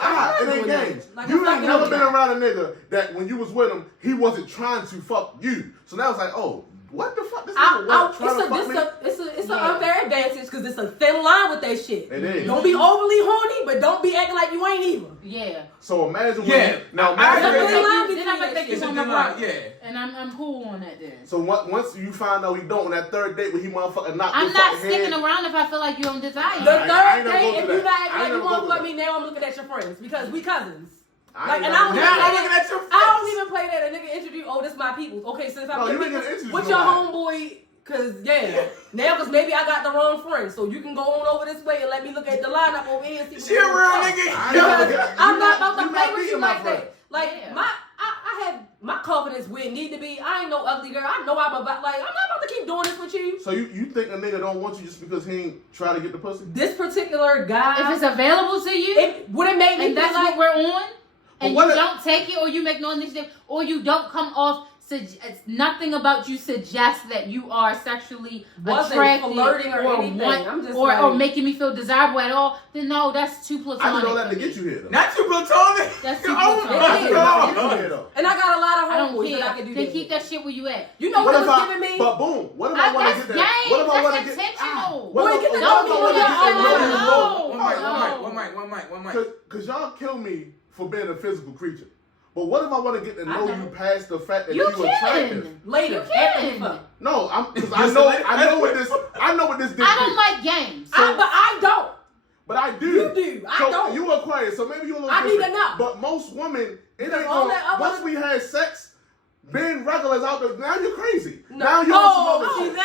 it ain't games. games. Like, You I'm ain't fucking never with been you. around a nigga that when you was with him, he wasn't trying to fuck you. So now it's like, oh, what the fuck? This nigga was trying to fuck me. It's an unfair advantage because it's a thin line with that shit. It is. Don't be overly horny, but don't be acting like you ain't either. Yeah. So imagine Yeah. now I It's a agree. thin line Then I'm gonna between make you It's a on thin my line, right. yeah. And I'm cool on that then. So once you find out he don't on that third date when he motherfucking knocked I'm your not fucking sticking head, around if I feel like you don't desire. The I third ain't never date, go if through you that. not I acting ain't like you never want go to fuck through me, now I'm looking at your friends because we cousins. I Like, ain't and never I don't go Now through I'm that. looking at your I don't face. even play that. A nigga introduce, oh, this my people. Okay, since I'm No, your you ain't people, gonna introduce what's your nobody. homeboy? Cause yeah, now cause maybe I got the wrong friend, so you can go on over this way and let me look at the lineup over here and see. She a real nigga. I'm not about to You play not with you beating my like friend. that. Like Yeah. I have my confidence where it need to be. I ain't no ugly girl. I know I'm about I'm not about to keep doing this with you. So you think a nigga don't want you just because he ain't try to get the pussy? This particular guy, If it's available to you, it would it make me and feel that's like what we're on, and what you if- don't take it, or you make no initiative, or you don't come off. It's nothing about you suggests that you are sexually Wasn't attracted flirting or anything. I'm just or like- making me feel desirable at all. Then no, that's too platonic. I didn't know that for to me. get you here though. Not too platonic. That's too Oh platonic. my It is. God. It is. though. And I got a lot of I don't homeboys that I care. can do They that keep with. that shit where you at. You know what it was giving me? But boom, what if I want to That's get that? game. What if I want to That's get? intentional. What Wanna if get what the if I dog want to in get your that? eye? No. One mic. Cause y'all kill me for being a physical creature. But what if I want to get to know you past the fact that You you attractive? can. Later, You after you can. fuck. No, because I know what this dick I don't is. like games. But I don't. But I do. You do. I so don't. You Aquarius, so maybe you a little I need different. to know. But most women, it ain't All gonna, that other- once we had sex, being regular is out there. Now you're crazy. No. Now you're on some other shit.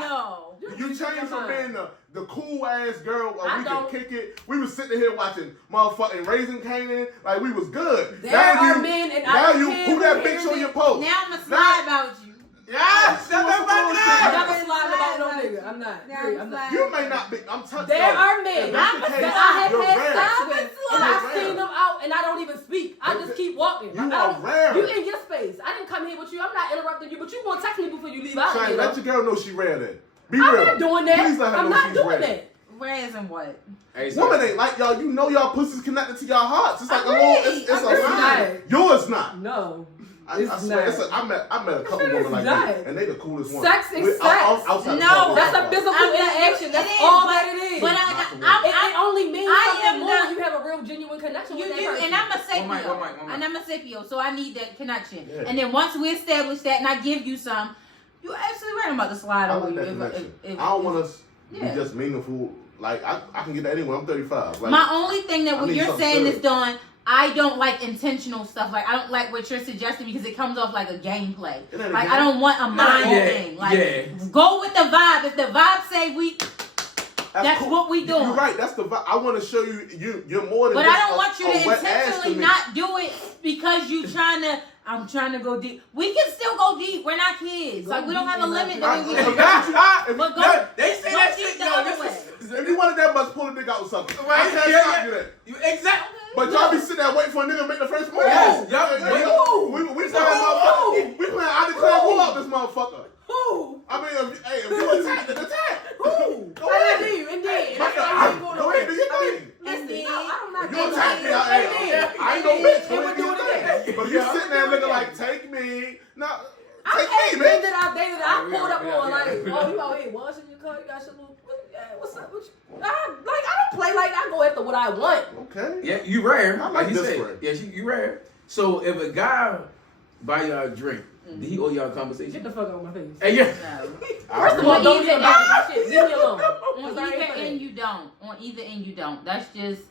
No. You changed from being the cool ass girl where I we don't. can kick it. We was sitting here watching motherfucking Raising Kanan, like we was good. There now are you, men and I now don't you care who that who bitch hears on it. your post. Now I'm gonna slide about you. Yes, that's I'm my not lying about no nigga. I'm not. Period. I'm not. You may not be. I'm telling you. There are men that I have you're had rare. sex with, and You're I've rare. seen them out, and I don't even speak. I just keep walking. You I don't- are rare. You in your space. I didn't come here with you. I'm not interrupting you, but you gonna text me before you leave out Shine, here. let though. your girl know she rare then. Be I'm real. not doing that. Please let her I'm know not she's doing rare. that. Whereas and what? Hey, Women ain't like y'all. You know y'all pussies connected to y'all hearts. It's like a little. It's a Agreed. line. Yours not. No. I swear. not. I met a couple It's women like not. that, and they the coolest ones. Sex is sex. Outside No, the That's a club. physical I mean, interaction. That's it is, all but- that it is. But it only means I something am more not- when you have a real genuine connection You with that do, person. and I'm a One Sapio, mic. and I'm a Sapio, so I need that connection. Yeah. And then once we establish that, and I give you some, you absolutely right. I'm about to slide I over like you. that connection. if- I don't want us to Yeah. be just meaningful. Like I can get that anyway. I'm 35. Like, My only thing that I what need you're something saying is serious. done. I don't like intentional stuff. Like I don't like what you're suggesting because it comes off like a gameplay. It ain't a Like game. I don't want a mind Yeah, thing. Like yeah. go with the vibe. If the vibe say we, that's cool. what we doing. You're right. That's the vibe. I want to show you. You're more than. But just I don't want you a to wet ass intentionally me. not do it because you trying to. I'm trying to go deep. We can still go deep. We're not kids. Like we don't have a limit that we can. But go. They say go that deep shit. the Yo, other this way. is. If you wanted that much, pull a dick out with something. Right, I can't yeah, stop yeah. you that. Exactly. But y'all be sitting there waiting for a nigga to make the first move. Yes, Yeah, yup. we playing motherfucker. We playing I declare war out this motherfucker. Who? I mean, if you attack, then attack. Who? Go I ahead. do, indeed. Go ahead, do your thing. Listen, I'm not If you attack me, I ain't no bitch. Go ahead, do your thing. But you sitting there looking like, take me. Now, I Take me, dated, man. I pulled up on like, oh, you out here washing your car, you got your little, what's up with you? I don't play like I go after what I want. Okay. Yeah, you rare. I like he this said. friend. Yeah, you rare. So if a guy buy y'all a drink, did he owe y'all a conversation? Get the fuck out of my face. Hey, yeah. No. First of all, don't even buy that shit. Leave me alone. On either end, you don't. On either end, you don't. That's just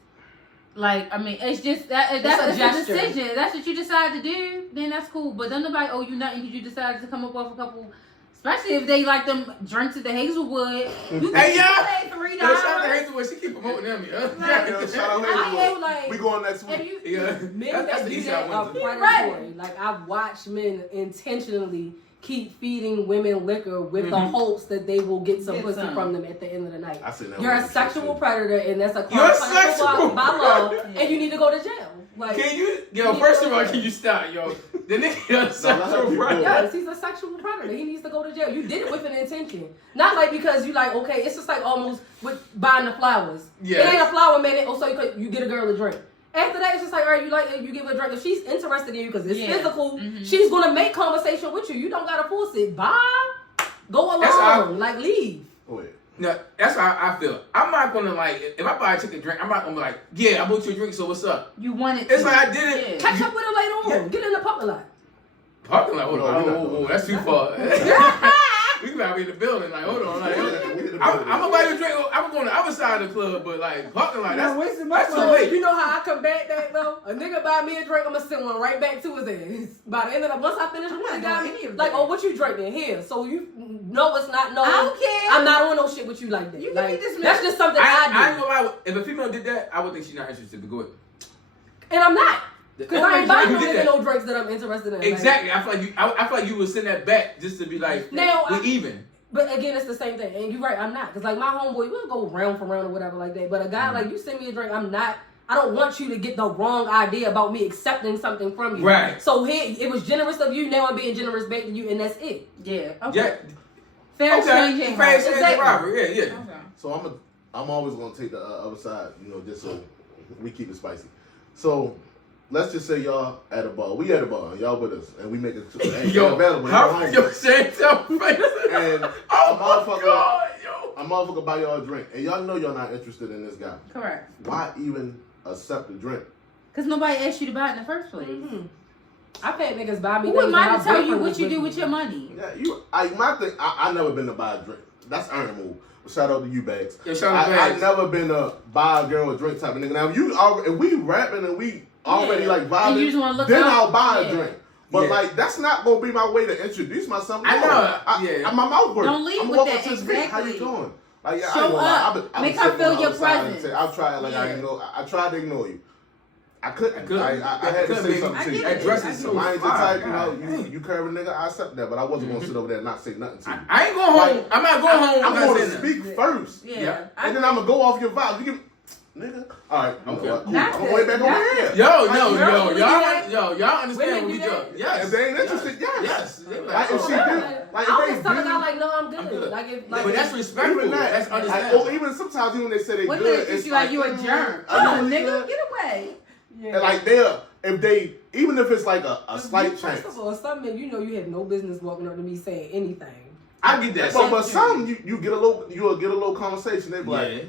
like, I mean, it's just that's a a gesture. decision. That's what you decide to do. Then that's cool. But don't nobody owe you nothing because you decided to come up with a couple. Especially if they like them drinks at the Hazelwood. You Hey, can yo! pay Yo, $3. shout out to Hazelwood. She keep promoting them. Yo, shout out I Hazelwood. am like, We going next if week. you, Yeah. men That's that do easy. that I are went to. predatory. Like I've watched men intentionally keep feeding women liquor with the hopes that they will get some Get pussy some. from them at the end of the night. I seen that You're one a shit, sexual too. predator, and that's a You're a crime punishable sexual by law, predator. and you need to go to jail. Like, Can you, yo, first of all, can you stop, yo? The nigga a sexual predator. yes, he's a sexual predator. He needs to go to jail. You did it with an intention, not like because you like. Okay, it's just like almost with buying the flowers. Yes. It ain't a flower minute. Oh, so you get a girl a drink. After that, it's just like, all right, you give her a drink. If she's interested in you because it's physical, she's gonna make conversation with you. You don't gotta force it. Bye. Go That's how along. Like leave. Oh, yeah. No, that's how I feel. I'm not gonna like if I buy a chicken drink, I'm not gonna be like, yeah, I bought you a drink, so what's up? You want it. It's to. like I did it. Catch up with her later on. Yeah. Get in the parking lot. Parking lot, hold No, on, we're not whoa, doing that's too far. We gotta be in the building, like, hold on, like, I'm gonna buy you a drink. I'm going to the other side of the club, but like parking lot, that's too late. You know how I combat that though? A nigga buy me a drink, I'm gonna send one right back to his ass. By the end of the once I finish one, got me like, oh, what you drinking here? So you know it's not no. I don't care. I'm not on no shit with you like that. You like, can be dismissed. that's just something I I ain't do, gonna lie. If a female did that, I would think she's not interested. But go ahead. and I'm not. Because I ain't buying You did that. no drinks that I'm interested in. Exactly. I feel like I feel like you would send that back just to be like, Now, we even. But again, it's the same thing. And you're right, I'm not. Because like my homeboy, we'll go round for round or whatever like that. But a guy like you send me a drink, I don't want you to get the wrong idea about me accepting something from you. Right. So here, it was generous of you, now I'm being generous back to you, and that's it. Yeah. Okay. Yeah. Fair Okay. exchange. Fair exchange, Exactly. Robert. Yeah, yeah. Okay. So I'm always gonna take the other side, just so we keep it spicy. So let's just say y'all at a bar. We at a bar, and y'all with us, and we make it Yo, available. how yo, Shantell face. And Oh a motherfucker buy y'all a drink, and y'all know y'all not interested in this guy. Correct. Why even accept the drink? Because nobody asked you to buy it in the first place. Mm-hmm. I've had niggas buy me. Who would things mind that to tell my you boyfriend what was you do me. with your money? Yeah, my thing. I never been to buy a drink. That's earn move. Shout out to you, Bags. Yeah, shout out to Bags. I never been a buy a girl a drink type of nigga. Now, if we rapping and we already like And vibing, you just wanna look then out. I'll buy a Yeah. drink. But Yeah. like that's not gonna be my way to introduce myself. I know, yeah. My mouth works. Don't lead I'm with walking that, to the street. How you exactly. doing? Like, yeah, Show I ain't gonna lie. up. I've been Make her sitting feel on the your outside and presence. say- I've tried like Yeah. I tried to ignore you. I couldn't. I couldn't. I had to couldn't, say baby. something to you. That dress is so I ain't the fire. type, you curve a nigga, I accept that, but I wasn't gonna sit over there and not say nothing to you. I ain't going home. Like, I'm not going home. I'm not going saying to that. speak first. Yeah. And then I'm gonna go off your vibe. You give nigga. All right. You know Okay. what? Cool. Not I'm gonna way back that- over here. Yo, Like, no, girls really do that? y'all understand Women what we do do. that? Yes. If they ain't interested, yes. Yes. They like, Like, if she oh, do, man. like I'll if just they tell a guy do, like, no, I'm good. I'm good. Like if But that's respectful. even that, That's like, understandable. or even sometimes even when they say they What good, they it's you like you a germ? Oh, nigga, get away. And like if they even if it's like a slight chance. First of all, some men, you had no business walking up to me saying anything. I get that. But some you'll get a little conversation. They be like, Yeah.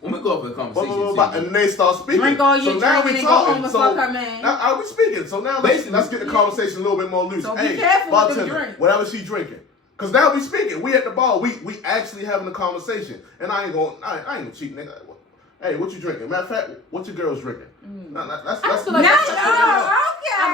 When we go up for a blah, conversation, blah, blah, blah, and they start speaking. Drink all your so now drink we and go home talking. and So fuck her man. now are we speaking? So now let's get the conversation a little bit more loose. So be hey, careful with them bartender, drinks. whatever she drinking. Cause now we speaking. We at the bar. We actually having a conversation. And I ain't gonna cheat, nigga. Hey, what you drinking? Matter of fact, what your girl's drinking? That's I feel like Not that's-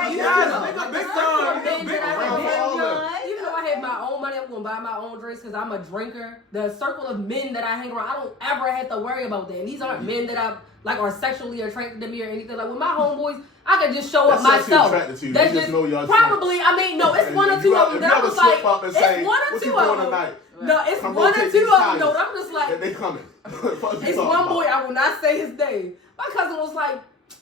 okay. Yes, nigga, big time. Men Big that I time. have All been- that. even though I have my own money, I'm gonna buy my own drinks because I'm a drinker. The circle of men that I hang around, I don't ever have to worry about that. And these aren't men that I like are sexually attracted to me or anything. Like with my homeboys, I can just show up That's sexually myself. attracted to you. That's You just know y'all probably. I mean, no, it's one or two of them that I'm just like. It's one or what two you of doing them. tonight? No, it's Come one or rotate two these of them. tires. No, I'm just like. They coming. It's one boy, I will not say his name. My cousin was like,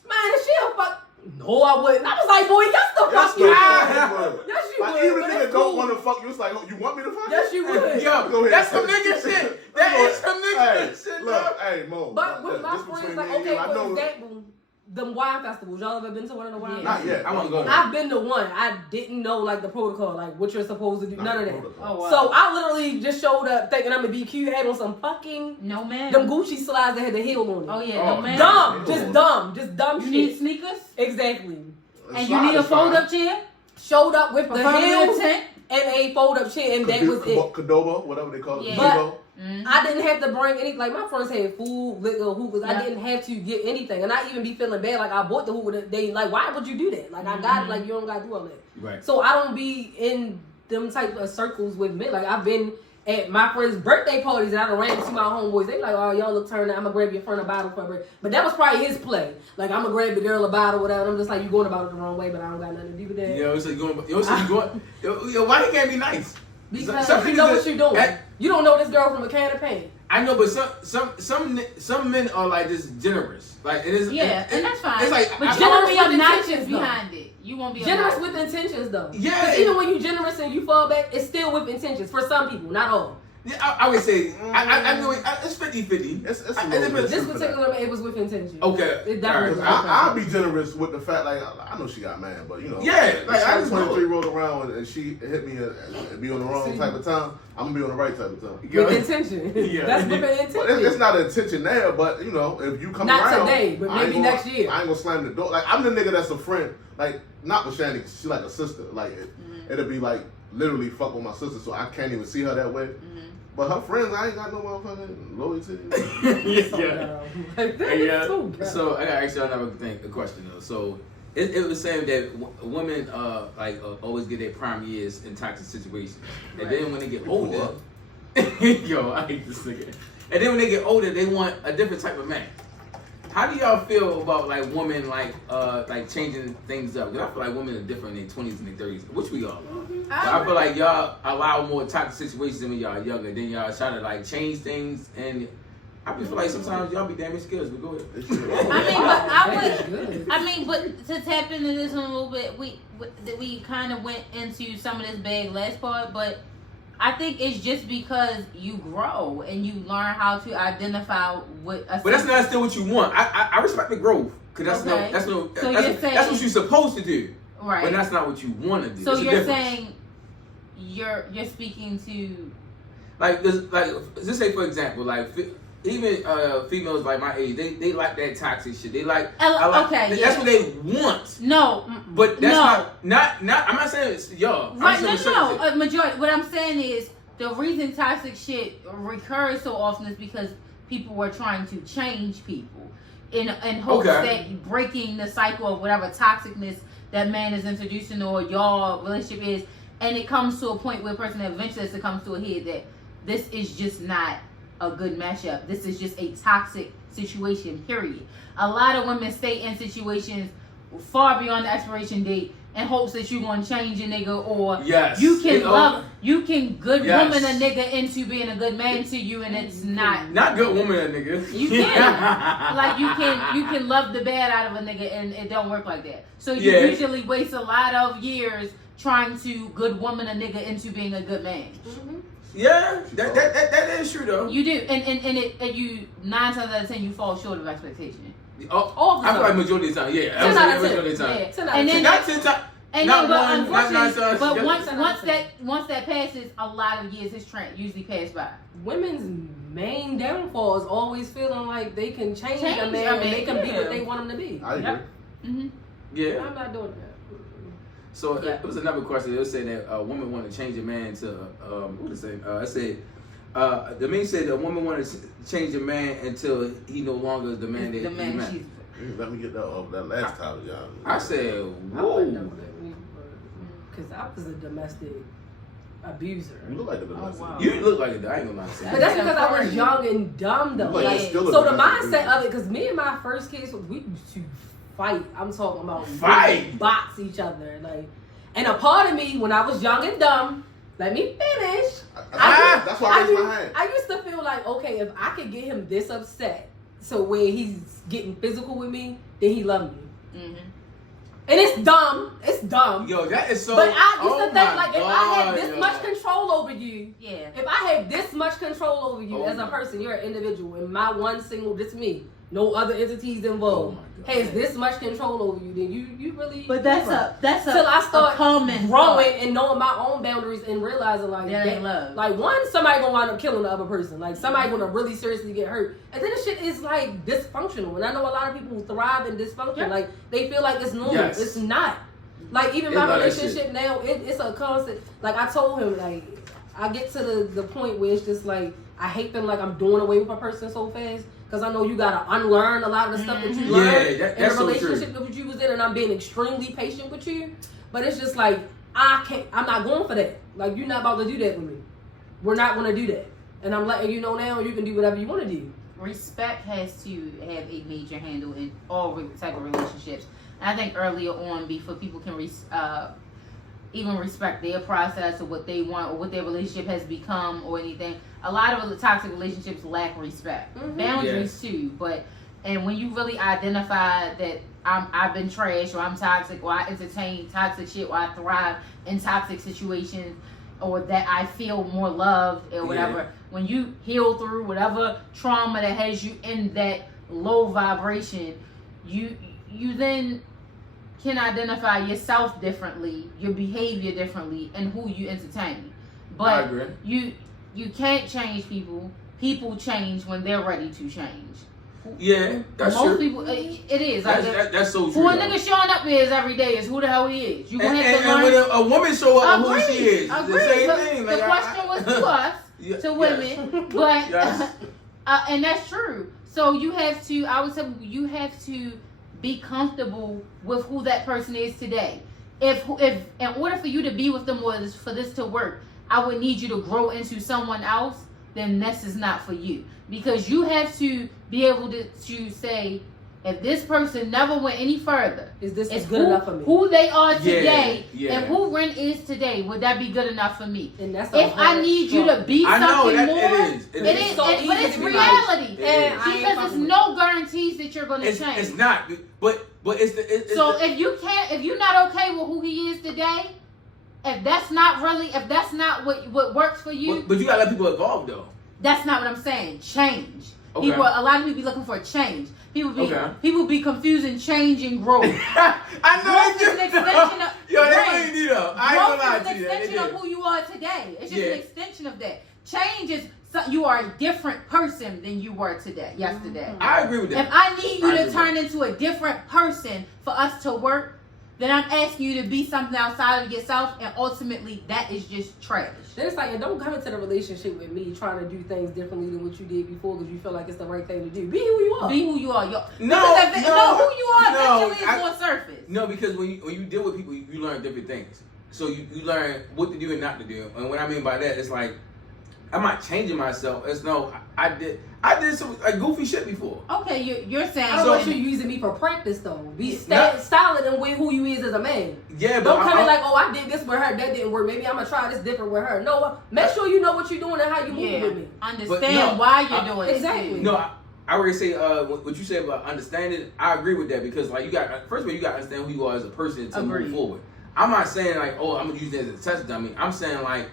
man, is she a fuck? No, I wouldn't. I was like, boy, yes the Yes, fuck the you fuck would. you would. Yes, you Like would. even but nigga it's don't cool. want to fuck you. It's like, oh, you want me to fuck you? Yes, you would. Yo, Go ahead. that's some nigga shit. That is some nigga Hey, shit. look, hey, Mo. But with my this friends, between like, me and okay, you, I for know. example, them wine festivals. Y'all ever been to one of the wine Not festivals? yet. I want to go. I've been to one. I didn't know like the protocol, like what you're supposed to do. None of that. Oh, wow. So I literally just showed up thinking I'm gonna be cute, had on some fucking No man. them Gucci slides that had the heel on it. Oh yeah, Oh, no man. Just dumb You shit. need sneakers Exactly. and you need a fold up chair. Showed up with the Preferably a heels tent. and a fold up chair, and that was it. Cadoba, whatever they call it. Yeah. Cadoba. I didn't have to bring any, like my friends had food, liquor, hookahs. I didn't have to get anything. And I even be feeling bad, like I bought the hookah. They like, why would you do that? Like I got it, like you don't got to do all that. Right. So I don't be in them type of circles with men. Like I've been at my friends' birthday parties and I done ran into my homeboys. They like, oh, y'all look turned out. I'm going to grab your friend a bottle for a birthday. But that was probably his play. Like I'm going to grab the girl a bottle, whatever. I'm just like, you going about it the wrong way, but I don't got nothing to do with that. Yo, so you going. Yo, why you can't be nice? Because Some you know niggas what you're doing. You don't know this girl from a can of paint. I know, but some men are like just generous. Like it is. Yeah, and that's fine. It's like but I- you won't be generous with obnoxious intentions, though. behind it. You won't be Generous obnoxious. with intentions, though. Yeah. 'Cause even when you generous and you fall back, it's still with intentions. For some people, not all. Yeah, I would say I know it's 50-50. It's a I- little bit. This for that. particular, it was with intention. Okay. It definitely Alright. was. I'll be generous with the fact, like, I know she got mad, but you know. Yeah, if like, I just 23 rolled around and she hit me and be on the wrong type of time, I'm gonna be on the right type of time. With intention. Yeah. That's with an intention. But it's not an intention there, but you know, if you come Not around, today, but I ain't maybe gonna- next year. I ain't gonna slam the door. Like I'm the nigga that's a friend. Like not with Shannon, 'cause she like a sister. Like it'll be like literally fuck with my sister, so I can't even see her that way. But her friends, I ain't got no motherfucking loyalty. Yeah. So I gotta ask y'all another thing, a question though. So it was saying that women always get their prime years in toxic situations, and then when they get older, yo, I hate this nigga. And then when they get older, they want a different type of man. How do y'all feel about like women like changing things up? Because I feel like women are different in their 20s and their 30s, which we all are. But I feel like y'all allow more toxic situations when y'all are younger. Then y'all try to like change things, and I just feel like sometimes y'all be damaged skills. But go ahead. But to tap into this one a little bit, we kind of went into some of this bag last part, but I think it's just because you grow and you learn how to identify what. But that's not still what you want. I respect the growth because that's what you're supposed to do. Right. But that's not what you want to do. So It's a you're difference. saying you're speaking to just say for example, like even females like my age, they like that toxic shit. They like that's what they want. No, but that's not. I'm not saying it's y'all. Right? No. Majority. What I'm saying is the reason toxic shit recurs so often is because people were trying to change people in hopes that breaking the cycle of whatever toxicness that man is introducing or y'all relationship is, and it comes to a point where a person eventually comes to a head that this is just not a good mashup. This is just a toxic situation, period. A lot of women stay in situations far beyond the expiration date in hopes that you're going to change a nigga or you can good woman a nigga into being a good man to you, and it's not good woman a nigga. You can like you can love the bad out of a nigga, and it don't work like that. So you usually waste a lot of years trying to good woman a nigga into being a good man. Yeah, that is true though. You do, and you 9 times out of 10 you fall short of expectation. Oh, I feel like majority of the time, 10 out of 10. Majority of the time. Yeah. 10 out of 10. Not 10 times. And not then, but one, not 9 times. But once that passes, a lot of years has usually passed by. Women's main downfall is always feeling like they can change a man and they can be what they want him to be. I agree. Mm-hmm. Yeah. I'm not doing that. So it was another question. It was saying that a woman want to change a man to what is it? I said the man said a woman want to change a man until he no longer is the man that he met. Let me get that last title, y'all. I said, I whoa. wouldn't know because I was a domestic abuser. You look like the domestic. Oh, wow. You look like it. I ain't gonna lie to you. But that's because I was young and dumb though. Like, Like, still a so the domestic mindset abuser. of it, because me and my first kids, we used to fight. I'm talking about Fight? box each other. Like, and a part of me, when I was young and dumb, let me finish. That's why I raised my hand. I used to feel like, okay, if I could get him this upset, so when he's getting physical with me, then he love me. Mm-hmm. And it's dumb. It's dumb. Yo, that is so. But I used to think my like if I had God, this much control over you, Yeah. if I had this much control over you as a person, you're an individual, and my one single, this me, no other entities involved, Oh my God. has this much control over you, then you really. But that's till I start common growing and knowing my own boundaries and realizing like that ain't love. Like somebody gonna wind up killing the other person. Like somebody gonna really seriously get hurt, and then the shit is like dysfunctional. And I know a lot of people who thrive in dysfunction. Yeah. Like they feel like it's normal. Yes. It's not. Like even They my love that relationship shit. now, it's a constant. Like I told him, like I get to the point where it's just like I hate them. Like I'm doing away with a person so fast. Because I know you gotta unlearn a lot of the stuff that you learned in that's the relationship so true. that you was in, and I'm being extremely patient with you. But it's just like I'm not going for that. Like you're not about to do that with me. We're not gonna do that. And I'm letting you know now. You can do whatever you want to do. Respect has to have a major handle in all type of relationships. And I think earlier on, before people can even respect their process or what they want or what their relationship has become or anything. A lot of the toxic relationships lack respect. Boundaries too, and when you really identify that I've been trash or I'm toxic or I entertain toxic shit or I thrive in toxic situations or that I feel more loved or whatever, when you heal through whatever trauma that has you in that low vibration, you then can identify yourself differently, your behavior differently, and who you entertain. I But agree. you can't change people. People change when they're ready to change. Yeah, that's Most true. people, it is. That's so true. Who a though. nigga showing up is every day is who the hell he is. You gonna have to and learn. when a woman show up with who she is, Agree. the same But thing. the question was to us, to women, but Yes. and that's true. So you have to. I would say you have to be comfortable with who that person is today. If in order for you to be with them or for this to work, I would need you to grow into someone else. Then this is not for you, because you have to be able to say, if this person never went any further, Is this good enough for me? Who they are today Yeah. and who Ren is today, would that be good enough for me? And that's If I need you to be I know something that more, it is. it is, so but easy it's to be reality. It is. Because there's no guarantees that you're going to change. It's not, but it's the. It's So the, if you're not okay with who he is today, if that's not what works for you, but you gotta let people evolve though. that's not what I'm saying. Change. Okay. A lot of people be looking for a change. Okay. People be confusing change and growth. I know Growth they is an extension of Yo, they Right. really do though. I ain't gonna lie Growth is to an you. They extension did. of who you are today. It's just Yeah. an extension of that. Change is you are a different person than you were yesterday. I agree with that. If I need you I to agree turn with into a different person for us to work, then I'm asking you to be something outside of yourself, and ultimately that is just trash. Then it's like, and don't come into the relationship with me trying to do things differently than what you did before because you feel like it's the right thing to do. Be who you are. Be who you are. No, because if know who you are, no, eventually it's going to surface. No, because when you deal with people, you learn different things. So you learn what to do and not to do. And what I mean by that is like, I'm not changing myself. It's no, I did some like goofy shit before. Okay, you're saying. I don't So- want you using me for practice though. Be Yeah. solid and with who you is as a man. Yeah, but Don't come in like, oh, I did this with her, that didn't work. Maybe I'm gonna try this different with her. No, make sure you know what you're doing and how you move with me. Understand why you're doing exactly. it. No, I already say what you said about understanding. I agree with that because like you got first of all you got to understand who you are as a person to move forward. I'm not saying like, oh, I'm gonna use that as a test dummy. I'm saying like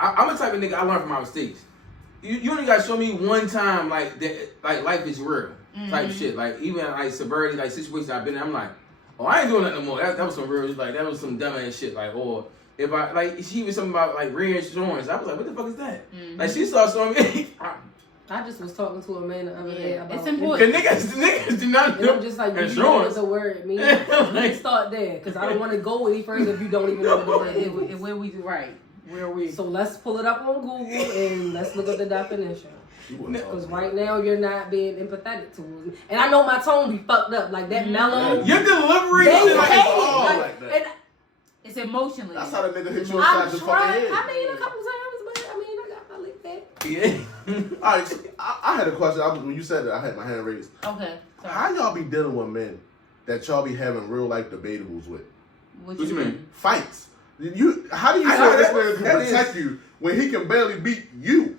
I'm the type of nigga I learn from my mistakes. You only gotta show me one time like that, like life is real type shit. Like even like severity, like situations I've been in, I'm like, oh, I ain't doing that no more. That was some real, like that was some dumb ass shit. Like or if I like she was something about like reinsurance, I was like, what the fuck is that? Like she started showing me. I just was talking to a man the other day about it's important. The niggas do not and know I'm just like, you know what insurance. the word means. Let's start there because I don't want to go any further if you don't even know what the word is. Where we right? Where are we? So let's pull it up on Google and let's look at the definition. Because right now you're not being empathetic towards me, and I know my tone be fucked up like that mellow. Your delivery They shit like hate it's it. all like that. And It's emotionally. That's how the nigga hit you I'm inside the fucking trying. head. I mean, a couple times, but I mean, I licked that. Yeah. All right, so I had a question. When you said that, I had my hand raised. Okay. Sorry. How y'all be dealing with men that y'all be having real life debatables with? What you mean? Fights. How do you I say know this that- man can that protect you when he can barely beat you?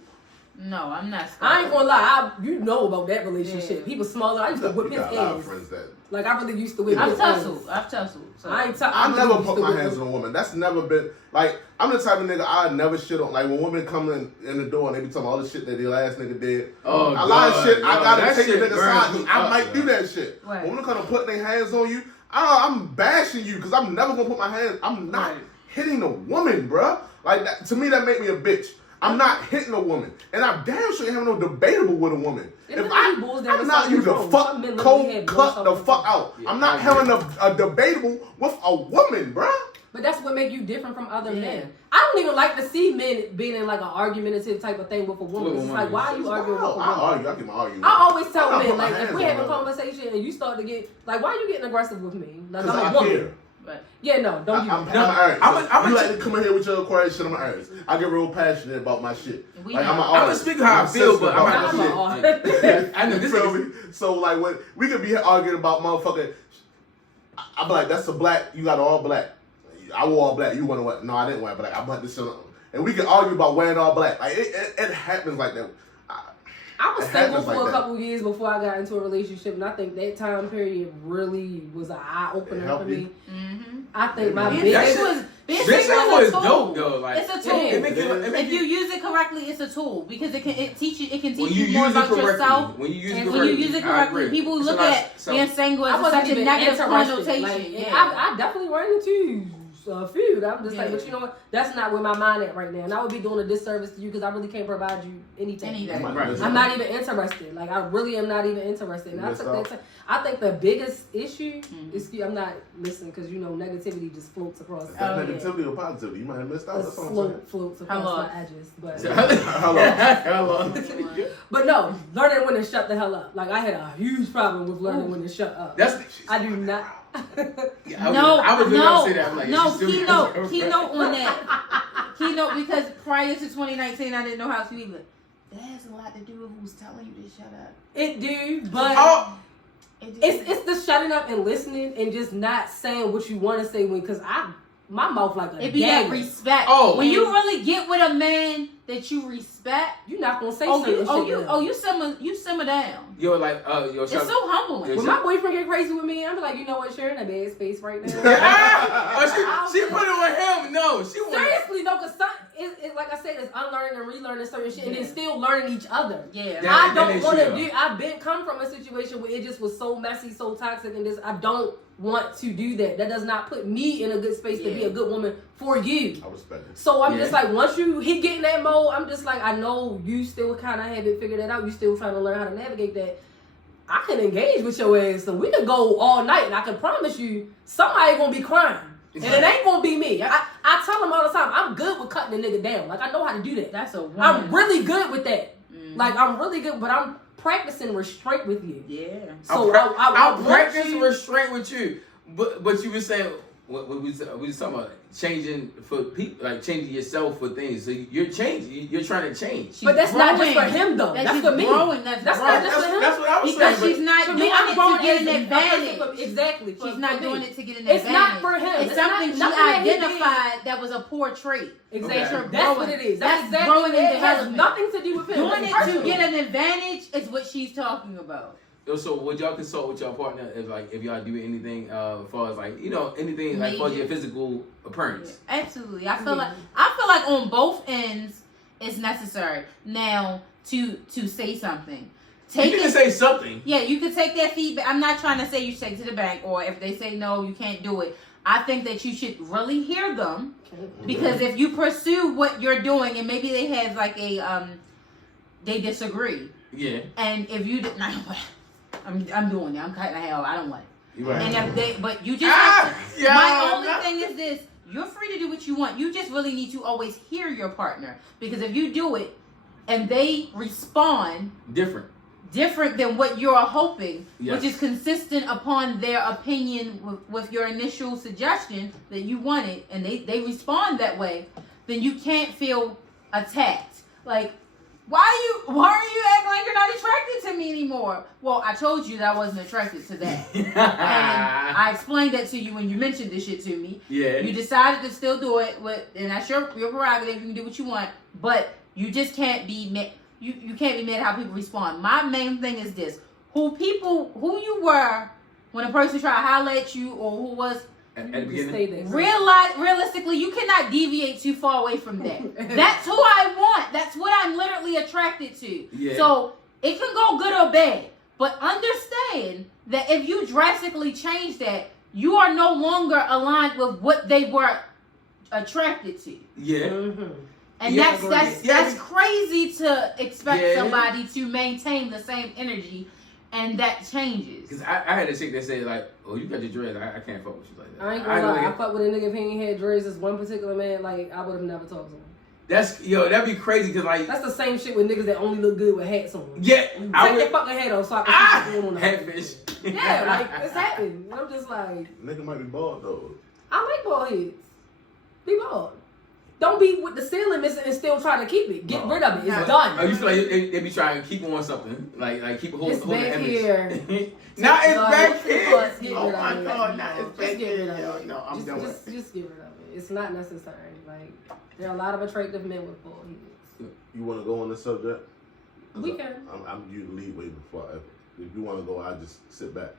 No, I'm not. I ain't gonna lie. You know about that relationship. He was smaller. I used to whip his got a lot of ass. friends that. Like I really used to whip I've his ass. tussled. So. I never put my hands on a woman. That's never been like I'm the type of nigga I never shit on. Like when women come in the door and they be talking all the shit that the last nigga did. Oh, a lot of shit I gotta take the nigga side because I might do that shit. Right. When women come to put their hands on you, I'm bashing you because I'm never gonna put my hands. I'm not hitting a woman, bruh. Like that, to me, that make me a bitch. I'm not hitting a woman, and I damn sure ain't having no debatable with a woman. If I'm not you the fuck cold cut the fuck out. Yeah, I'm not having a debatable with a woman, bruh. But that's what make you different from other men. I don't even like to see men being in like an argumentative type of thing with a woman. It's like, why are you arguing with a woman? I keep my argument. I always tell men, like, if we have a conversation and you start to get, like, why are you getting aggressive with me? Like, I'm a woman. Care. Right. Yeah, no, don't do that. I'm you like to come in here with your quiet shit. I'm an artist. I get real passionate about my shit. We Like, know. I'm an I'm gonna artist. speak how I feel, but I'm not not shit. I know this Feel is. me? So like when we could be arguing about motherfucking, I'm like, that's a black. You got all black. I wore all black. You want to wear? No, I didn't wear black. I put this shit on. And we can argue about wearing all black. Like it happens like that. I was single for like a couple years before I got into a relationship, and I think that time period really was an eye opener for me. Mm-hmm. I think my Being biggest single was a tool. dope though. Like It's a tool. If you use it correctly, it's a tool because it can teach you more about yourself. When you use And when you use it correctly, people look at being single as such a negative connotation. Like, I definitely run into a few. I'm just like, but you know what? That's not where my mind at right now. And I would be doing a disservice to you because I really can't provide you anything. Right. I'm not even interested. Like, I really am not even interested. And I think the biggest issue is, I'm not listening because, you know, negativity just floats across. Negativity or positivity? You might have missed out. That's what I'm saying. Floats across my edges. But Hello. but no, learning when to shut the hell up. Like, I had a huge problem with learning when to shut up. I do not. I was gonna say that. I'm like, no, keynote on that. Keynote because prior to 2019, I didn't know how to speak. That has a lot to do with who's telling you to shut up. It do, but it's the shutting up and listening and just not saying what you want to say because my mouth like a it be that respect. When you really get with a man that you respect, you're not gonna say something. You simmer down. Yo, like, it's so humbling. When my boyfriend get crazy with me, I'm like, you know what, Sharon, a bad space right now. she put it on him. No, she seriously, no, because it's like I said, it's unlearning and relearning certain shit, and then still learning each other. Yeah, I don't want to do. I've come from a situation where it just was so messy, so toxic, and I don't want to do that. That does not put me in a good space to be a good woman for you. I respect it. So I'm just like, once you get in that mode, I'm just like, I know you still kind of haven't figured that out. You still trying to learn how to navigate that. I can engage with your ass, so we could go all night, and I can promise you, somebody gonna be crying, and it ain't gonna be me. I tell them all the time, I'm good with cutting a nigga down. Like, I know how to do that. That's a woman. I'm really good with that. Like, I'm really good, but I'm practicing restraint with you. Yeah. So I'll practice restraint with you. But you were saying what we was talking about changing for people, like changing yourself for things. So you're changing. You're trying to change. But that's not just for him though. That's for me. That's not just for him. That's what I was because saying. She's not doing it to get an advantage. Exactly. She's not doing it to get an advantage. It's not for him. It's something she identified that was a poor trait. Exactly. That's what it is. That's exactly growing into it. Has husband. nothing to do with him. Doing it to get an advantage is what she's talking about. So would y'all consult with your partner if y'all do anything as far as like, you know, anything like for your physical appearance? Yeah, absolutely. I feel like on both ends it's necessary. Now to say something. You can say something. Yeah, you can take that feedback. I'm not trying to say you should take it to the bank, or if they say no, you can't do it. I think that you should really hear them, because if you pursue what you're doing, and maybe they have like a they disagree. Yeah. And if you did not, I'm doing it. I'm cutting the hell. I don't want it. Right. And if but you just my only thing is this: you're free to do what you want. You just really need to always hear your partner, because if you do it and they respond different than what you're hoping, which is consistent upon their opinion with your initial suggestion that you wanted, and they respond that way, then you can't feel attacked. Like, why are you acting like you're not attracted to me anymore? Well, I told you that I wasn't attracted to that. And I explained that to you when you mentioned this shit to me. Yeah. You decided to still do it, and that's your prerogative. You can do what you want, but you just can't be you can't be mad at how people respond. My main thing is this: who you were when a person tried to holler at you, or who was at the beginning. Realistically, you cannot deviate too far away from that. That's who I want. That's what I'm literally attracted to. Yeah. So it can go good or bad, but understand that if you drastically change that, you are no longer aligned with what they were attracted to. Yeah. Mm-hmm. And that's crazy to expect somebody to maintain the same energy, and that changes. Because I had a chick that said like, "Oh, you got your dreads. I can't fuck with you like that." I ain't gonna lie. I fuck with a nigga if he ain't had dreads. This one particular man, like I would have never talked to him. That'd be crazy because like that's the same shit with niggas that only look good with hats on. Yeah, take your fucking hat off so I can see what's going on. Hatfish. Yeah, like it's happening. I'm just like, nigga might be bald though. I like bald heads. Be bald. Don't be with the ceiling missing and still trying to keep it. Get rid of it. It's done. Oh, you feel like they be trying to keep on something, like keep holding the image. Here. Not it's back here. Oh my god, not it's back here. No, I'm done. Just get rid of it. It's not necessary. Like there are a lot of attractive men with bald heads. You want to go on this subject? We can. I'm you lead way before. If you want to go, I just sit back.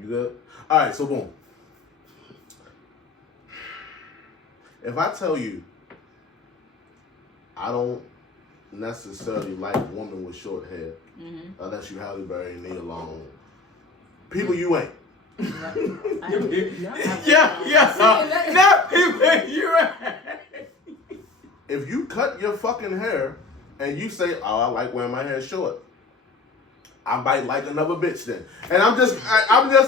You good? All right. So boom. If I tell you, I don't necessarily like women with short hair, unless you Halle Berry and Nia Long. People you ain't. Yeah. Not people you ain't. If you cut your fucking hair and you say, "Oh, I like wearing my hair short," I might like another bitch then. And I'm just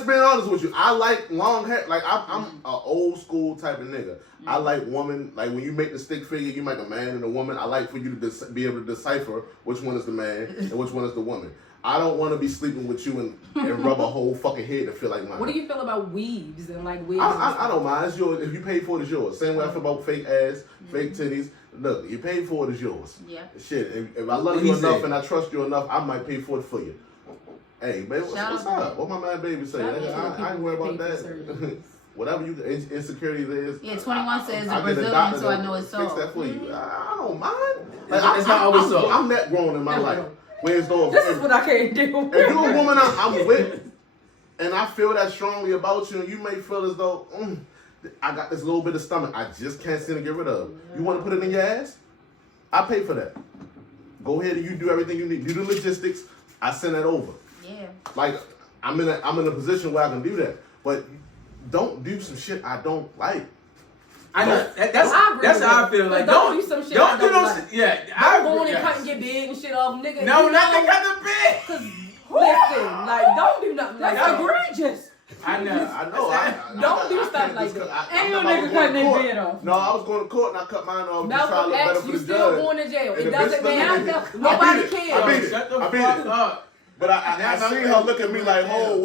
being honest with you. I like long hair. Like I'm an old school type of nigga. I like woman. Like when you make the stick figure, you make a man and a woman. I like for you to be able to decipher which one is the man and which one is the woman. I don't want to be sleeping with you and rub a whole fucking head to feel like mine. What do you feel about weaves and like wigs? I don't mind. It's yours. If you pay for it, it's yours. Same way I feel about fake ass, fake titties. Look, you paid for it, it's yours. Yeah. Shit. If I love you enough and I trust you enough, I might pay for it for you. Hey, baby, what's up? What my man baby say? I ain't worried about that. Whatever you insecurity there is. Yeah, 21 says it's Brazilian, so I know it's so. Fix that for you. I don't mind. Like, it's not always so. I'm that grown in my life. This is what I can't do. If you're a woman I'm with, and I feel that strongly about you, and you may feel as though I got this little bit of stomach I just can't seem to get rid of. You want to put it in your ass? I pay for that. Go ahead and you do everything you need. Do the logistics. I send that over. Yeah. Like I'm in a position where I can do that, but don't do some shit I don't like. I know that's how I feel. Like don't do some shit. Don't do no shit. Yeah, I'm going and cutting your big and shit off, nigga. No, not to cut the big. Cause listen, like don't do nothing. That's egregious. I know. Don't do stuff like that. Ain't no nigga cutting their beard off. No, I was going to court and I cut mine off. Malcolm X, you still going to jail. It doesn't matter. Nobody cares. I beat it. But I seen her look at me like, whoa,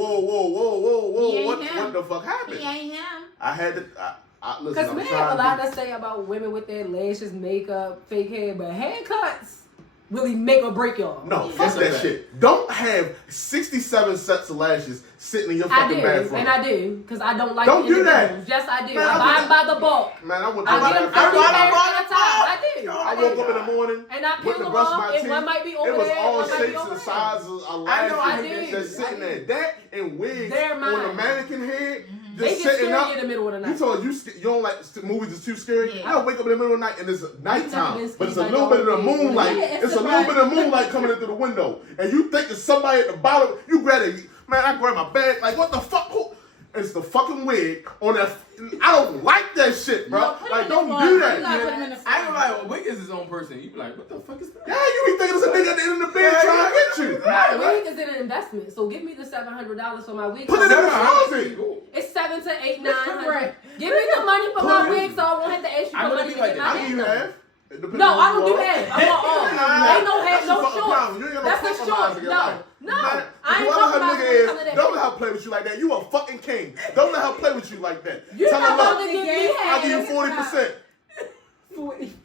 what the fuck happened? He ain't him. I had to. Listen, because men have a lot to say about women with their lashes, makeup, fake hair, but haircuts really make or break y'all. No, fuck that shit. Don't have 67 sets of lashes sitting in your fucking bathroom. And I do, because I don't like Don't do that. Yes, I do. Man, I buy them by the bulk. Man, I went to I get them at a time. I do. I woke up in the morning, and I peel went to them brush off, my and teeth. one might be over it was there, all one might be shapes over and there. sizes of I lashes do. just sitting there. That and wigs They're mine. on a mannequin head. They Just get sitting scary up. in the middle of the night. You told you don't like movies that's too scary. Yeah. I wake up in the middle of the night and it's nighttime, but it's a like little bit of the all moonlight. yeah, it's a little bit of moonlight coming in through the window, and you think there's somebody at the bottom. You grab it, man. I grab my bag. Like what the fuck? It's the fucking wig on that. I don't like that shit, bro. No, like don't do that. I ain't like, well, wig is his own person. You be like, what the fuck is that? Yeah, you be thinking it's a nigga at the end of the bed trying to get you. My wig is an investment, so give me the $700 for my wig. Put it in the closet. It's $700 to $800. Give me the money for my wig, so I won't have to ask you for money to get my I give you hair half. No, I don't do half. I want all. Ain't no half, no short. short. That's a short. No, I ain't whoever talking her about nigga is, coming to that. don't let her play with you like that. You a fucking king. Don't let her play with you like that. You Tell her, not look, about to give me I'll give you 40%.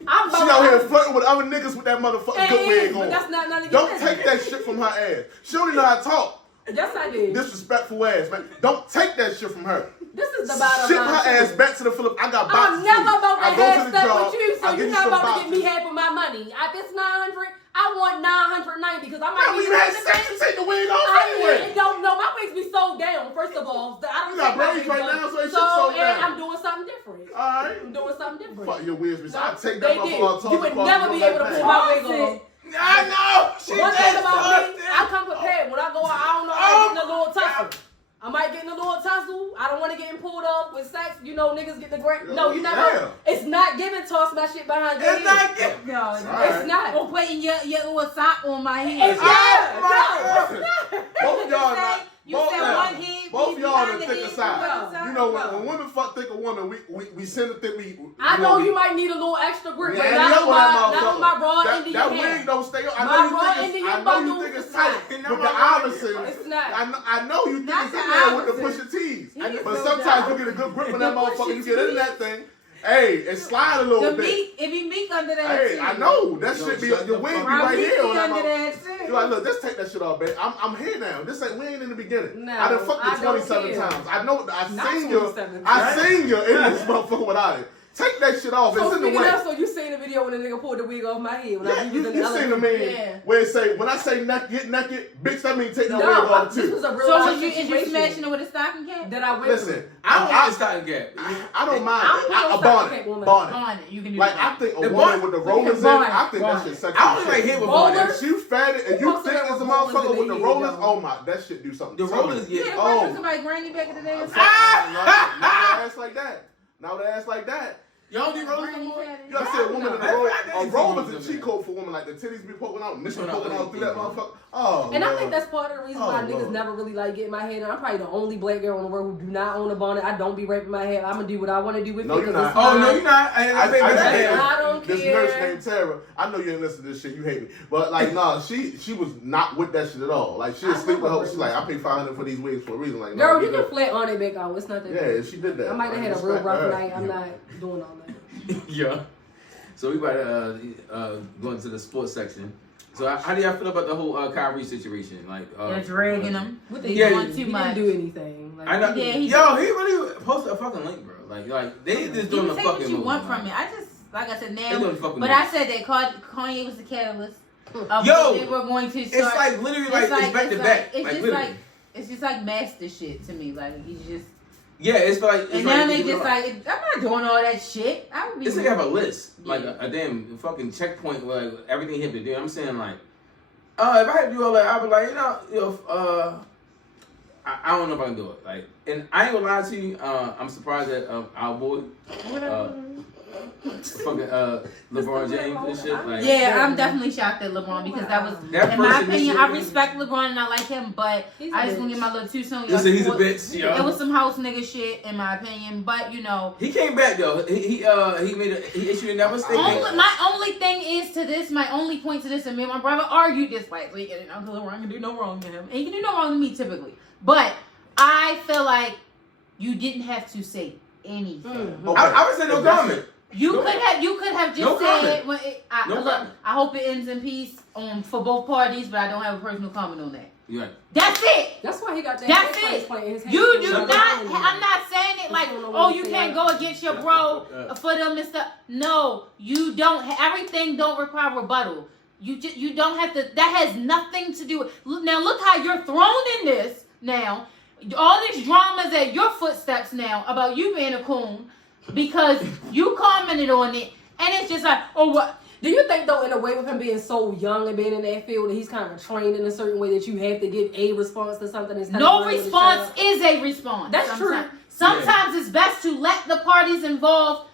I'm She out here flirting with other niggas with that motherfucking good wig on. But that's not none of Don't take that shit from her ass. She don't even know how to talk. Yes, I did. Disrespectful ass, man. Don't take that shit from her. This is the bottom Ship line. her ass back to the Philippines. I got boxes. I'm never about to I go have to the stuff job, with you, so I give you're you not some about to give me boxes. half of my money. If it's 900, I want 990 because I might Now, when need you had to sex, you take the wig off anyway. don't know. My wigs be so down. First of all, I don't You got take my braids wigs right off. now, so they shit so and down. I'm doing something different. Alright. I'm doing something different. Fuck your wigs, bitch. I take They that did. motherfucker. You would never be able to pull my wig off. I know. She One thing just about fucked me, it. I come prepared. When I go out, I don't know. I might get in a little tussle. I might get in a little tussle. I don't want to get pulled off with sex. You know, niggas get the great. No, you're not. Damn. It's not giving. Toss my shit behind your It's ear. not good. No, It's not. or putting your little sock on my head. It's not. my No, it's not. Both y'all not. You Both said y'all. one head, Both we y'all on behind the the thicker head, side. no. You know, No. when women fuck thick a woman, we send a thick. I know you might need a little extra grip, but Yeah, not that on my raw that, Indian that hair. wig don't stay on. My raw Indian bundles think it's is tight, not. but the opposite. It's not. I know you think Not it's the in there with the opposite. Pusha T's, He but is sometimes no you get a good grip on The that motherfucker. Pusha You get in T's. that thing, hey, and slide a little The bit. meat, it be meat under that. Hey, too. I know that Yo, shit be shut your the wig be fuck My right meat here be on that under motherfucker. that too. You like, look, just take that shit off, babe. I'm here now. This ain't we ain't in the beginning. No, I done fucked I you don't 27 care. times. I know. I Not seen you. 27 I times. seen you in this motherfucker without it. Take that shit off. So It's in the speaking way. of, so you seen the video when the nigga pulled the wig off my head when Yeah, I was you using the seen the elevator? meme Yeah. where it say, when I say get naked, bitch, that means take that No, wig off this too. was a real So life is you situation smashing it with a stocking cap? that I went Listen, through. I don't like I the stocking cap. I don't mind I it. don't A know bonnet. stocking woman. Bonnet. On it, you can do Like, that. I think a The woman bonnet. with the rollers in, Bonnet. I think that shit sexy. I only as like shit. hit with Rollers? bonnets. If you fatted and you Who think posted it's a that with rollers motherfucker in with the their rollers, head, y'all? oh my, that shit do something. The to me. rollers get. Yeah, the Oh. person somebody granny back in the day. Not with an ass like that. Not with an ass like that. Y'all need rollers no Granny more? fat You gotta see a woman in a I- roll. I A didn't roll see is a those cheat in code for women. Like the titties be poking out, mission Shut up, poking out through that anything, motherfucker. Oh, And I Lord. think that's part of the reason why Oh, niggas Lord. never really like getting my hair done. I'm probably the only black girl in the world who do not own a bonnet. I don't be raping my hair. I'm gonna do what I want to do with No, it. you're 'cause not. it's Oh, no, mine. you're not. I I don't this care. nurse named Tara. I know you didn't listen to this shit. You hate me, but like, nah, she was not with that shit at all. Like, she was I sleep with love her. her. She's like, I paid $500 for these wigs for a reason. Like, Girl, no, you can flat on it back out. It's not that. Yeah, she did that. I might have had a real respect rough her. night. I'm not doing all that. Yeah. So we about to go into the sports section. So how do y'all feel about the whole Kyrie situation? Like They're dragging them. What They Yeah, doing He too much. didn't do anything. Like, I know. Yeah, he Yo, he really posted a fucking link, bro. Like they just You doing can the take fucking what you move, want man. from it. I just, like I said, They now. doing the fucking But move. I said that Kanye was the catalyst. Of Yo, what they were going to start. It's like literally like it's back to back. It's Like just literally. like it's just like master shit to me. Like he's just. Yeah, it's like. It's And like, now they just like, I'm not doing all that shit. I would be. This nigga have a list, Yeah. like a damn fucking checkpoint where like, everything he have to do. I'm saying like, if I had to do all that, I'd be like, I don't know if I can do it. Like, and I ain't gonna lie to you, I'm surprised that our boy, fucking LeBron James and shit. Like, Yeah, I'm definitely shocked at LeBron because that was, That in my person opinion, this I year- respect LeBron and I like him, but He's a I just want to bitch. get my little 2 cents. Listen, he's a bitch, yo. It was some house nigga shit in my opinion, but you know. He came back though. He issued another statement. My only thing is to this, my only point to this, and me and my brother argued this last week, and Uncle LeBron can do no wrong to him, and he can do no wrong to me typically. But I feel like you didn't have to say anything. I would say no comment. You No- could have just no said. comment. When No look, comment. I hope it ends in peace for both parties, but I don't have a personal comment on that. Yeah. That's it. That's why he got that. That's head it. plant in his hand. You do Shut not. up. I'm not saying it like, oh, you can't go against your bro for them and stuff. No, you don't. Everything don't require rebuttal. You don't have to. That has nothing to do with. Now look how you're thrown in this. Now all these dramas at your footsteps now about you being a coon because you commented on it, and it's just like, oh what. Do you think though, in a way, with him being so young and being in that field, that he's kind of trained in a certain way that you have to give a response to something instead No of running the response shot? is a response. That's true. Sometimes it's best to let the parties involved,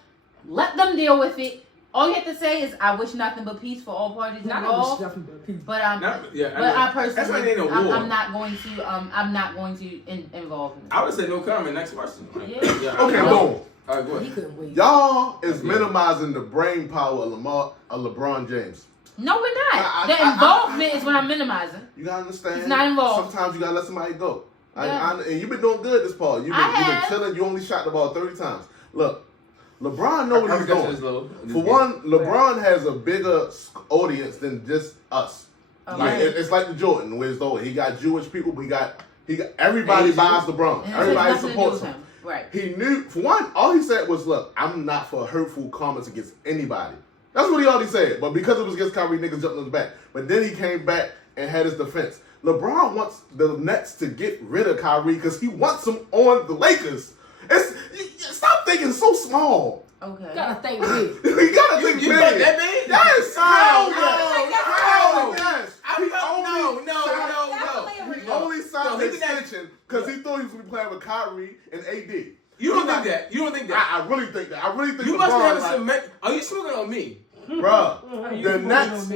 let them deal with it. All you have to say is, I wish nothing but peace for all parties Not involved. nothing but peace. But I personally, that's why they ain't a war. I'm not going to involve in it. I would say no comment. Next question. Like, Yeah. Okay, All boom. right, go He ahead. couldn't wait. Y'all is minimizing the brain power of LeBron James. No, we're not. The I- involvement is what I'm minimizing. You gotta understand. He's not involved. Sometimes you gotta let somebody go. Yeah. And you've been doing good this part. You've I been have. chilling. You only shot the ball 30 times. Look, LeBron know what he's This doing. low. For one, LeBron has a bigger audience than just us. Like it's like the Jordan, where it's though he got Jewish people, but he got everybody buys LeBron. And Everybody supports him. Right. He knew, for one, all he said was, look, I'm not for hurtful comments against anybody. That's what he already said. But because it was against Kyrie, niggas jumped on his back. But then he came back and had his defense. LeBron wants the Nets to get rid of Kyrie because he wants him on the Lakers. Stop thinking so small. Okay. You gotta think big. You gotta think big. That big? Yes. Hell No. yes. He only signed an extension because he thought he was going to be playing with Kyrie and AD. You don't think that? You don't think that? I really think that. I really think you LeBron, must have some. Are you smoking on me? Bruh, the Nets.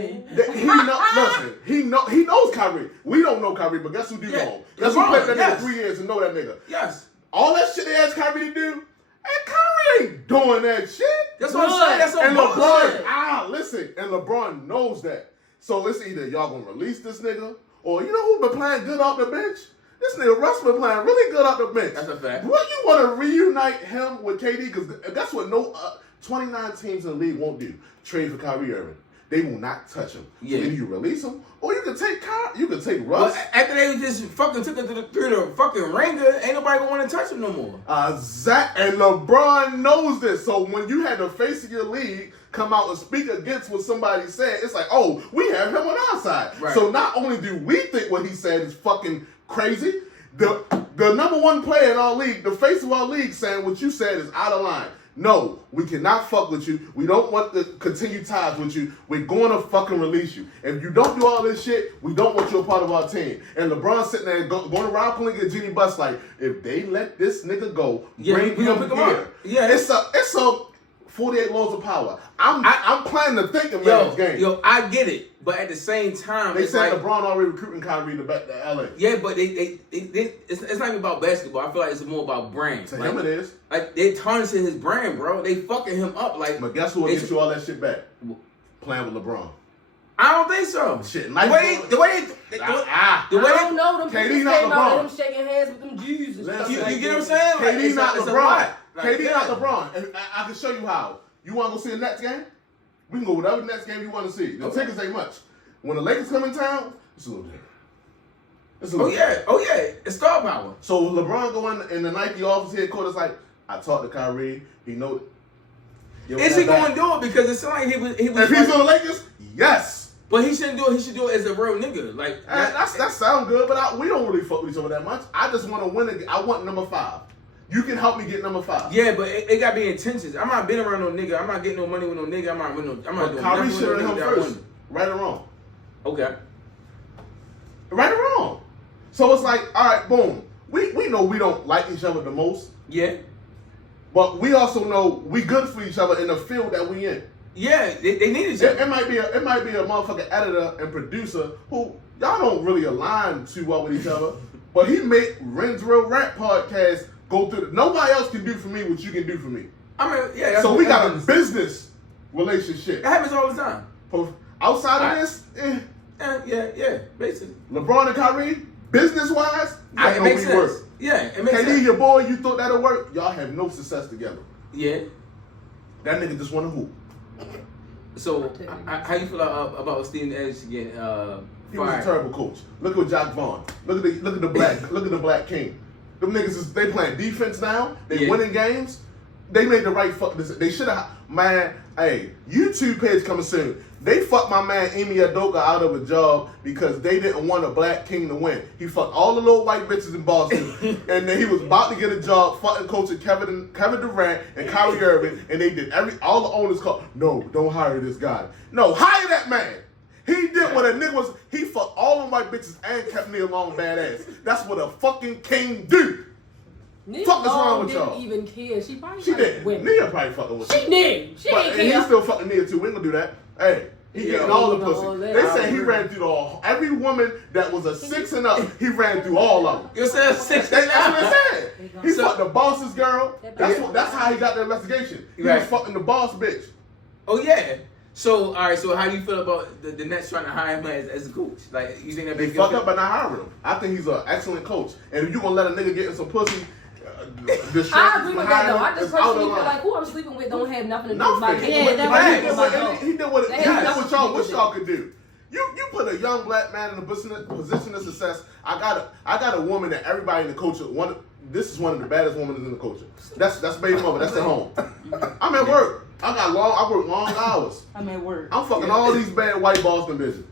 He knows Kyrie. We don't know Kyrie, but guess who do know him? Guess who played that nigga 3 years and know that nigga? Yes. All that shit they asked Kyrie to do, and Kyrie ain't doing that shit. That's what I'm saying. That's some and bullshit. LeBron, listen, and LeBron knows that. So it's either y'all gonna release this nigga, or you know who been playing good off the bench? This nigga Russ been playing really good off the bench. That's a fact. What, you want to reunite him with KD? Because that's what no 29 teams in the league won't do. Trade for Kyrie Irving. They will not touch him. Yeah. So either you release him, or you can take Russ. But after they just fucking took it through the fucking ringer, ain't nobody gonna want to touch him no more. Zach and LeBron knows this. So when you had the face of your league come out and speak against what somebody said, it's like, oh, we have him on our side. Right. So not only do we think what he said is fucking crazy, the number one player in our league, the face of our league, saying what you said is out of line. No, we cannot fuck with you. We don't want to continue ties with you. We're going to fucking release you. If you don't do all this shit, we don't want you a part of our team. And LeBron sitting there going around pulling a Genie Bus like, if they let this nigga go, bring him here. Yeah, it's a 48 laws of power. I'm planning to think of man's game. Yo, I get it. But at the same time, they said like, LeBron already recruiting Kyrie to back to LA. Yeah, but it's not even about basketball. I feel like it's more about brand. To him it is. Like, they tarnishing his brand, bro. They fucking him up. Like, but guess who will get you all that shit back? Playing with LeBron. I don't think so. Shit, the way I don't know. Them KD people not came out LeBron. and them shaking hands with them Jews and stuff. You like get what I'm that. saying? Like, KD not LeBron. KD not yeah. LeBron. And I can show you how. You want to go see a Nets game? We can go whatever Nets game you want to see. The tickets ain't much. When the Lakers come in town, it's a little different. Oh yeah, it's star power. So LeBron going in the Nike office headquarters like, I talked to Kyrie. He know. Is he going to do it? Because it sounds like he was. If he's on the Lakers, yes. But he shouldn't do it. He should do it as a real nigga. Like that sounds good, but we don't really fuck with each other that much. I just want to win. I want number 5. You can help me get number 5. Yeah, but it got to be intentions. I'm not being around no nigga. I'm not getting no money with no nigga. I'm not doing Kyrie nothing should with no have him nigga. first. Right or wrong? Okay. Right or wrong? So it's like, all right, boom. We know we don't like each other the most. Yeah. But we also know we good for each other in the field that we in. Yeah, they need each other. It might be a motherfucking editor and producer who y'all don't really align too well with each other. But he made Rins Real Rap podcast go through. Nobody else can do for me what you can do for me. I mean, yeah. So we got a business relationship. It happens all the time. Outside of this, Yeah, basically. LeBron and Kyrie, business-wise, It makes sense. Work. Yeah, it makes KD, sense. your boy, you thought that'll work? Y'all have no success together. Yeah. That nigga just want to hoop. So, how you feel about Steve Nash getting He was a fired? terrible coach. Look at Jack Vaughn. Look at the Black King. Them niggas they playing defense now. They winning games. They made the right fuck decision. They should have, man. Hey, YouTube page coming soon. They fucked my man Amy Adoka out of a job because they didn't want a Black King to win. He fucked all the little white bitches in Boston, and then he was about to get a job fucking coaching Kevin Durant and Kyrie Irving, and they did all the owners called, no, don't hire this guy. No, hire that man. He did what a nigga was. He fucked all them white bitches and kept Nia Long badass. That's what a fucking king do. Nia Fuck is wrong Long with y'all? didn't even care. She probably She did. win. Nia probably fucking with She did. She But didn't and care. he still fucking Nia too. We ain't gonna do that. Hey, he getting all the all pussy. that. They say he ran through every woman that was a 6 and up. He ran through all of them. You said 6 That's what it said. He So- fucked the boss's girl. That's how he got the investigation. He was fucking the boss bitch. Oh yeah. So all right. So how do you feel about the Nets trying to hire him as a coach? Like you think that They fucked up by not hiring him. I think he's an excellent coach. And if you gonna let a nigga get in some pussy, I agree with that though. I just personally feel like who I'm sleeping with don't have nothing to do with my Nothing. kid. Yeah, He did what y'all wish y'all could do. You put put a young black man in a position of success, I got a woman that everybody in the culture this is one of the baddest women in the culture. That's baby mother. That's at home. I'm at work. I work long hours. I'm at work. I'm fucking all these bad white Boston bitches.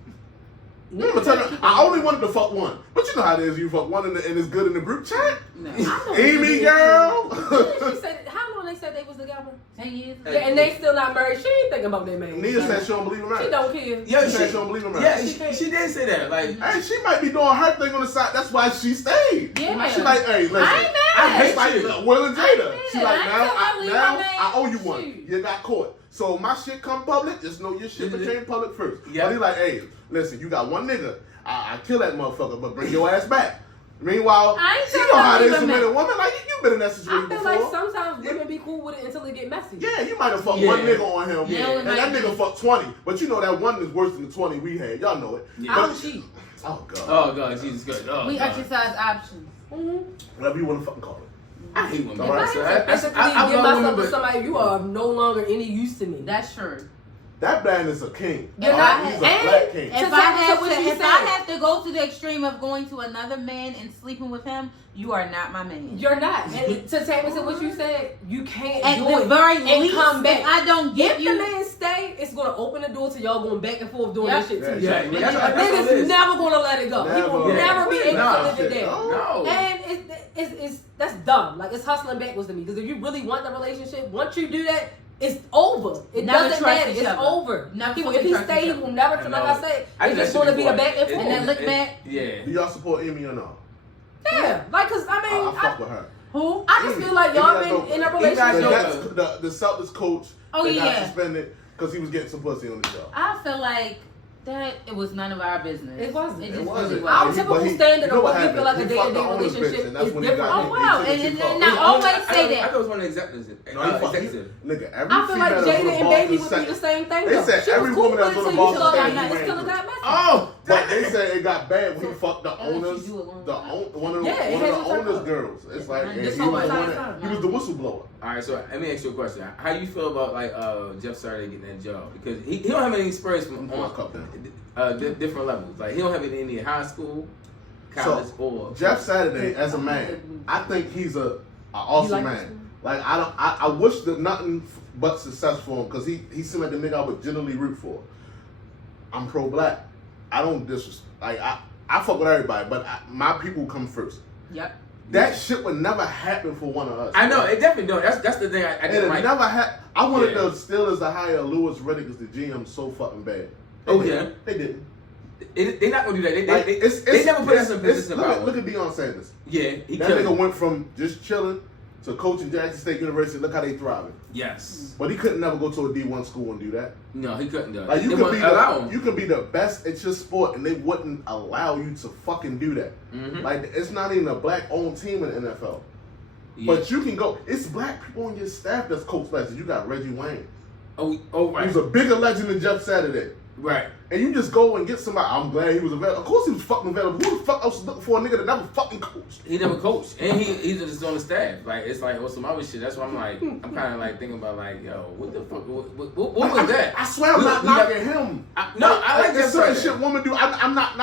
I only wanted to fuck one, but you know how it is. You fuck one and it's good in the group chat. No. Amy girl. How long they said they was together? 10 years. Yeah, and they still not married. She ain't thinking about that man. Nia said she don't believe in marriage. She don't care. Yeah, she said she don't believe in Yeah, marriage. she did say that. Like, hey, she might be doing her thing on the side. That's why she stayed. Yeah. She like, hey, listen. I ain't mad. I hate It's like you. Will and Jada. I She ain't like, mad. now I ain't I mad. owe you one. Shoot. You got caught. So my shit come public, just know your shit became public first. Yeah. But he like, hey, listen, you got one nigga. I kill that motherfucker, but bring your ass back. Meanwhile, I ain't she saying know how it is nothing to about be a woman. Like, you've been in that I situation feel before. like sometimes women be cool with it until it get messy. Yeah, you might have fucked Yeah. one nigga on him, Yeah. and that nigga fucked 20. But you know that one is worse than the 20 we had. Y'all know it. Yeah. I But- don't cheat. Oh, God. oh god, Jesus good. Oh, We God. exercise options. Whatever you want to fucking call it. I hate women. All right, If so I basically give myself to somebody, you are of no longer any use to me. That's true. That man is a king. You're Alright, not- he's a and- black king. If To I tell have what to, she if said. I have to go to the extreme of going to another man and sleeping with him, you are not my man. You're not. And to take me to what you said, you can't At do the it very and least, come back. if I don't get If you, the man stay, it's gonna open the door to y'all going back and forth doing Yep. this shit too. Yeah, A that's what it nigga's is. never gonna let it go. He will Never. never be able Nah, to live it shit, down. No. And it's that's dumb. Like it's hustling backwards to me. Because if you really want the relationship, once you do that, it's over. It Never doesn't trust matter. each It's other. over. Never If he fucking trust stay, each he other. will never. I Like know. I said, I it's did just that gonna shit be a before. back and forth. And then look back. Yeah. Do y'all support Amy or no? Yeah, like cause I mean, I fuck with her. Who? I just feel like y'all Amy, been in a Amy, relationship. The Celtics coach Oh, that got yeah. suspended because he was getting some pussy on the show. I feel like that it was none of our business. It wasn't. It It just wasn't. really Our wasn't. typical But standard you know of what what we feel like a happened? He fucked day-to-day the owner's bitch, relationship and that's is when he got different. Oh, wow. he took it And too far. now always say I that. thought it was one of the executives. No, he fucked executive. nigga. Every I feel like female Jada that's on and the Baby Boston would be the set- same thing. They though. said She every was cool woman with that's it on the till you Boston saw set, that he night. It's ran still through. got messy. Oh, But they said it got bad when he fucked the Unless you owners, do it long the time. one of the Yeah, it one of hasn't the turned owners' out. girls. It's like and Just he was the over one time. he was the whistleblower. all right. So let me ask you a question. How you feel about like Jeff Saturday getting that job? Because he don't have any experience from Fuck up then. different levels. Like he don't have any high school, college, or Jeff Saturday, as a man, I think he's a awesome like man. Like I wish that nothing but success for him because he seemed like the nigga I would generally root for. I'm pro-black. I don't disrespect. Like I fuck with everybody, but my people come first. Yep. That shit would never happen for one of us. I know it definitely don't. That's the thing I And didn't it like. never happened. I wanted Yeah. the Steelers to hire Lewis Riddick as the GM so fucking bad. They Oh, didn't. yeah? They didn't. They're not gonna do that. Like, They never put us in position look about at, look at Deion Sanders. Yeah, he That killed nigga it. went from just chilling to coaching Jackson State University. Look how they thriving. Yes. But he couldn't never go to a D1 school and do that. No, he couldn't do it. Like They wouldn't allow him. you can be the best at your sport and they wouldn't allow you to fucking do that. Mhm. Like it's not even a black owned team in the NFL. Yeah. But you can go. It's black people on your staff that's coach legends. You got Reggie Wayne. oh right. He's a bigger legend than Jeff Saturday. Right. And you just go and get somebody. I'm glad he was available. Of course he was fucking available. Who the fuck else was looking for a nigga that never fucking coached? He never coached, and he's just on the staff. Like it's like some other shit. That's why I'm like, I'm kind of like thinking about like, yo, what the fuck? What was that? I swear I'm not We knocking him. I like there's Jeff certain Saturday. shit women do. I'm not.